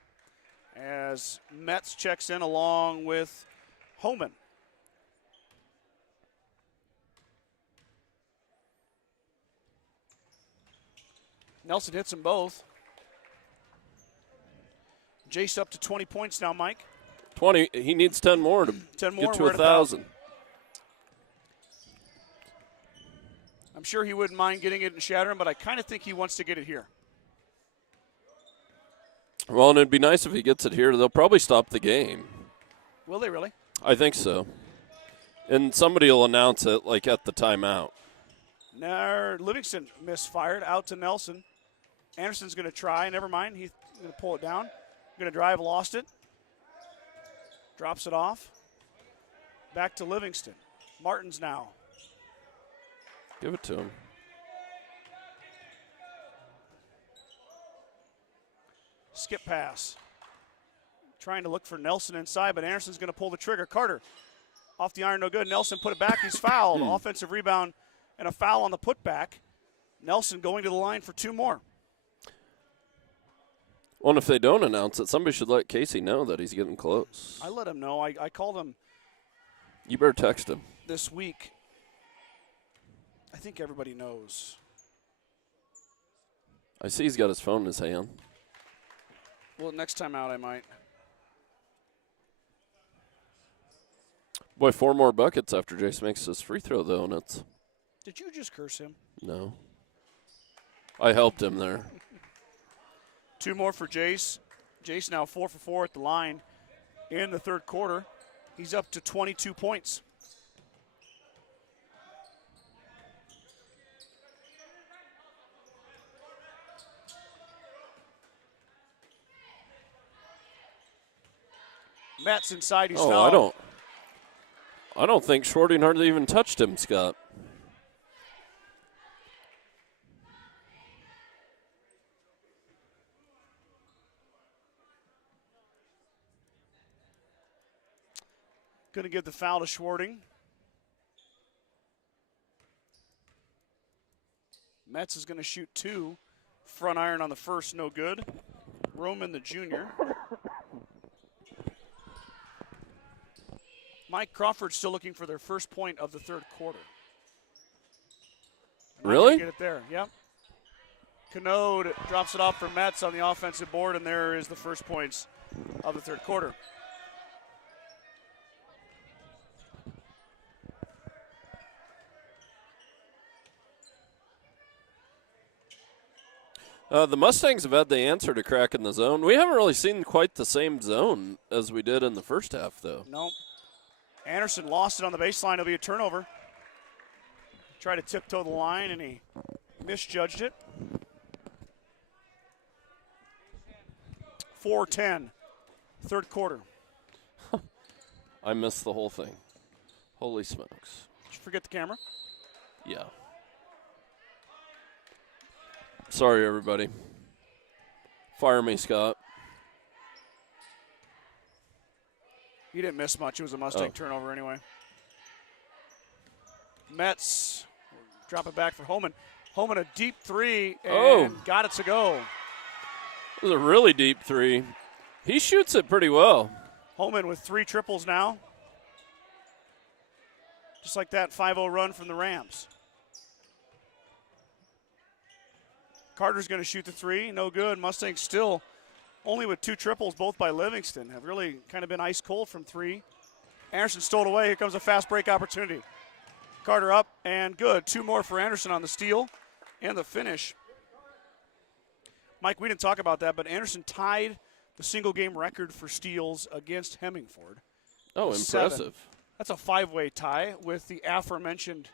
as Metz checks in along with Homan. Nelson hits them both. Jace up to 20 points now, Mike. 20. He needs 10 more to 10 more, get to we're at 1,000. I'm sure he wouldn't mind getting it in Shattering, but I kind of think he wants to get it here. Well, and it'd be nice if he gets it here. They'll probably stop the game. Will they really? I think so. And somebody will announce it, like, at the timeout. Now, Livingston misfired out to Nelson. Anderson's going to try. Never mind. He's going to pull it down. Going to drive, lost it. Drops it off. Back to Livingston. Martins now. Give it to him. Skip pass. Trying to look for Nelson inside, but Anderson's going to pull the trigger. Carter off the iron, no good. Nelson put it back. He's fouled. Offensive rebound and a foul on the putback. Nelson going to the line for 2 more. Well, and if they don't announce it, somebody should let Casey know that he's getting close. I let him know. I called him You better text him. this week. I think everybody knows. I see he's got his phone in his hand. Well, next time out I might. Boy, 4 more buckets after Jace makes his free throw, though, and it's... Did you just curse him? No. I helped him there. 2 more for Jace. Jace now 4 for 4 at the line in the third quarter. He's up to 22 points. Matt's inside. He's fouled. I don't think Shorting hardly even touched him, Scott. Going to give the foul to Schwarting. Metz is going to shoot 2. Front iron on the first, no good. Roman, the junior. Mike Crawford still looking for their first point of the third quarter. Really? Get it there, yep. Canode drops it off for Metz on the offensive board, and there is the first points of the third quarter. The Mustangs have had the answer to crack in the zone. We haven't really seen quite the same zone as we did in the first half, though. Nope. Anderson lost it on the baseline. It'll be a turnover. Tried to tiptoe the line, and he misjudged it. 4:10, third quarter. I missed the whole thing. Holy smokes. Did you forget the camera? Yeah. Sorry, everybody. Fire me, Scott. He didn't miss much. It was a Mustang turnover anyway. Metz drop it back for Holman. Holman a deep three and got it to go. It was a really deep three. He shoots it pretty well. Holman with 3 triples now. Just like that 5-0 run from the Rams. Carter's going to shoot the 3. No good. Mustangs still only with 2 triples, both by Livingston. Have really kind of been ice cold from 3. Anderson stole it away. Here comes a fast break opportunity. Carter up and good. 2 more for Anderson on the steal and the finish. Mike, we didn't talk about that, but Anderson tied the single game record for steals against Hemingford. Oh, impressive. 7. That's a 5-way tie with the aforementioned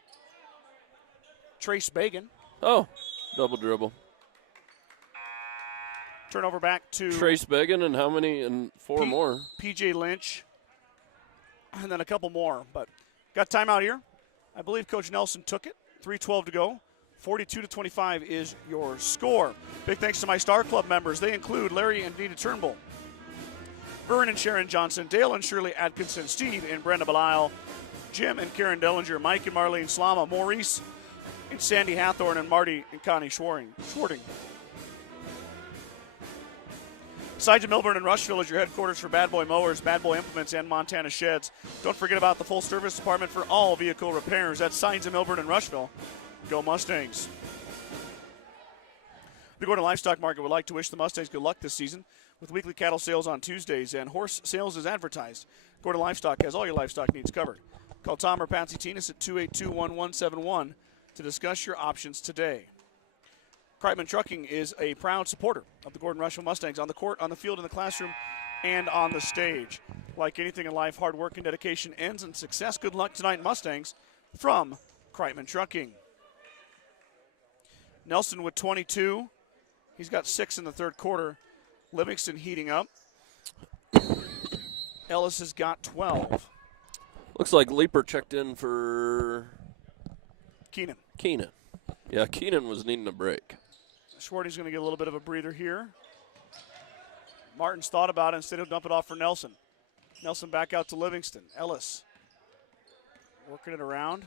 Trace Bagan. Oh, double dribble. Turnover back to Trace Bagan and how many? And 4 more. PJ Lynch. And then a couple more. But got timeout here. I believe Coach Nelson took it. 3:12 to go. 42-25 is your score. Big thanks to my Star Club members. They include Larry and Nita Turnbull, Vern and Sharon Johnson, Dale and Shirley Atkinson, Steve and Brenda Belisle, Jim and Karen Dellinger, Mike and Marlene Slama, Maurice and Sandy Hathorn, and Marty and Connie Schwarting. Besides Milburn and Rushville is your headquarters for Bad Boy Mowers, Bad Boy Implements, and Montana Sheds. Don't forget about the full service department for all vehicle repairs. That's Signs of Milburn and Rushville. Go Mustangs. The Gordon Livestock Market would like to wish the Mustangs good luck this season with weekly cattle sales on Tuesdays and horse sales as advertised. Gordon Livestock has all your livestock needs covered. Call Tom or Patsy Tinas at 282-1171 to discuss your options today. Kreitman Trucking is a proud supporter of the Gordon-Rushville Mustangs on the court, on the field, in the classroom, and on the stage. Like anything in life, hard work and dedication ends in success. Good luck tonight, Mustangs, from Kreitman Trucking. Nelson with 22. He's got 6 in the third quarter. Livingston heating up. Ellis has got 12. Looks like Leaper checked in for Keenan. Yeah, Keenan was needing a break. Schwarty's going to get a little bit of a breather here. Martin's thought about it. Instead, he'll dump it off for Nelson. Nelson back out to Livingston. Ellis working it around.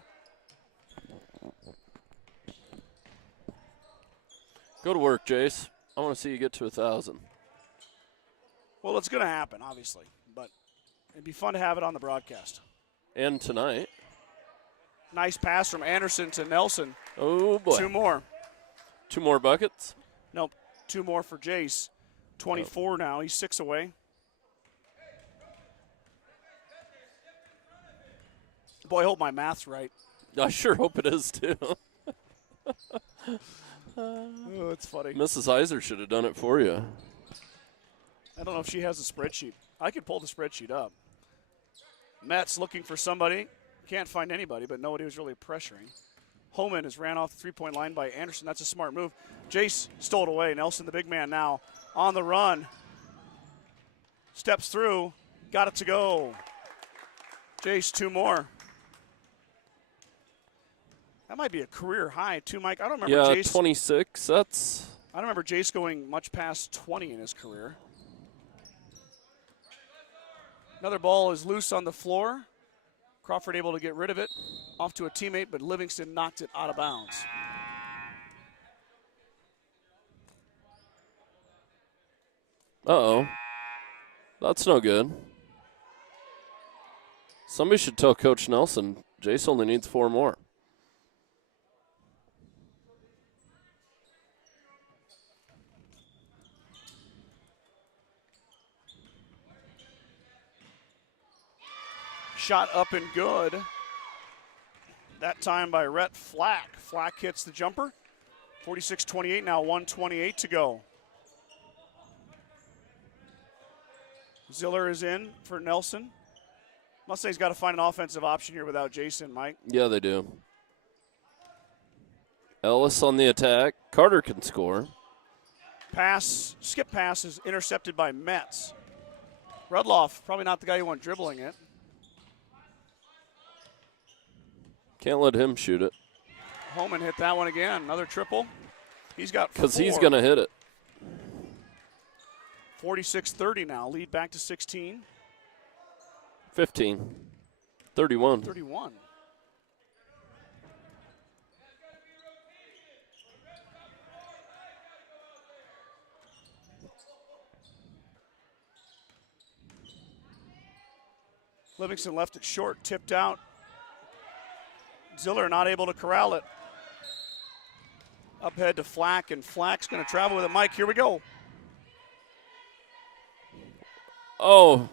Go to work, Jace. I want to see you get to 1,000. Well, it's going to happen, obviously, but it'd be fun to have it on the broadcast. And tonight. Nice pass from Anderson to Nelson. Oh, boy. 2 more. 2 more buckets? Nope. 2 more for Jace. 24 now. He's 6 away. Boy, I hope my math's right. I sure hope it is, too. Oh, it's funny. Mrs. Heiser should have done it for you. I don't know if she has a spreadsheet. I could pull the spreadsheet up. Metz looking for somebody. Can't find anybody, but nobody was really pressuring. Holman has ran off the three-point line by Anderson. That's a smart move. Jace stole it away. Nelson, the big man now, on the run. Steps through. Got it to go. Jace, 2 more. That might be a career high, too, Mike. I don't remember Jace. 26. I don't remember Jace going much past 20 in his career. Another ball is loose on the floor. Crawford able to get rid of it. Off to a teammate, but Livingston knocked it out of bounds. Uh-oh. That's no good. Somebody should tell Coach Nelson, Jace only needs 4 more. Shot up and good. That time by Rhett Flack. Flack hits the jumper. 46-28, now 1:28 to go. Ziller is in for Nelson. Mustang's got to find an offensive option here without Jason, Mike. Yeah, they do. Ellis on the attack. Carter can score. Skip pass is intercepted by Metz. Rudloff, probably not the guy you want dribbling it. Can't let him shoot it. Holman hit that one again. Another triple. He's got 4. Because he's going to hit it. 46-30 now. Lead back to 16. 15. 31. 31. Livingston left it short, tipped out. Ziller not able to corral it. Up ahead to Flack, and Flack's going to travel with it. Mike, here we go. Oh,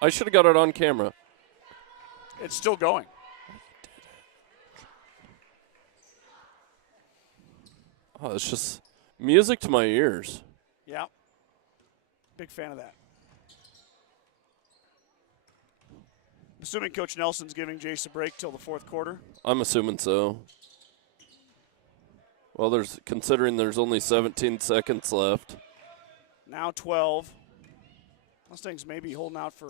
I should have got it on camera. It's still going. Oh, it's just music to my ears. Yeah. Big fan of that. Assuming Coach Nelson's giving Jace a break till the fourth quarter. I'm assuming so. Well, considering there's only 17 seconds left. Now 12. Mustangs maybe holding out for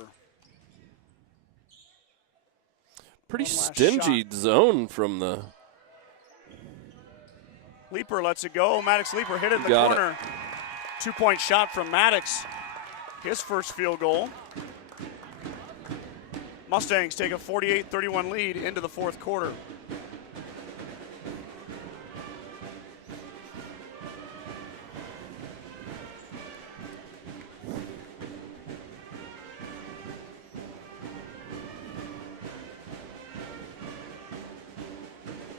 pretty one last stingy shot. zone from the. Leaper lets it go. Maddox Leaper hit it in the Got corner. 2-point shot from Maddox. His first field goal. Mustangs take a 48-31 lead into the fourth quarter.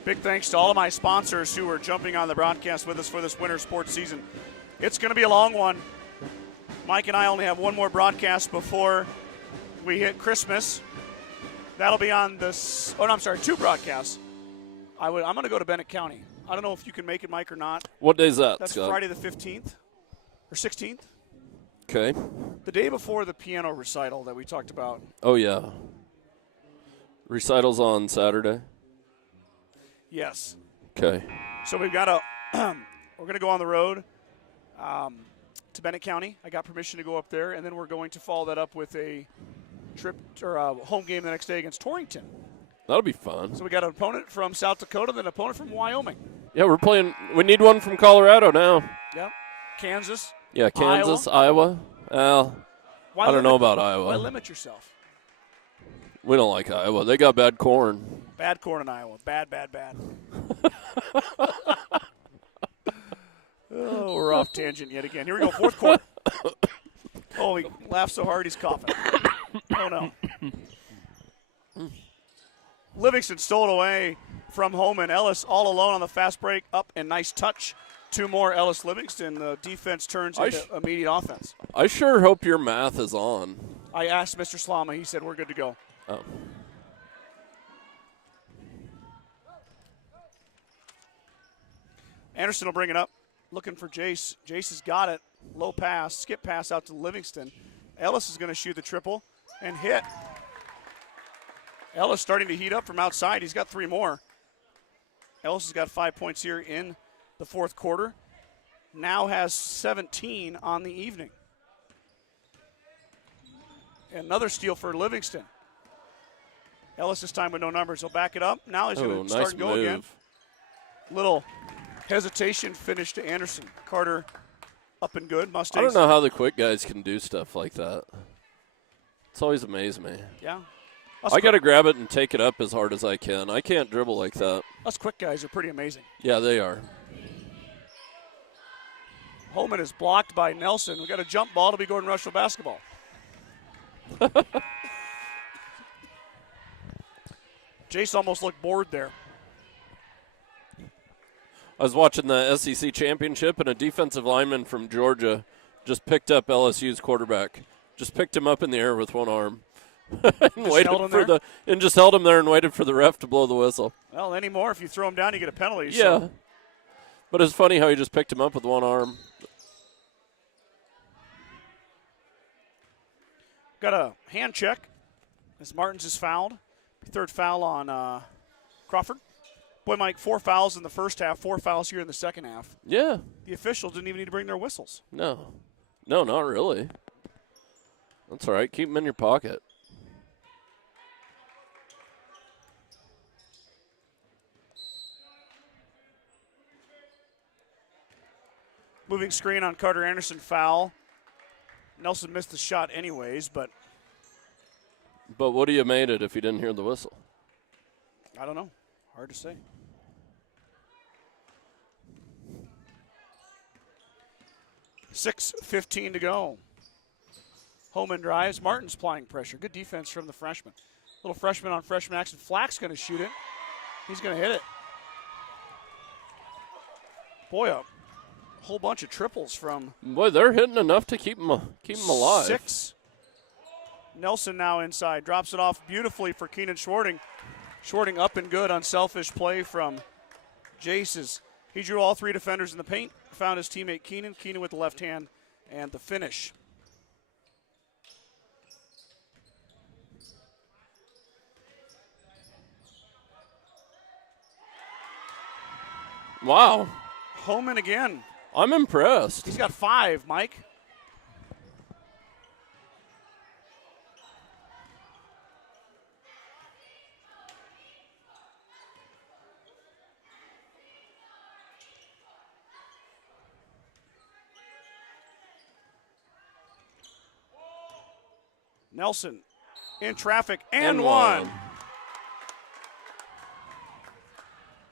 Big thanks to all of my sponsors who are jumping on the broadcast with us for this winter sports season. It's going to be a long one. Mike and I only have one more broadcast before we hit Christmas. That'll be on this. Oh, no, I'm sorry, two broadcasts. I'm going to go to Bennett County. I don't know if you can make it, Mike, or not. What day is that, That's Scott? Friday the 15th or 16th. Okay. The day before the piano recital that we talked about. Oh, yeah. Recitals on Saturday? Yes. Okay. So we've got we're going to go on the road to Bennett County. I got permission to go up there, and then we're going to follow that up with a trip or a home game the next day against Torrington. That'll be fun. So we got an opponent from South Dakota, then an opponent from Wyoming. Yeah, we're playing. We need one from Colorado now. Yep. Kansas. Yeah, Kansas, Iowa. Well, I don't know about Iowa. Why limit yourself? We don't like Iowa. They got bad corn. Bad corn in Iowa. Bad, bad, bad. Oh, we're off tangent yet again. Here we go, fourth quarter. Oh, he laughed so hard he's coughing. Oh, no. Livingston stole it away from Holman. Ellis all alone on the fast break. Up and nice touch. Two more Ellis Livingston. The defense turns into immediate offense. I sure hope your math is on. I asked Mr. Slama. He said we're good to go. Oh. Anderson will bring it up. Looking for Jace. Jace has got it. Low pass. Skip pass out to Livingston. Ellis is going to shoot the triple and hit. Ellis starting to heat up from outside. He's got three more. Ellis has got 5 points here in the fourth quarter. Now has 17 on the evening. Another steal for Livingston. Ellis this time with no numbers. He'll back it up. Now he's going to start and go again. Little hesitation, finish to Anderson. Carter up and good. Mustangs. I don't know how the quick guys can do stuff like that. It's always amazed me. Yeah. I got to grab it and take it up as hard as I can. I can't dribble like that. Us quick guys are pretty amazing. Yeah, they are. Holman is blocked by Nelson. We got a jump ball to be Gordon-Rushville Basketball. Jace almost looked bored there. I was watching the SEC championship, and a defensive lineman from Georgia just picked up LSU's quarterback. Just picked him up in the air with one arm. and just held him there and waited for the ref to blow the whistle. Well, anymore, if you throw him down, you get a penalty. Yeah. So. But it's funny how he just picked him up with one arm. Got a hand check as Martins is fouled. Third foul on Crawford. Boy, Mike, 4 fouls in the first half, 4 fouls here in the second half. Yeah. The officials didn't even need to bring their whistles. No, not really. That's all right. Keep them in your pocket. Moving screen on Carter Anderson, foul. Nelson missed the shot anyways, but But would he have made it if he didn't hear the whistle? I don't know. Hard to say. .6:15 to go. Holman drives. Martin's applying pressure. Good defense from the freshman. Little freshman on freshman action. Flack's going to shoot it. He's going to hit it. Boy, a whole bunch of triples from. Boy, they're hitting enough to keep him alive. 6. Nelson now inside. Drops it off beautifully for Keenan Schwarting. Schwarting up and good. Unselfish play from Jace's. He drew all 3 defenders in the paint. Found his teammate Keenan. Keenan with the left hand and the finish. Wow. Holman again. I'm impressed. He's got 5, Mike. Nelson in traffic and one.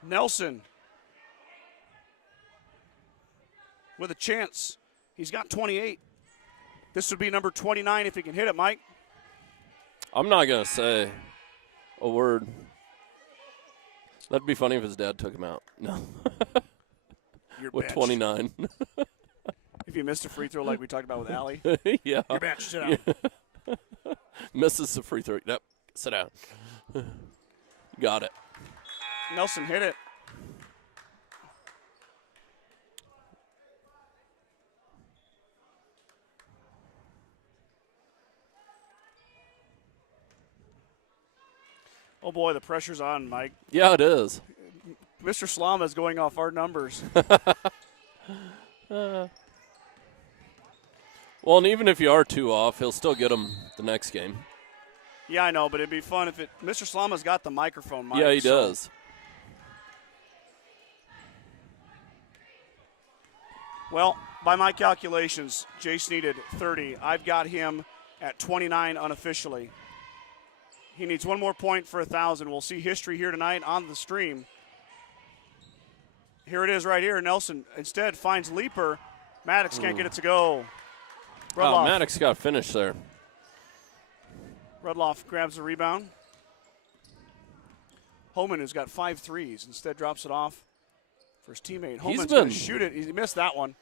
Nelson with a chance. He's got 28. This would be number 29 if he can hit it, Mike. I'm not going to say a word. That'd be funny if his dad took him out. No. With bench. 29. If you missed a free throw like we talked about with Allie. Yeah. Your bench, sit down. Yeah. Misses the free throw. Yep. Sit down. Got it. Nelson hit it. Oh, boy, the pressure's on, Mike. Yeah, it is. Mr. Slama is going off our numbers. Well, and even if you are 2 off, he'll still get them the next game. Yeah, I know, but it'd be fun if it. Mr. Slama's got the microphone, Mike. Yeah, he does. Well, by my calculations, Jace needed 30. I've got him at 29 unofficially. He needs 1 more point for 1,000. We'll see history here tonight on the stream. Here it is right here. Nelson instead finds Leaper. Maddox can't get it to go. Wow, Maddox got finished there. Rudloff grabs the rebound. Holman, who's got 5 threes, instead drops it off for his teammate. Holman's going to shoot it. He missed that one.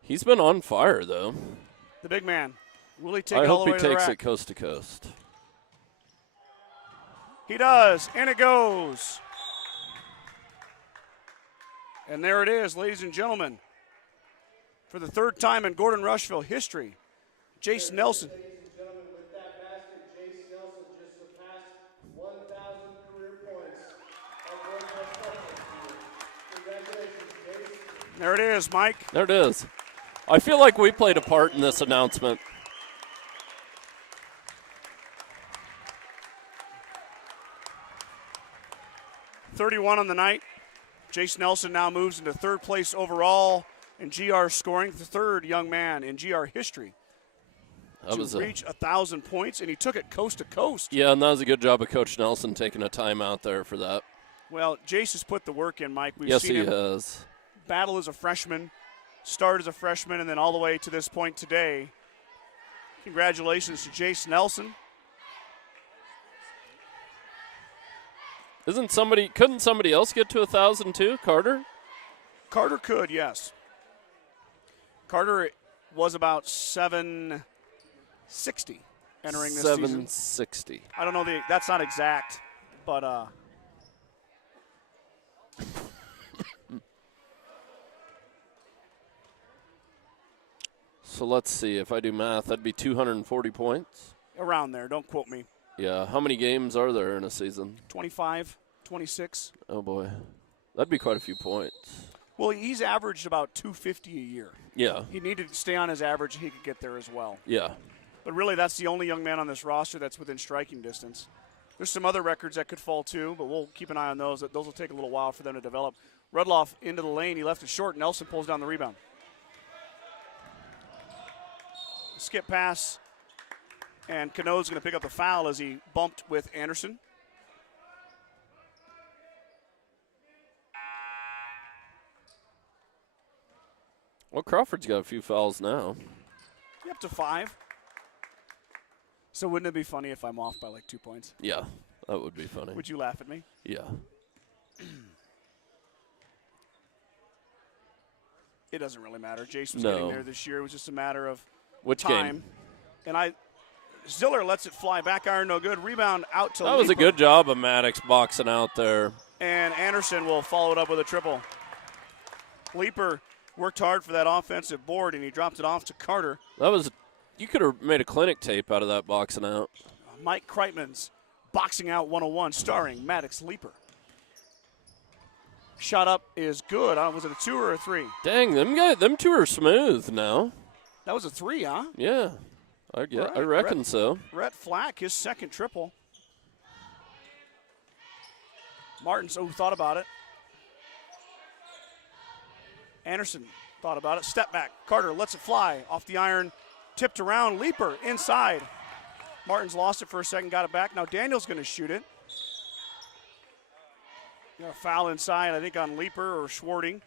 He's been on fire, though. The big man. Will he take I it all hope the he way to the takes rack? it coast to coast. He does, and it goes. And there it is, ladies and gentlemen. For the 3rd time in Gordon-Rushville history, Jace Nelson. Ladies and gentlemen, with that basket, Jace Nelson just surpassed 1,000 career points of Gordon-Rushville. Congratulations, Jace. There it is, Mike. There it is. I feel like we played a part in this announcement. .31 on the night. Jace Nelson now moves into 3rd place overall in GR scoring, the 3rd young man in GR history to reach 1,000 points, and he took it coast to coast. Yeah, and that was a good job of Coach Nelson taking a timeout there for that. Well, Jace has put the work in, Mike. We've yes, seen he him has. battle as a freshman, start as a freshman, and then all the way to this point today. Congratulations to Jace Nelson. Couldn't somebody else get to 1,000 too? Carter? Carter could, yes. Carter was about 760 entering this season. 760. I don't know that's not exact, but So let's see. If I do math, that'd be 240 points. around there. Don't quote me. Yeah. How many games are there in a season? 25, 26. Oh, boy. That'd be quite a few points. Well, he's averaged about 250 a year. Yeah. He needed to stay on his average. He could get there as well. Yeah. But really, that's the only young man on this roster that's within striking distance. There's some other records that could fall too, but we'll keep an eye on those. Those will take a little while for them to develop. Rudloff into the lane. He left it short. Nelson pulls down the rebound. Skip pass. And Cano's going to pick up the foul as he bumped with Anderson. Well, Crawford's got a few fouls now. Up to 5. So wouldn't it be funny if I'm off by like 2 points? Yeah, that would be funny. Would you laugh at me? Yeah. It doesn't really matter. Jace was getting there this year. It was just a matter of which time. Game? And Ziller lets it fly. Back iron, no good. Rebound out to That was a good job of Maddox boxing out there. And Anderson will follow it up with a triple. Leaper worked hard for that offensive board, and he dropped it off to Carter. You could have made a clinic tape out of that boxing out. Mike Kreitman's Boxing Out 101, starring Maddox Leaper. Shot up is good. Was it a 2 or a 3? Dang, them two are smooth now. That was a 3, huh? Yeah, I reckon so. Rhett Flack, his second triple. Martins, thought about it. Anderson thought about it. Step back. Carter lets it fly off the iron. Tipped around. Leaper inside. Martins lost it for a second, got it back. Now Daniel's going to shoot it. A foul inside, I think, on Leaper or Schwarting.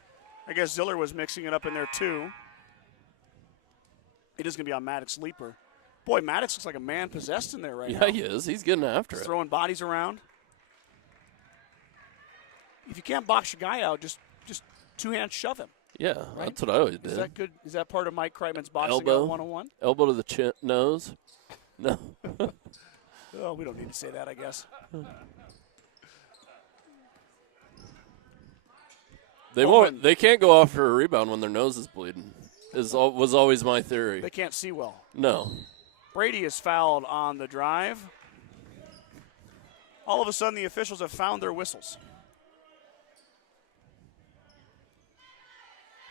I guess Ziller was mixing it up in there, too. It is going to be on Maddox Leaper. Boy, Maddox looks like a man possessed in there right now. Yeah, he is. He's getting after it. Throwing bodies around. If you can't box your guy out, just two-hand shove him. Yeah, right? That's what I always did. Is that good? Is that part of Mike Kreitman's boxing Elbow, out 101? Elbow to the nose. No. Oh, we don't need to say that, I guess. They won't. They can't go off for a rebound when their nose is bleeding. Was always my theory. They can't see well. No. Brady is fouled on the drive. All of a sudden, the officials have found their whistles.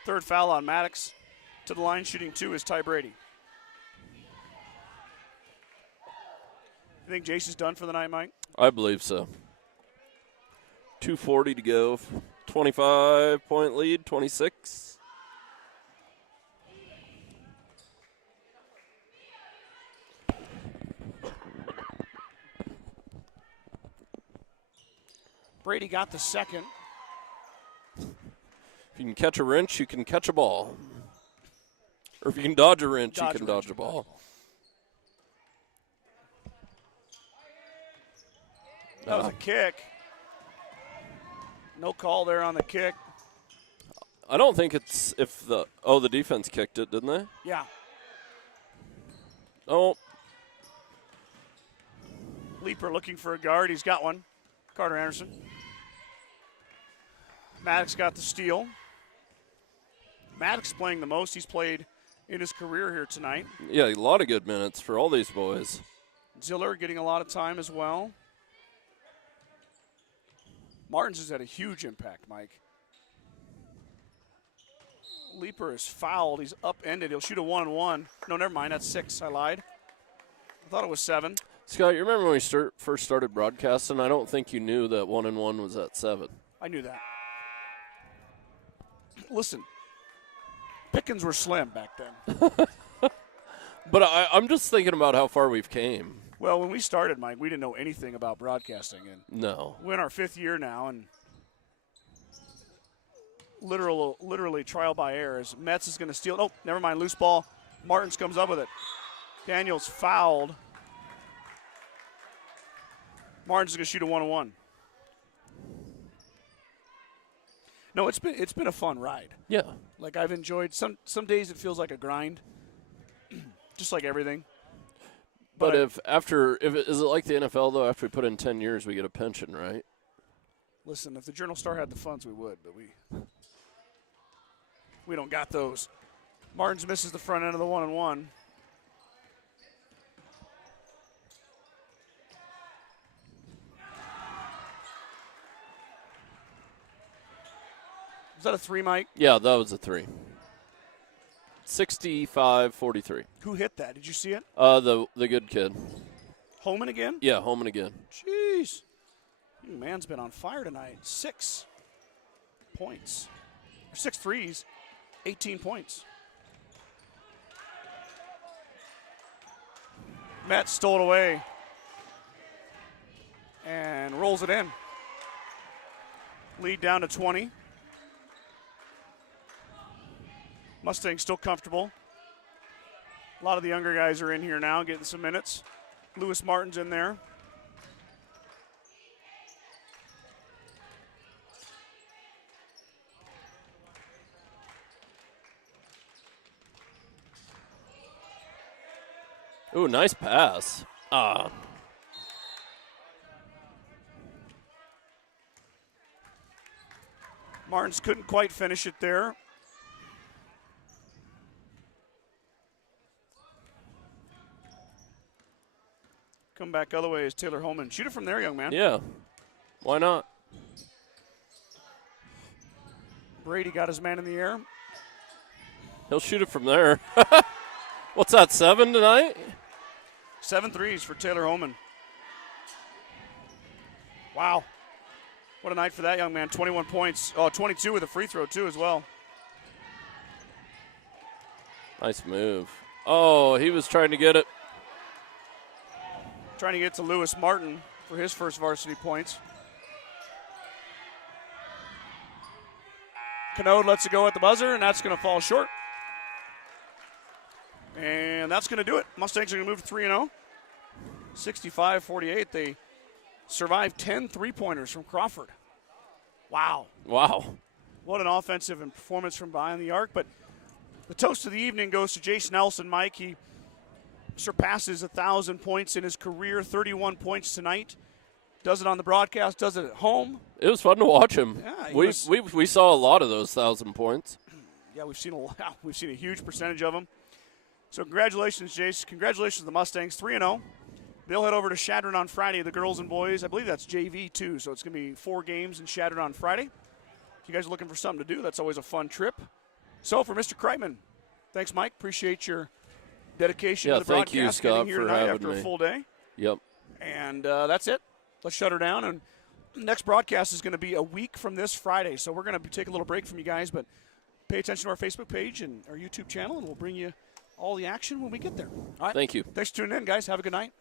Third foul on Maddox. To the line, shooting 2 is Ty Brady. You think Jace is done for the night, Mike? I believe so. 2:40 to go. 25-point lead, 26. Brady got the second. If you can catch a wrench, you can catch a ball. Or if you can dodge a wrench, you can dodge a ball. That was a kick. No call there on the kick. I don't think it's if the defense kicked it, didn't they? Yeah. Oh. Leaper looking for a guard. He's got one. Carter Anderson. Maddox got the steal. Maddox playing the most he's played in his career here tonight. Yeah, a lot of good minutes for all these boys. Ziller getting a lot of time as well. Martins has had a huge impact, Mike. Leaper is fouled. He's upended. He'll shoot a 1-and-1. No, never mind. That's 6. I lied. I thought it was 7. Scott, you remember when we first started broadcasting? I don't think you knew that 1-and-1 was at 7. I knew that. Listen, pickings were slim back then. But I'm just thinking about how far we've came. Well, when we started, Mike, we didn't know anything about broadcasting. And no. We're in our 5th year now, and literally trial by error. As Metz is going to steal. Oh, never mind, loose ball. Martins comes up with it. Daniels fouled. Martins is going to shoot a 1-and-1. No, it's been a fun ride. Yeah. Like I've enjoyed some days it feels like a grind. Just like everything. But is it like the NFL though? After we put in 10 years, we get a pension, right? Listen, if the Journal Star had the funds, we would, but we don't got those. Martins misses the front end of the 1-and-1. Was that a 3, Mike? Yeah, that was a 3. 65-43. Who hit that? Did you see it? The good kid. Holman again? Yeah, Holman again. Jeez. Man's been on fire tonight. 6 points. 6 threes, 18 points. Met stole it away and rolls it in. Lead down to 20. Mustang still comfortable. A lot of the younger guys are in here now getting some minutes. Lewis Martin's in there. Ooh, nice pass. Martins couldn't quite finish it there. Come back other way is Taylor Holman. Shoot it from there, young man. Yeah. Why not? Brady got his man in the air. He'll shoot it from there. What's that, 7 tonight? 7 threes for Taylor Holman. Wow. What a night for that young man. 21 points. Oh, 22 with a free throw, too, as well. Nice move. Oh, he was trying to get it. Trying to get to Lewis Martin for his first varsity points. Canode lets it go at the buzzer, and that's going to fall short. And that's going to do it. Mustangs are going to move to 3-0. 65-48. They survived 10 three-pointers from Crawford. Wow. Wow. What an offensive and performance from behind the arc. But the toast of the evening goes to Jace Nelson, Mike. He surpasses 1,000 points in his career, 31 points tonight. Does it on the broadcast, does it at home. It was fun to watch him. Yeah, we saw a lot of those 1,000 points. Yeah, we've seen a lot. We've seen a huge percentage of them. So congratulations, Jace. Congratulations to the Mustangs, 3-0. They'll head over to Chadron on Friday, the girls and boys. I believe that's JV, too, so it's going to be 4 games in Chadron on Friday. If you guys are looking for something to do, that's always a fun trip. So for Mr. Kreitman, thanks, Mike. Appreciate your dedication to the broadcast. Thank you, Scott, here for tonight having after me. a full day. Yep. And that's it. Let's shut her down. And next broadcast is going to be a week from this Friday, so we're going to take a little break from you guys, but pay attention to our Facebook page and our YouTube channel, and we'll bring you all the action when we get there. All right. Thank you. Thanks for tuning in, guys. Have a good night.